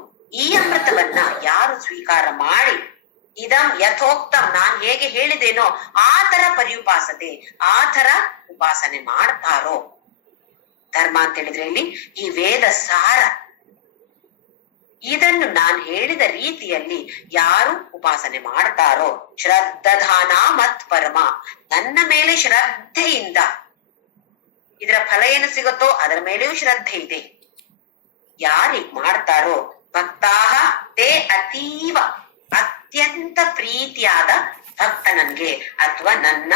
ಈ ಅಮೃತವನ್ನ ಯಾರು ಸ್ವೀಕಾರ ಮಾಡಿ ಇದಂ ಯಥೋಕ್ತಂ, ನಾನ್ ಹೇಗೆ ಹೇಳಿದೇನೋ ಆ ತರ ಪರ್ಯುಪಾಸತೆ, ಆ ತರ ಉಪಾಸನೆ ಮಾಡ್ತಾರೋ. ಧರ್ಮ ಅಂತ ಹೇಳಿದ್ರೆ ಇಲ್ಲಿ ಈ ವೇದ ಸಾರ, ಇದನ್ನು ನಾನು ಹೇಳಿದ ರೀತಿಯಲ್ಲಿ ಯಾರು ಉಪಾಸನೆ ಮಾಡ್ತಾರೋ, ಶ್ರದ್ಧಾನ ಮತ್ ಪರಮ, ನನ್ನ ಮೇಲೆ ಶ್ರದ್ಧೆಯಿಂದ, ಇದರ ಫಲ ಏನು ಸಿಗುತ್ತೋ ಅದರ ಮೇಲೆಯೂ ಶ್ರದ್ಧೆ ಇದೆ, ಯಾರಿಗೆ ಮಾಡ್ತಾರೋ ಭಕ್ತಾಹ ತೇ ಅತೀವ, ಅತ್ಯಂತ ಪ್ರೀತಿಯಾದ ಭಕ್ತ ನನ್ಗೆ, ಅಥವಾ ನನ್ನ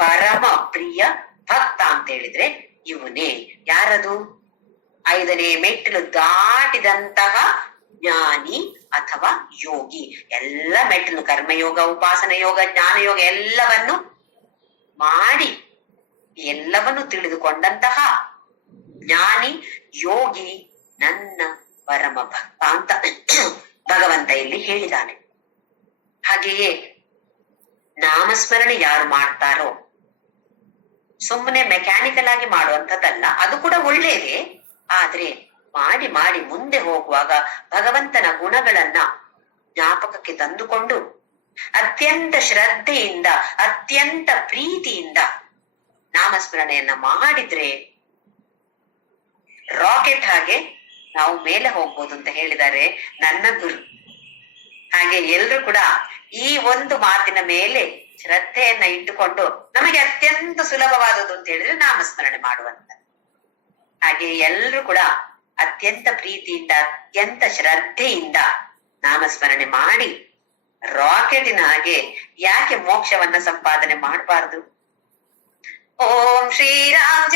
ಪರಮ ಪ್ರಿಯ ಭಕ್ತ ಅಂತ ಹೇಳಿದ್ರೆ ಇವನೇ. ಯಾರದು? 5ನೇ ಮೆಟ್ಟಿಲು ದಾಟಿದಂತಹ ಜ್ಞಾನಿ ಅಥವಾ ಯೋಗಿ. ಎಲ್ಲ ಮೆಟ್ಟಿಲು, ಕರ್ಮಯೋಗ, ಉಪಾಸನ ಯೋಗ, ಜ್ಞಾನ ಯೋಗ ಎಲ್ಲವನ್ನು ಮಾಡಿ ಎಲ್ಲವನ್ನು ತಿಳಿದುಕೊಂಡಂತಹ ಜ್ಞಾನಿ ಯೋಗಿ ನನ್ನ ಪರಮ ಭಕ್ತ ಅಂತ ಭಗವಂತ ಇಲ್ಲಿ ಹೇಳಿದ್ದಾನೆ. ಹಾಗೆಯೇ ನಾಮಸ್ಮರಣೆ ಯಾರು ಮಾಡ್ತಾರೋ, ಸುಮ್ಮನೆ ಮೆಕ್ಯಾನಿಕಲ್ ಆಗಿ ಮಾಡುವಂಥದ್ದಲ್ಲ, ಅದು ಕೂಡ ಒಳ್ಳೇದೇ. ಆದ್ರೆ ಮಾಡಿ ಮಾಡಿ ಮುಂದೆ ಹೋಗುವಾಗ ಭಗವಂತನ ಗುಣಗಳನ್ನ ಜ್ಞಾಪಕಕ್ಕೆ ತಂದುಕೊಂಡು ಅತ್ಯಂತ ಶ್ರದ್ಧೆಯಿಂದ ಅತ್ಯಂತ ಪ್ರೀತಿಯಿಂದ ನಾಮಸ್ಮರಣೆಯನ್ನ ಮಾಡಿದ್ರೆ ರಾಕೆಟ್ ಹಾಗೆ ನಾವು ಮೇಲೆ ಹೋಗ್ಬೋದು ಅಂತ ಹೇಳಿದ್ದಾರೆ ನನ್ನ ಗುರು. ಹಾಗೆ ಎಲ್ರು ಕೂಡ ಈ ಒಂದು ಮಾತಿನ ಮೇಲೆ ಶ್ರದ್ಧೆಯನ್ನ ಇಟ್ಟುಕೊಂಡು ನಮಗೆ ಅತ್ಯಂತ ಸುಲಭವಾದದ್ದು ಅಂತ ಹೇಳಿದ್ರೆ ನಾಮಸ್ಮರಣೆ ಮಾಡುವಂತ. ಹಾಗೆ ಎಲ್ರು ಕೂಡ ಅತ್ಯಂತ ಪ್ರೀತಿಯಿಂದ ಅತ್ಯಂತ ಶ್ರದ್ಧೆಯಿಂದ ನಾಮಸ್ಮರಣೆ ಮಾಡಿ ರಾಕೆಟಿನ ಹಾಗೆ ಯಾಕೆ ಮೋಕ್ಷವನ್ನ ಸಂಪಾದನೆ ಮಾಡಬಾರದು. ಓಂ ಶ್ರೀರಾಮ್ ಜಯ